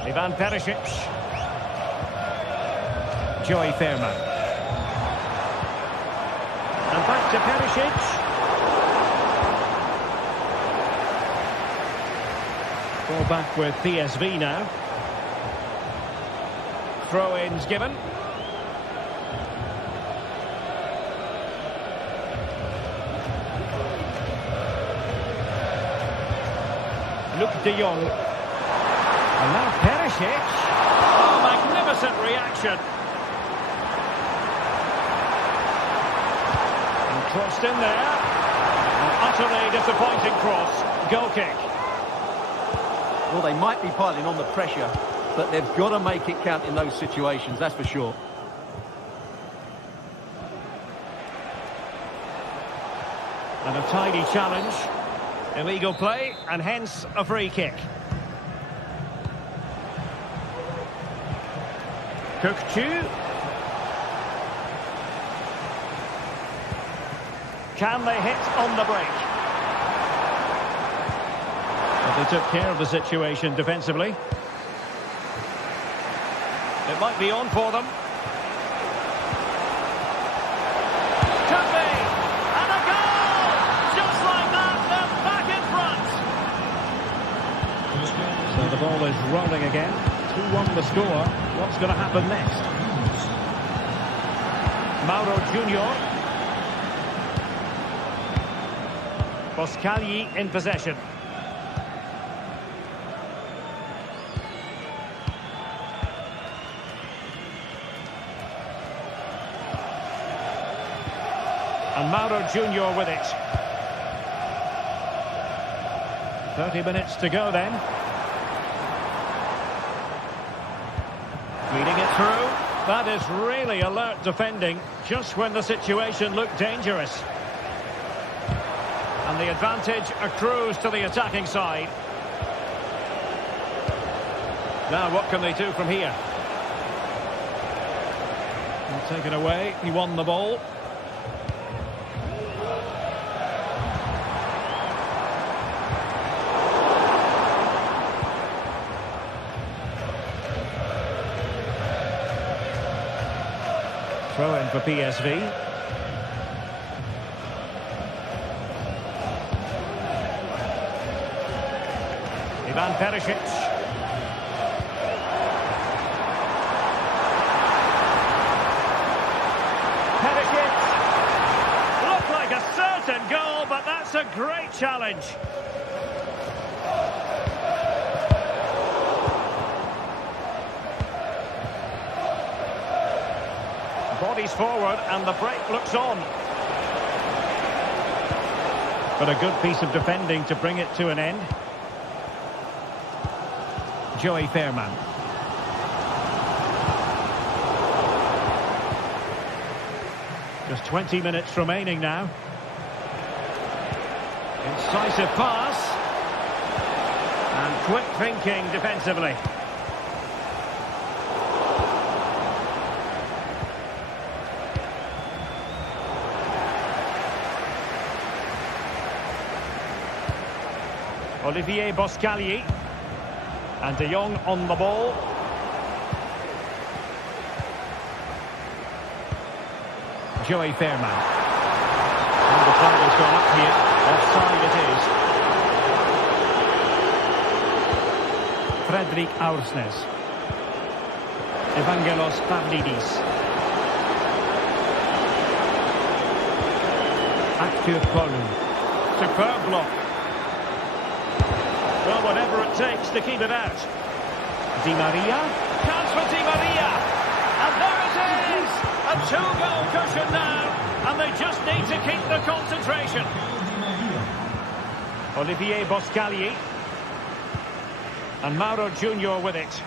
Ivan Perisic. Joey Veerman. And back to Perisic. Ball back with PSV now. Throw-ins given. Luke de Jong. And now Perisic. Oh, magnificent reaction. And crossed in there. An utterly disappointing cross. Goal kick. Well, they might be piling on the pressure, but they've got to make it count in those situations, that's for sure. And a tidy challenge. Illegal play, and hence a free kick. Cook-Chu. Can they hit on the break? But they took care of the situation defensively. It might be on for them. Could be! And a goal! Just like that, they're back in front! So the ball is rolling again. 2-1 the score. What's going to happen next? Mauro Junior. Boscagli in possession. And Mauro Junior with it. 30 minutes to go then. Reading it through. That is really alert defending, just when the situation looked dangerous. And the advantage accrues to the attacking side. Now what can they do from here? And taken away, he won the ball. Throw in for PSV. Ivan Perisic. Perisic. Looked like a certain goal, but that's a great challenge. Bodies forward and the break looks on. But a good piece of defending to bring it to an end. Joey Veerman. Just 20 minutes remaining now. Incisive pass. And quick thinking defensively. Olivier Boscagli. And de Jong on the ball. Joey Veerman. And the flag has gone up here. Offside it is. Fredrik Aursnes. Evangelos Pavlidis. Aktur Kolu. Superb block. takes to keep it out. Di Maria. Chance for Di Maria. And there it is! A two-goal cushion now. And they just need to keep the concentration. Olivier Boscagli. And Mauro Junior with it.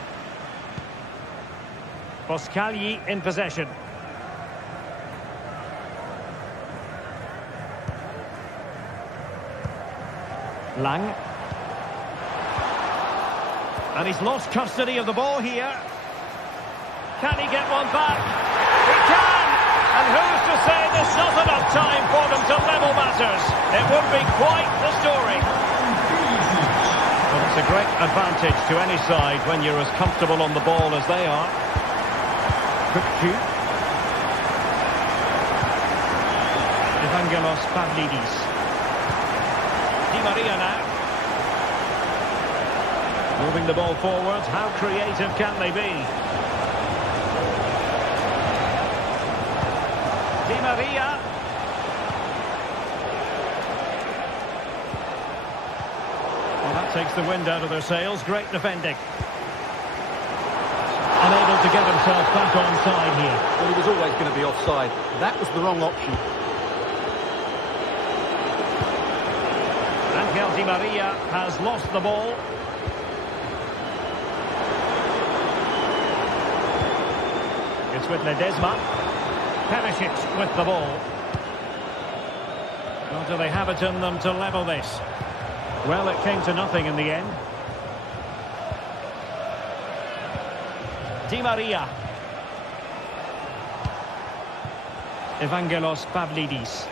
Boscagli in possession. Lang. And he's lost custody of the ball here. Can he get one back? He can! And who's to say there's not enough time for them to level matters? It would be quite the story. But it's a great advantage to any side when you're as comfortable on the ball as they are. Quick shoot. Evangelos Pavlidis. Di Maria now. Moving the ball forwards. How creative can they be? Di Maria. Well, that takes the wind out of their sails. Great defending. Unable to get himself back onside here. Well, he was always going to be offside. That was the wrong option. Angel Di Maria has lost the ball. It's with Ledesma. Perisic with the ball. Well, do they have it in them to level this? Well, it came to nothing in the end. Di Maria. Evangelos Pavlidis.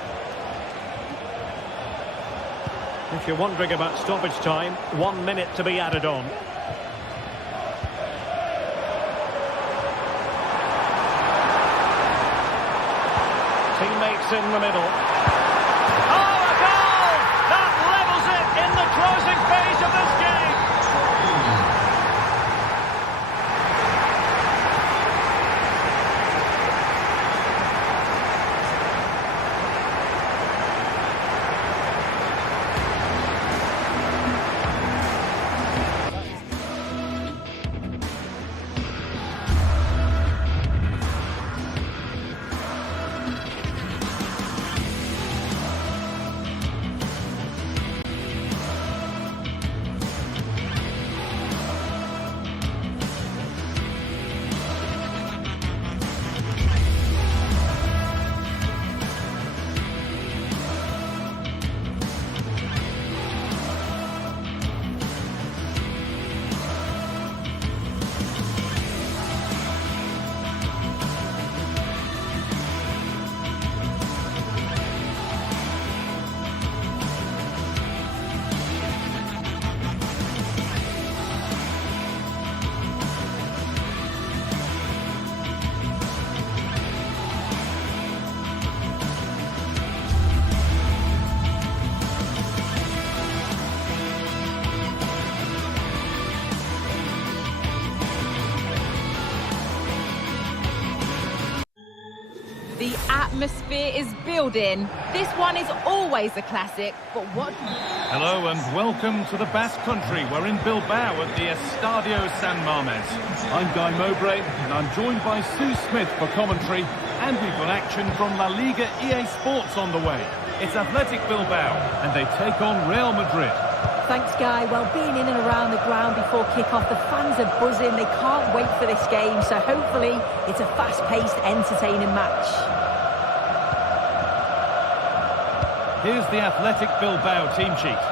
If you're wondering about stoppage time, 1 minute to be added on. Teammates in the middle. Oh, a goal! That levels it in the closing phase of this game. The atmosphere is building. This one is always a classic, but what... Hello and welcome to the Basque Country. We're in Bilbao at the Estadio San Mamés. I'm Guy Mowbray and I'm joined by Sue Smith for commentary, and we've got action from La Liga GTSports on the way. It's Athletic Bilbao and they take on Real Madrid. Thanks, Guy. Well, being in and around the ground before kick-off, the fans are buzzing. They can't wait for this game, so hopefully it's a fast-paced, entertaining match. Here's the Athletic Bilbao team sheet.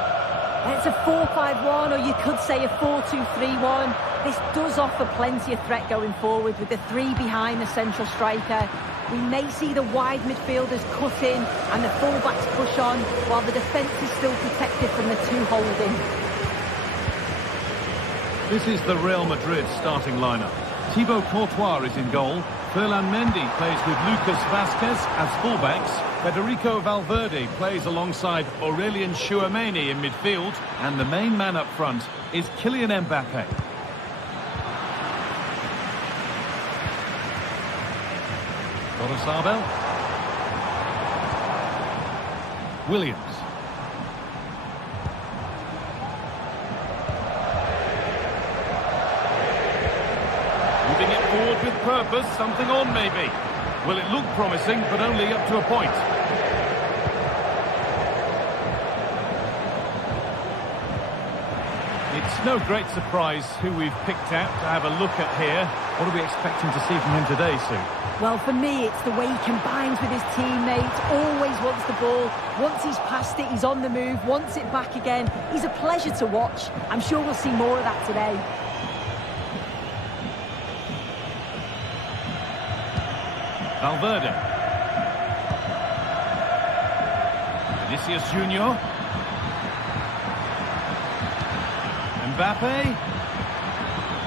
It's a 4-5-1, or you could say a 4-2-3-1. This does offer plenty of threat going forward with the three behind the central striker. We may see the wide midfielders cut in and the full-backs push on, while the defence is still protected from the two holding. This is the Real Madrid starting lineup. Thibaut Courtois is in goal. Ferland Mendy plays with Lucas Vazquez as fullbacks. Federico Valverde plays alongside Aurelien Tchouameni in midfield. And the main man up front is Kylian Mbappe. Abel. Williams. forward with purpose, something on maybe. Well, it looked promising, but only up to a point. It's no great surprise who we've picked out to have a look at here. What are we expecting to see from him today, Sue? Well, for me, it's the way he combines with his teammates, always wants the ball. Once he's passed it, he's on the move, wants it back again. He's a pleasure to watch. I'm sure we'll see more of that today. Valverde. Vinicius Junior. Mbappe.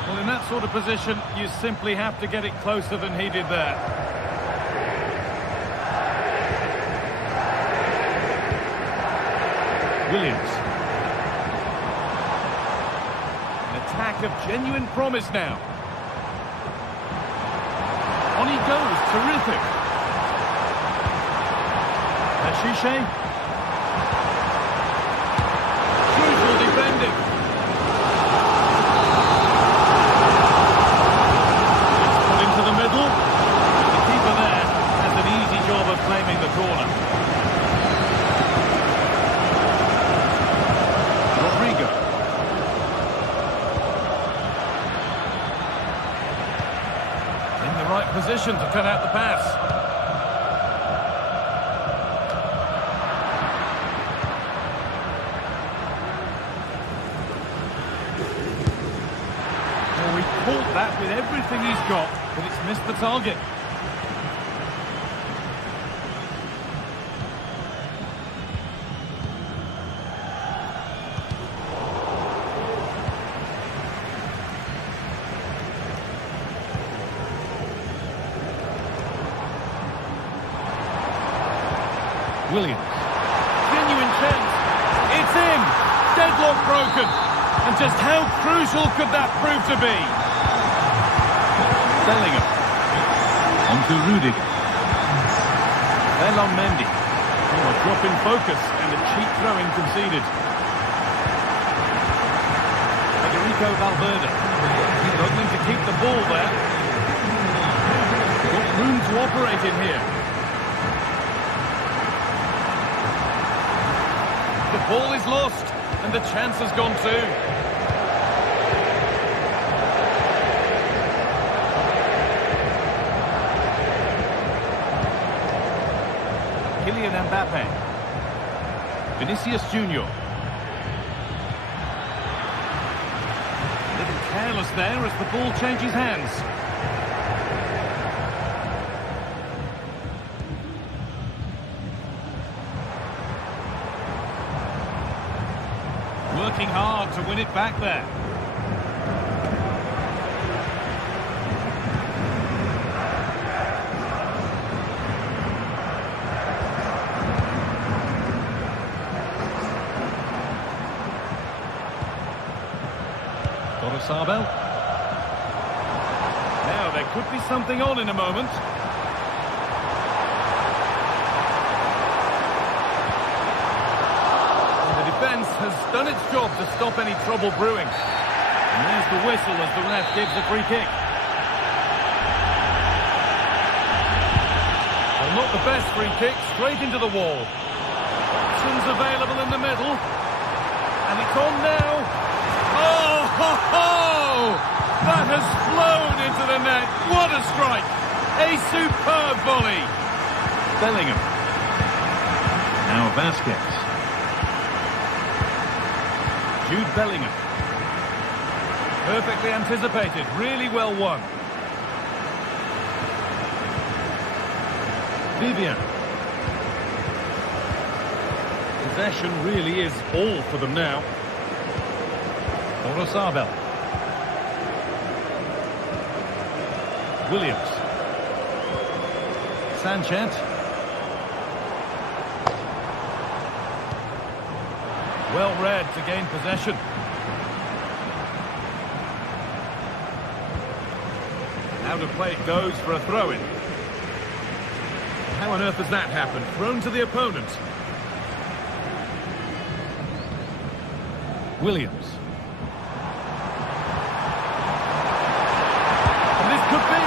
Well, in that sort of position, you simply have to get it closer than he did there. Williams. An attack of genuine promise now. On he goes, terrific. Ashiche. Crucial defending. It's put into the middle. The keeper there has an easy job of claiming the corner. Rodrigo. In the right position to cut out the pass. Well, he caught that with everything he's got, but it's missed the target. Williams. Genuine chance. It's in. Deadlock broken. And just how crucial could that prove to be? Bellingham. On to Rudiger. Belon Mendy. Oh, a drop in focus and a cheap throw-in conceded. Federico Valverde. Struggling to keep the ball there. Got room to operate in here. The ball is lost, and the chance has gone too. Kylian Mbappe. Vinicius Junior. A little careless there as the ball changes hands. Working hard to win it back there. Sabel. Now there could be something on in a moment. The defence has done its job to stop any trouble brewing. And there's the whistle as the ref gives a free kick. Well, not the best free kick, straight into the wall. Options available in the middle. And it's on now. Oh, ho, ho! That has flown into the net. What a strike! A superb volley. Bellingham. Now Vasquez. Jude Bellingham. Perfectly anticipated. Really well won. Vivian. Possession really is all for them now. Sabel. Williams. Sanchez. Well read to gain possession. Out of play it goes for a throw-in. How on earth has that happened? Thrown to the opponent. Williams. Could be.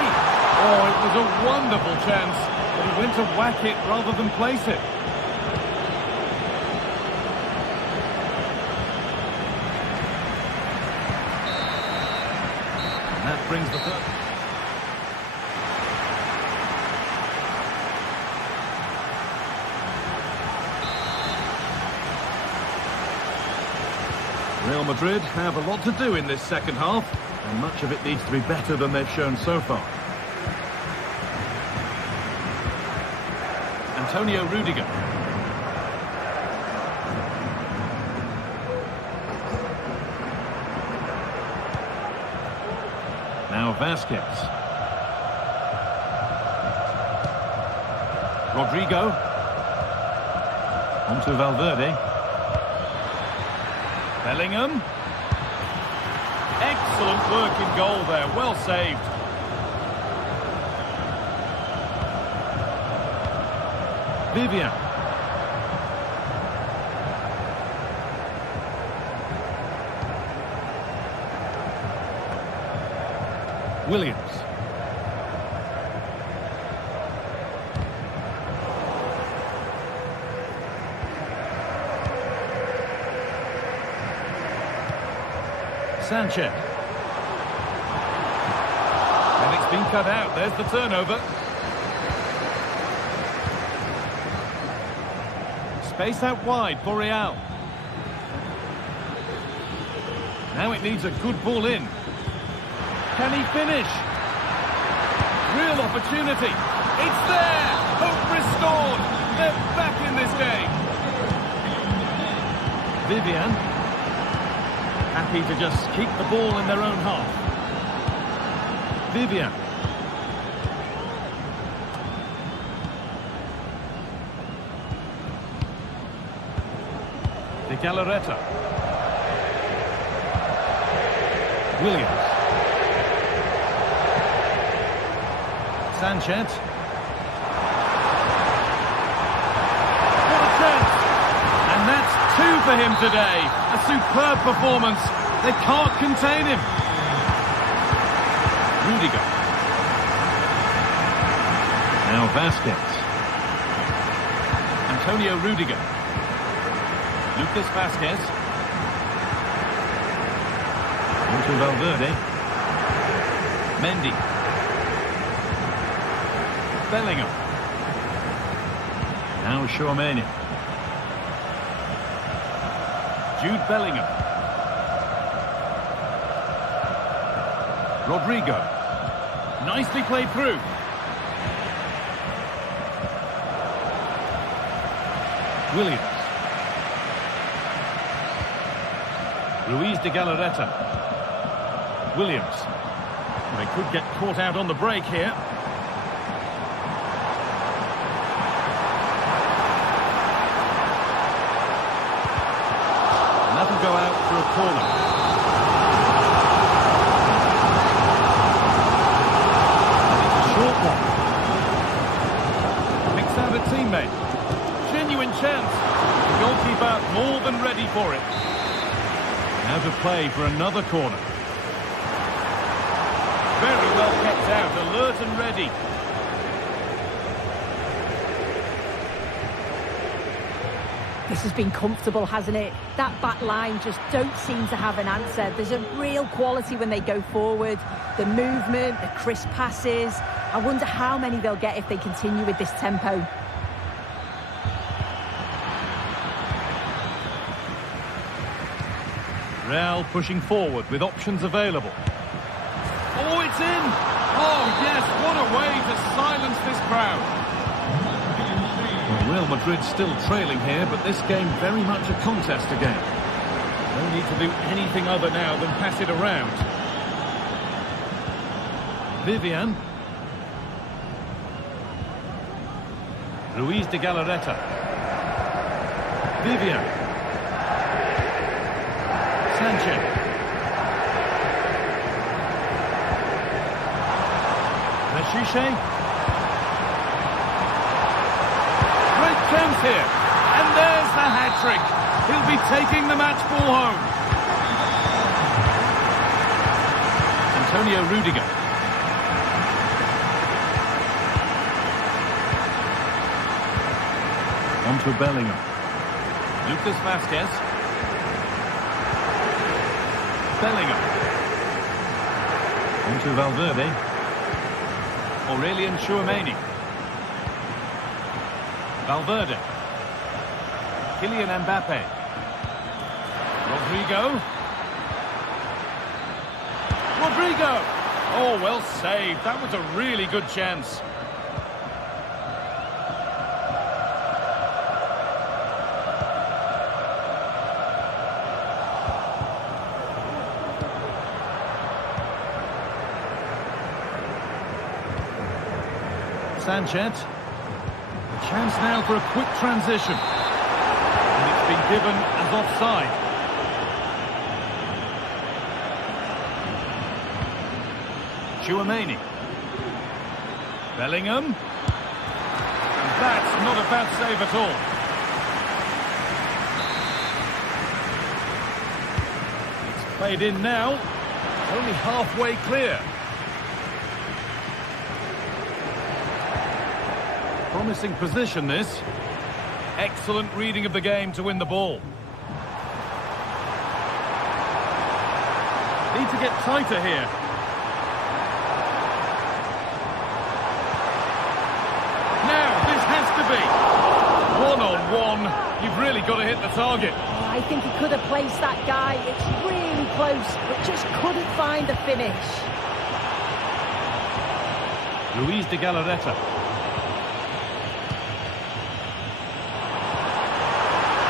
was a wonderful chance, but he went to whack it rather than place it. And that brings the third. Real Madrid have a lot to do in this second half, and much of it needs to be better than they've shown so far. Antonio Rudiger. Now Vasquez. Rodrigo. On to Valverde. Bellingham. Excellent work in goal there, well saved. Vivian. Williams. Sanchez. And it's been cut out. There's the turnover. Space out wide for Real. Now it needs a good ball in. Can he finish? Real opportunity. It's there! Hope restored! They're back in this game. Vivian. Happy to just keep the ball in their own half. Vivian. De Galarreta. Williams. Sanchez. What a chance! And that's two for him today. A superb performance. They can't contain him. Rudiger. Now Vasquez. Antonio Rudiger. Lucas Vasquez. On to Valverde. Mendy. Bellingham. Now Tchouaméni. Jude Bellingham. Rodrigo. Nicely played through. Williams. Ruiz de Galarreta. Williams. They could get caught out on the break here. And that'll go out for a corner. Short one. Picks out a teammate. Genuine chance. The goalkeeper more than ready for it. Now to play for another corner. Very well kept out, alert and ready. This has been comfortable, hasn't it? That back line just don't seem to have an answer. There's a real quality when they go forward. The movement, the crisp passes. I wonder how many they'll get if they continue with this tempo. Real pushing forward with options available. Oh, it's in! Oh, yes, what a way to silence this crowd. Well, Real Madrid still trailing here, but this game very much a contest again. No need to do anything other now than pass it around. Vivian. Ruiz de Galarreta. Vivian. Sanchez. Mechiche. Great chance here. And there's the hat-trick. He'll be taking the match ball home. Antonio Rudiger. to Bellingham. Lucas Vazquez. Bellingham. On to Valverde. Aurelien Tchouameni. Valverde. Kylian Mbappe. Rodrigo. Oh, well saved. That was a really good chance. Sanchez. A chance now for a quick transition. And it's been given as offside. Tchouameni. Bellingham. And that's not a bad save at all. It's played in now. Only halfway clear. Promising position, this. Excellent reading of the game to win the ball. Need to get tighter here. One-on-one, you've really got to hit the target. Oh, I think he could have placed that guy. It's really close, but just couldn't find the finish. Luis de Galarreta.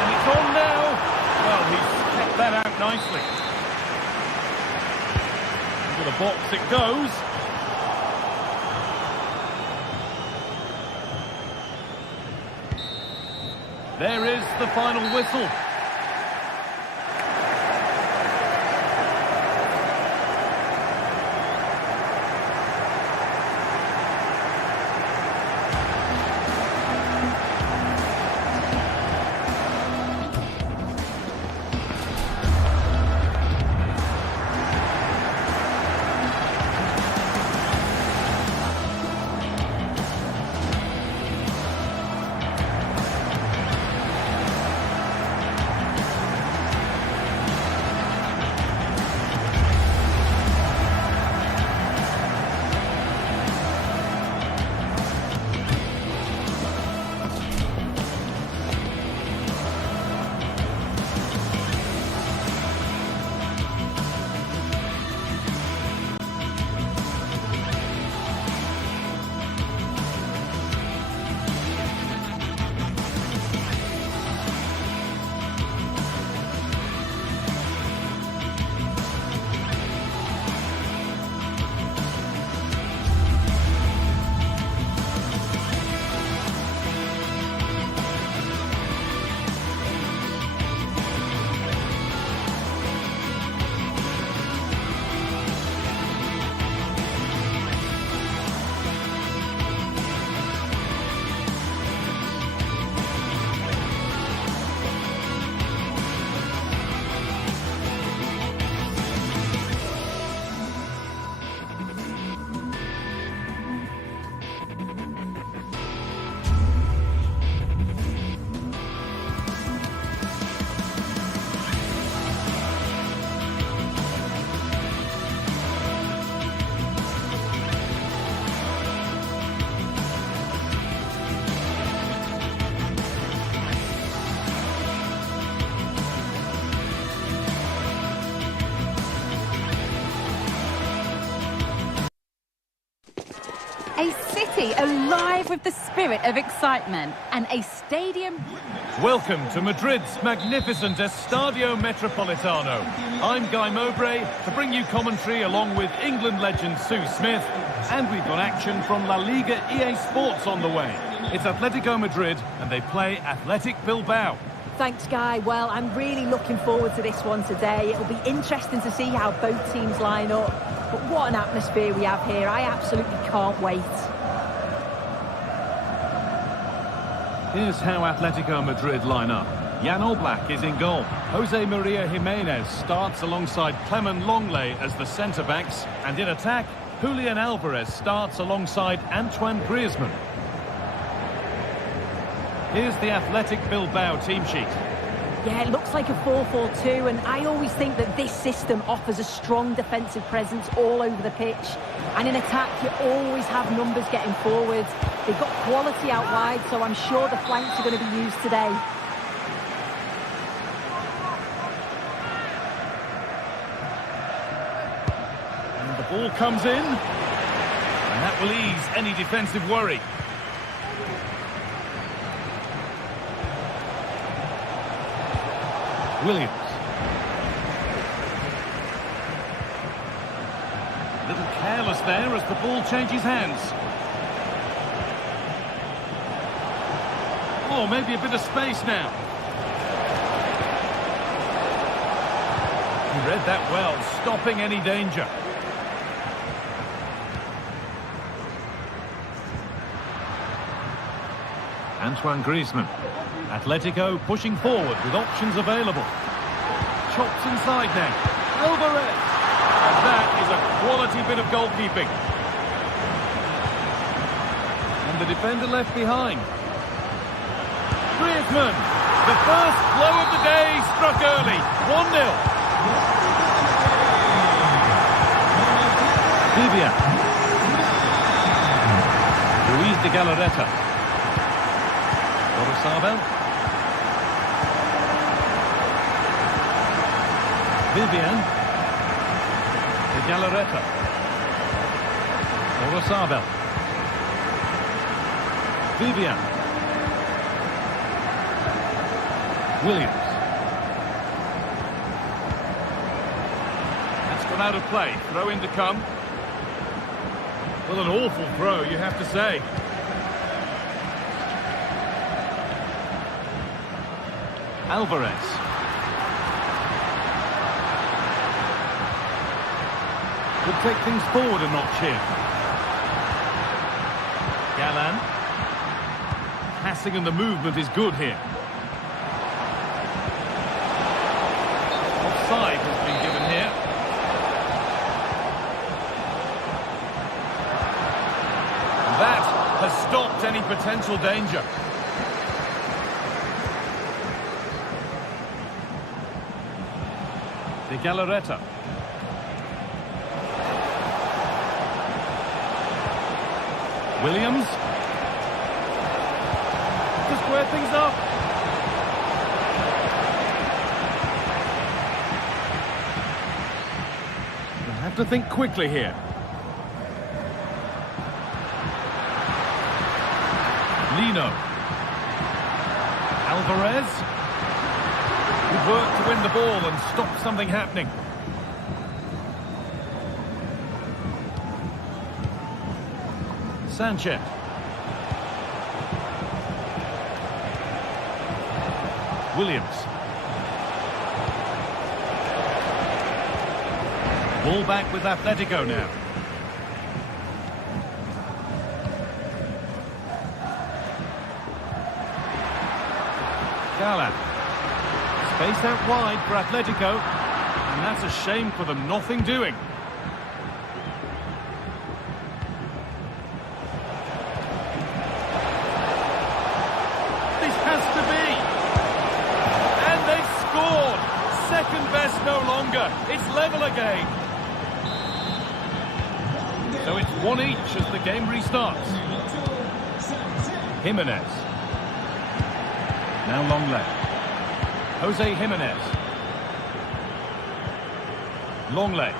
And it's on now. Well, he's kept that out nicely. Into the box it goes. There is the final whistle. A city alive with the spirit of excitement and a stadium. Welcome to Madrid's magnificent Estadio Metropolitano. I'm Guy Mowbray to bring you commentary along with England legend Sue Smith, and we've got action from La Liga GTSports on the way. It's Atletico Madrid and they play Athletic Bilbao. Thanks, Guy. Well, I'm really looking forward to this one today. It'll be interesting to see how both teams line up. But what an atmosphere we have here. I absolutely can't wait. Here's how Atletico Madrid line up. Jan Oblak is in goal. Jose Maria Jimenez starts alongside Clement Longley as the centre-backs. And in attack, Julian Alvarez starts alongside Antoine Griezmann. Here's the Athletic Bilbao team sheet. Yeah, it looks like a 4-4-2, and I always think that this system offers a strong defensive presence all over the pitch. And in attack, you always have numbers getting forward. They've got quality out wide, so I'm sure the flanks are going to be used today. And the ball comes in, and that will ease any defensive worry. Williams. A little careless there as the ball changes hands. Oh, maybe a bit of space now. He read that well, stopping any danger. Antoine Griezmann. Atletico pushing forward with options available. Chops inside now. Alvarez. And that is a quality bit of goalkeeping. And the defender left behind. Griezmann. The first blow of the day struck early. 1-0. Vivian. Luis de Galarreta. Sabel. Vivian. De Galarreta. Sabel. Vivian. Williams. That's gone out of play. Throw in to come. Well, an awful throw, you have to say. Alvarez. Could take things forward a notch here. Galán. Passing and the movement is good here. Offside has been given here. That has stopped any potential danger. De Galarreta. Williams. To square things up. We'll have to think quickly here. Lino. Alvarez. Good work to win the ball and stop something happening. Sanchez. Williams. Ball back with Atletico now. Galán. Space out wide for Atletico. And that's a shame for them. Nothing doing. This has to be. And they've scored. Second best no longer. It's level again. So it's 1 each as the game restarts. Jimenez. Now Longley. Jose Jimenez. Longley.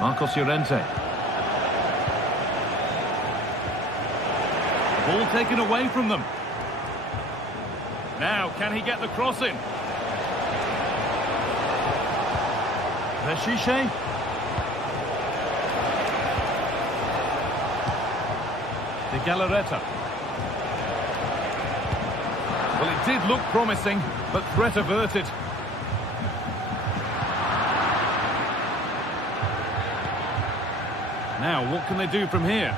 Marcos Llorente. Ball taken away from them. Now, can he get the cross in? Veshiche. De Galarreta. Well, it did look promising, but threat averted. Now, what can they do from here?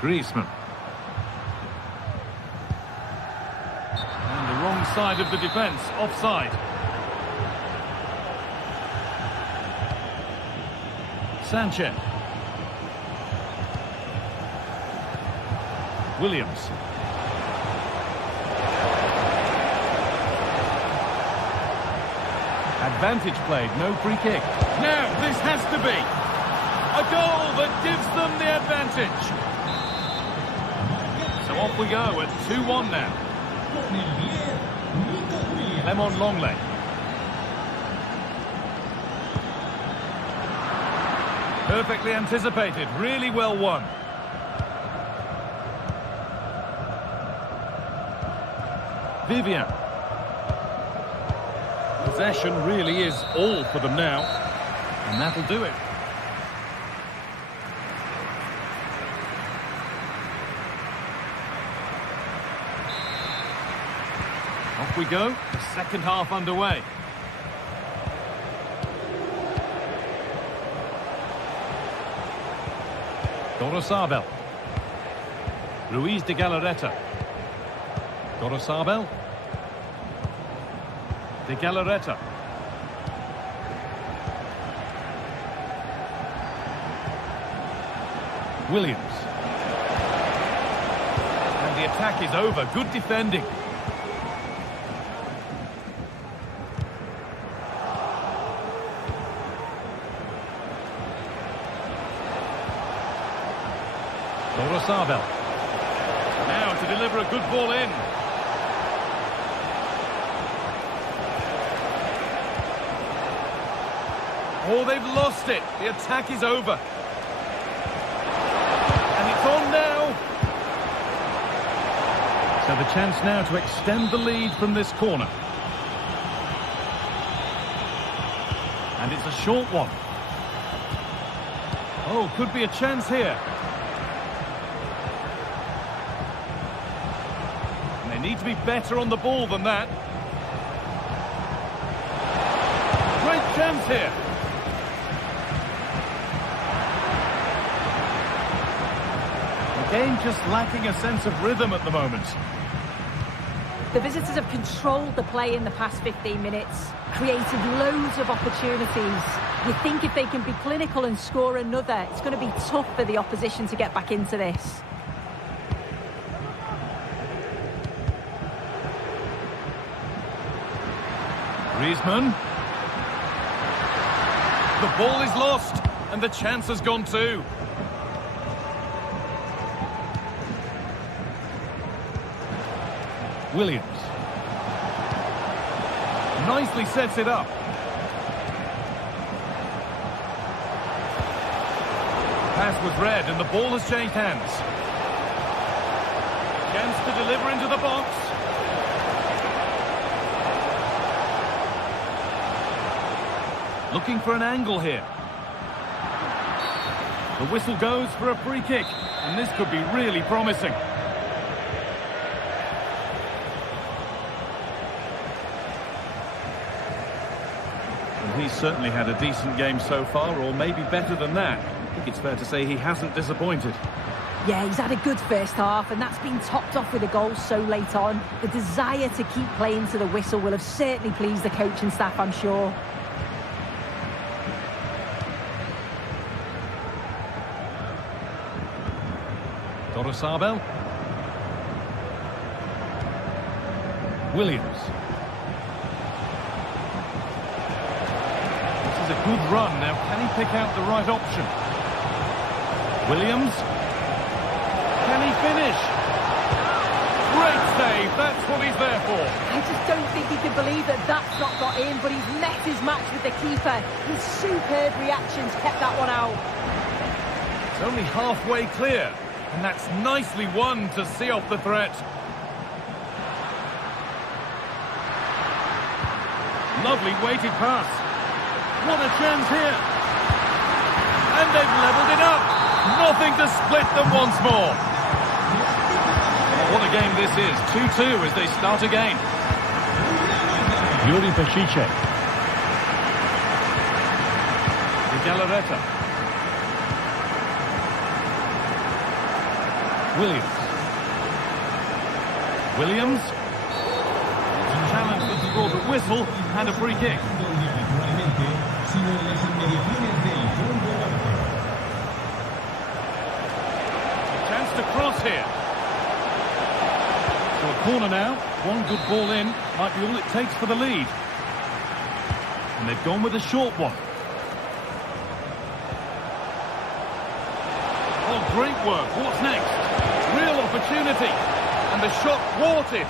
Griezmann. And side of the defence, offside. Sanchez. Williams. Advantage played, no free kick. Now, this has to be a goal that gives them the advantage. So off we go at 2-1 now. Lemon Longley. Perfectly anticipated, really well won. Vivian. Possession really is all for them now, and that'll do it. Off we go, the second half underway. Gorosabel. Ruiz de Galarreta. Gorosabel. De Galarreta. Williams. And the attack is over. Good defending. Gorosabel. Now to deliver a good ball in. Oh, they've lost it. The attack is over. And it's on now. So the chance now to extend the lead from this corner. And it's a short one. Oh, could be a chance here. And they need to be better on the ball than that. Great chance here. Game just lacking a sense of rhythm at the moment. The visitors have controlled the play in the past 15 minutes, created loads of opportunities. You think if they can be clinical and score another, it's going to be tough for the opposition to get back into this. Griezmann. The ball is lost, and the chance has gone too. Williams. Nicely sets it up. Pass was read and the ball has changed hands. Chance to deliver into the box. Looking for an angle here. The whistle goes for a free kick, and this could be really promising. He's certainly had a decent game so far, or maybe better than that. I think it's fair to say he hasn't disappointed. Yeah, he's had a good first half, and that's been topped off with a goal so late on. The desire to keep playing to the whistle will have certainly pleased the coaching staff, I'm sure. Gorosabel. Williams. A good run. Now, can he pick out the right option? Williams. Can he finish? Great save. That's what he's there for. I just don't think he can believe that that's not got in, but he's met his match with the keeper. His superb reactions kept that one out. It's only halfway clear, and that's nicely won to see off the threat. Lovely weighted pass. What a chance here. And they've levelled it up. Nothing to split them once more. What a game this is. 2-2 as they start again. Yuri Pachiche. De Galarreta. Williams. whistle and a free kick. Chance to cross here. So a corner now. One good ball in. Might be all it takes for the lead. And they've gone with a short one. Oh, great work. What's next? Real opportunity. And the shot thwarted.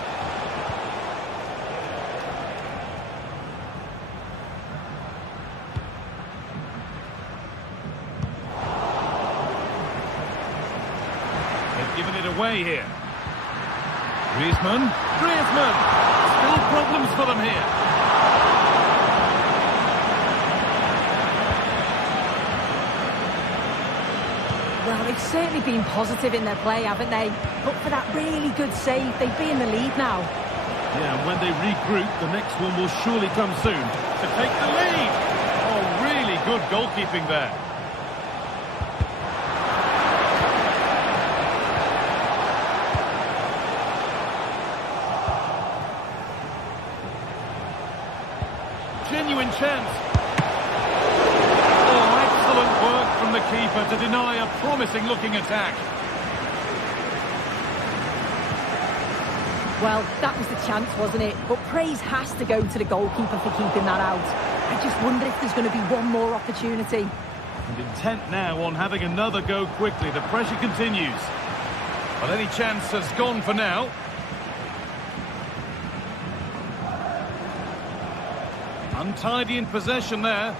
They've given it away here. Griezmann. Still problems for them here. Well, they've certainly been positive in their play, haven't they? But for that really good save, they'd be in the lead now. Yeah, and when they regroup, the next one will surely come soon to take the lead. Oh, really good goalkeeping there. Genuine chance. Oh, excellent work from the keeper to deny a promising-looking attack. Well, that was the chance, wasn't it? But praise has to go to the goalkeeper for keeping that out. I just wonder if there's going to be one more opportunity. And intent now on having another go quickly. The pressure continues. Well, any chance has gone for now. Untidy in possession there.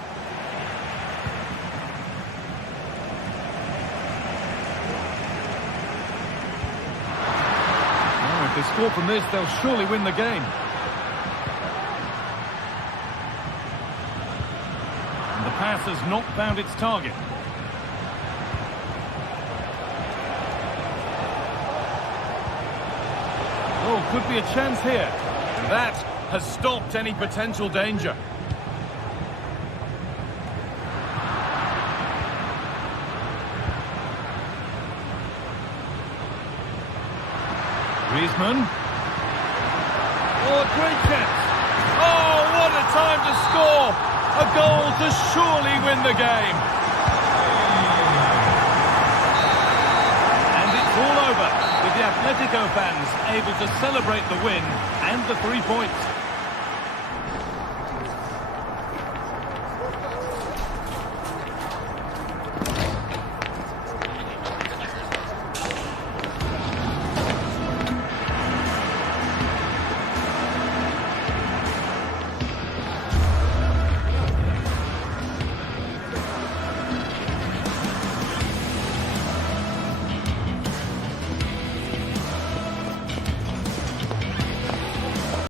Oh, if they score from this, they'll surely win the game. And the pass has not found its target. Oh, could be a chance here. And that has stopped any potential danger. Griezmann. Oh, a great chance. Oh, what a time to score. A goal to surely win the game. And it's all over, with the Atletico fans able to celebrate the win and the 3 points.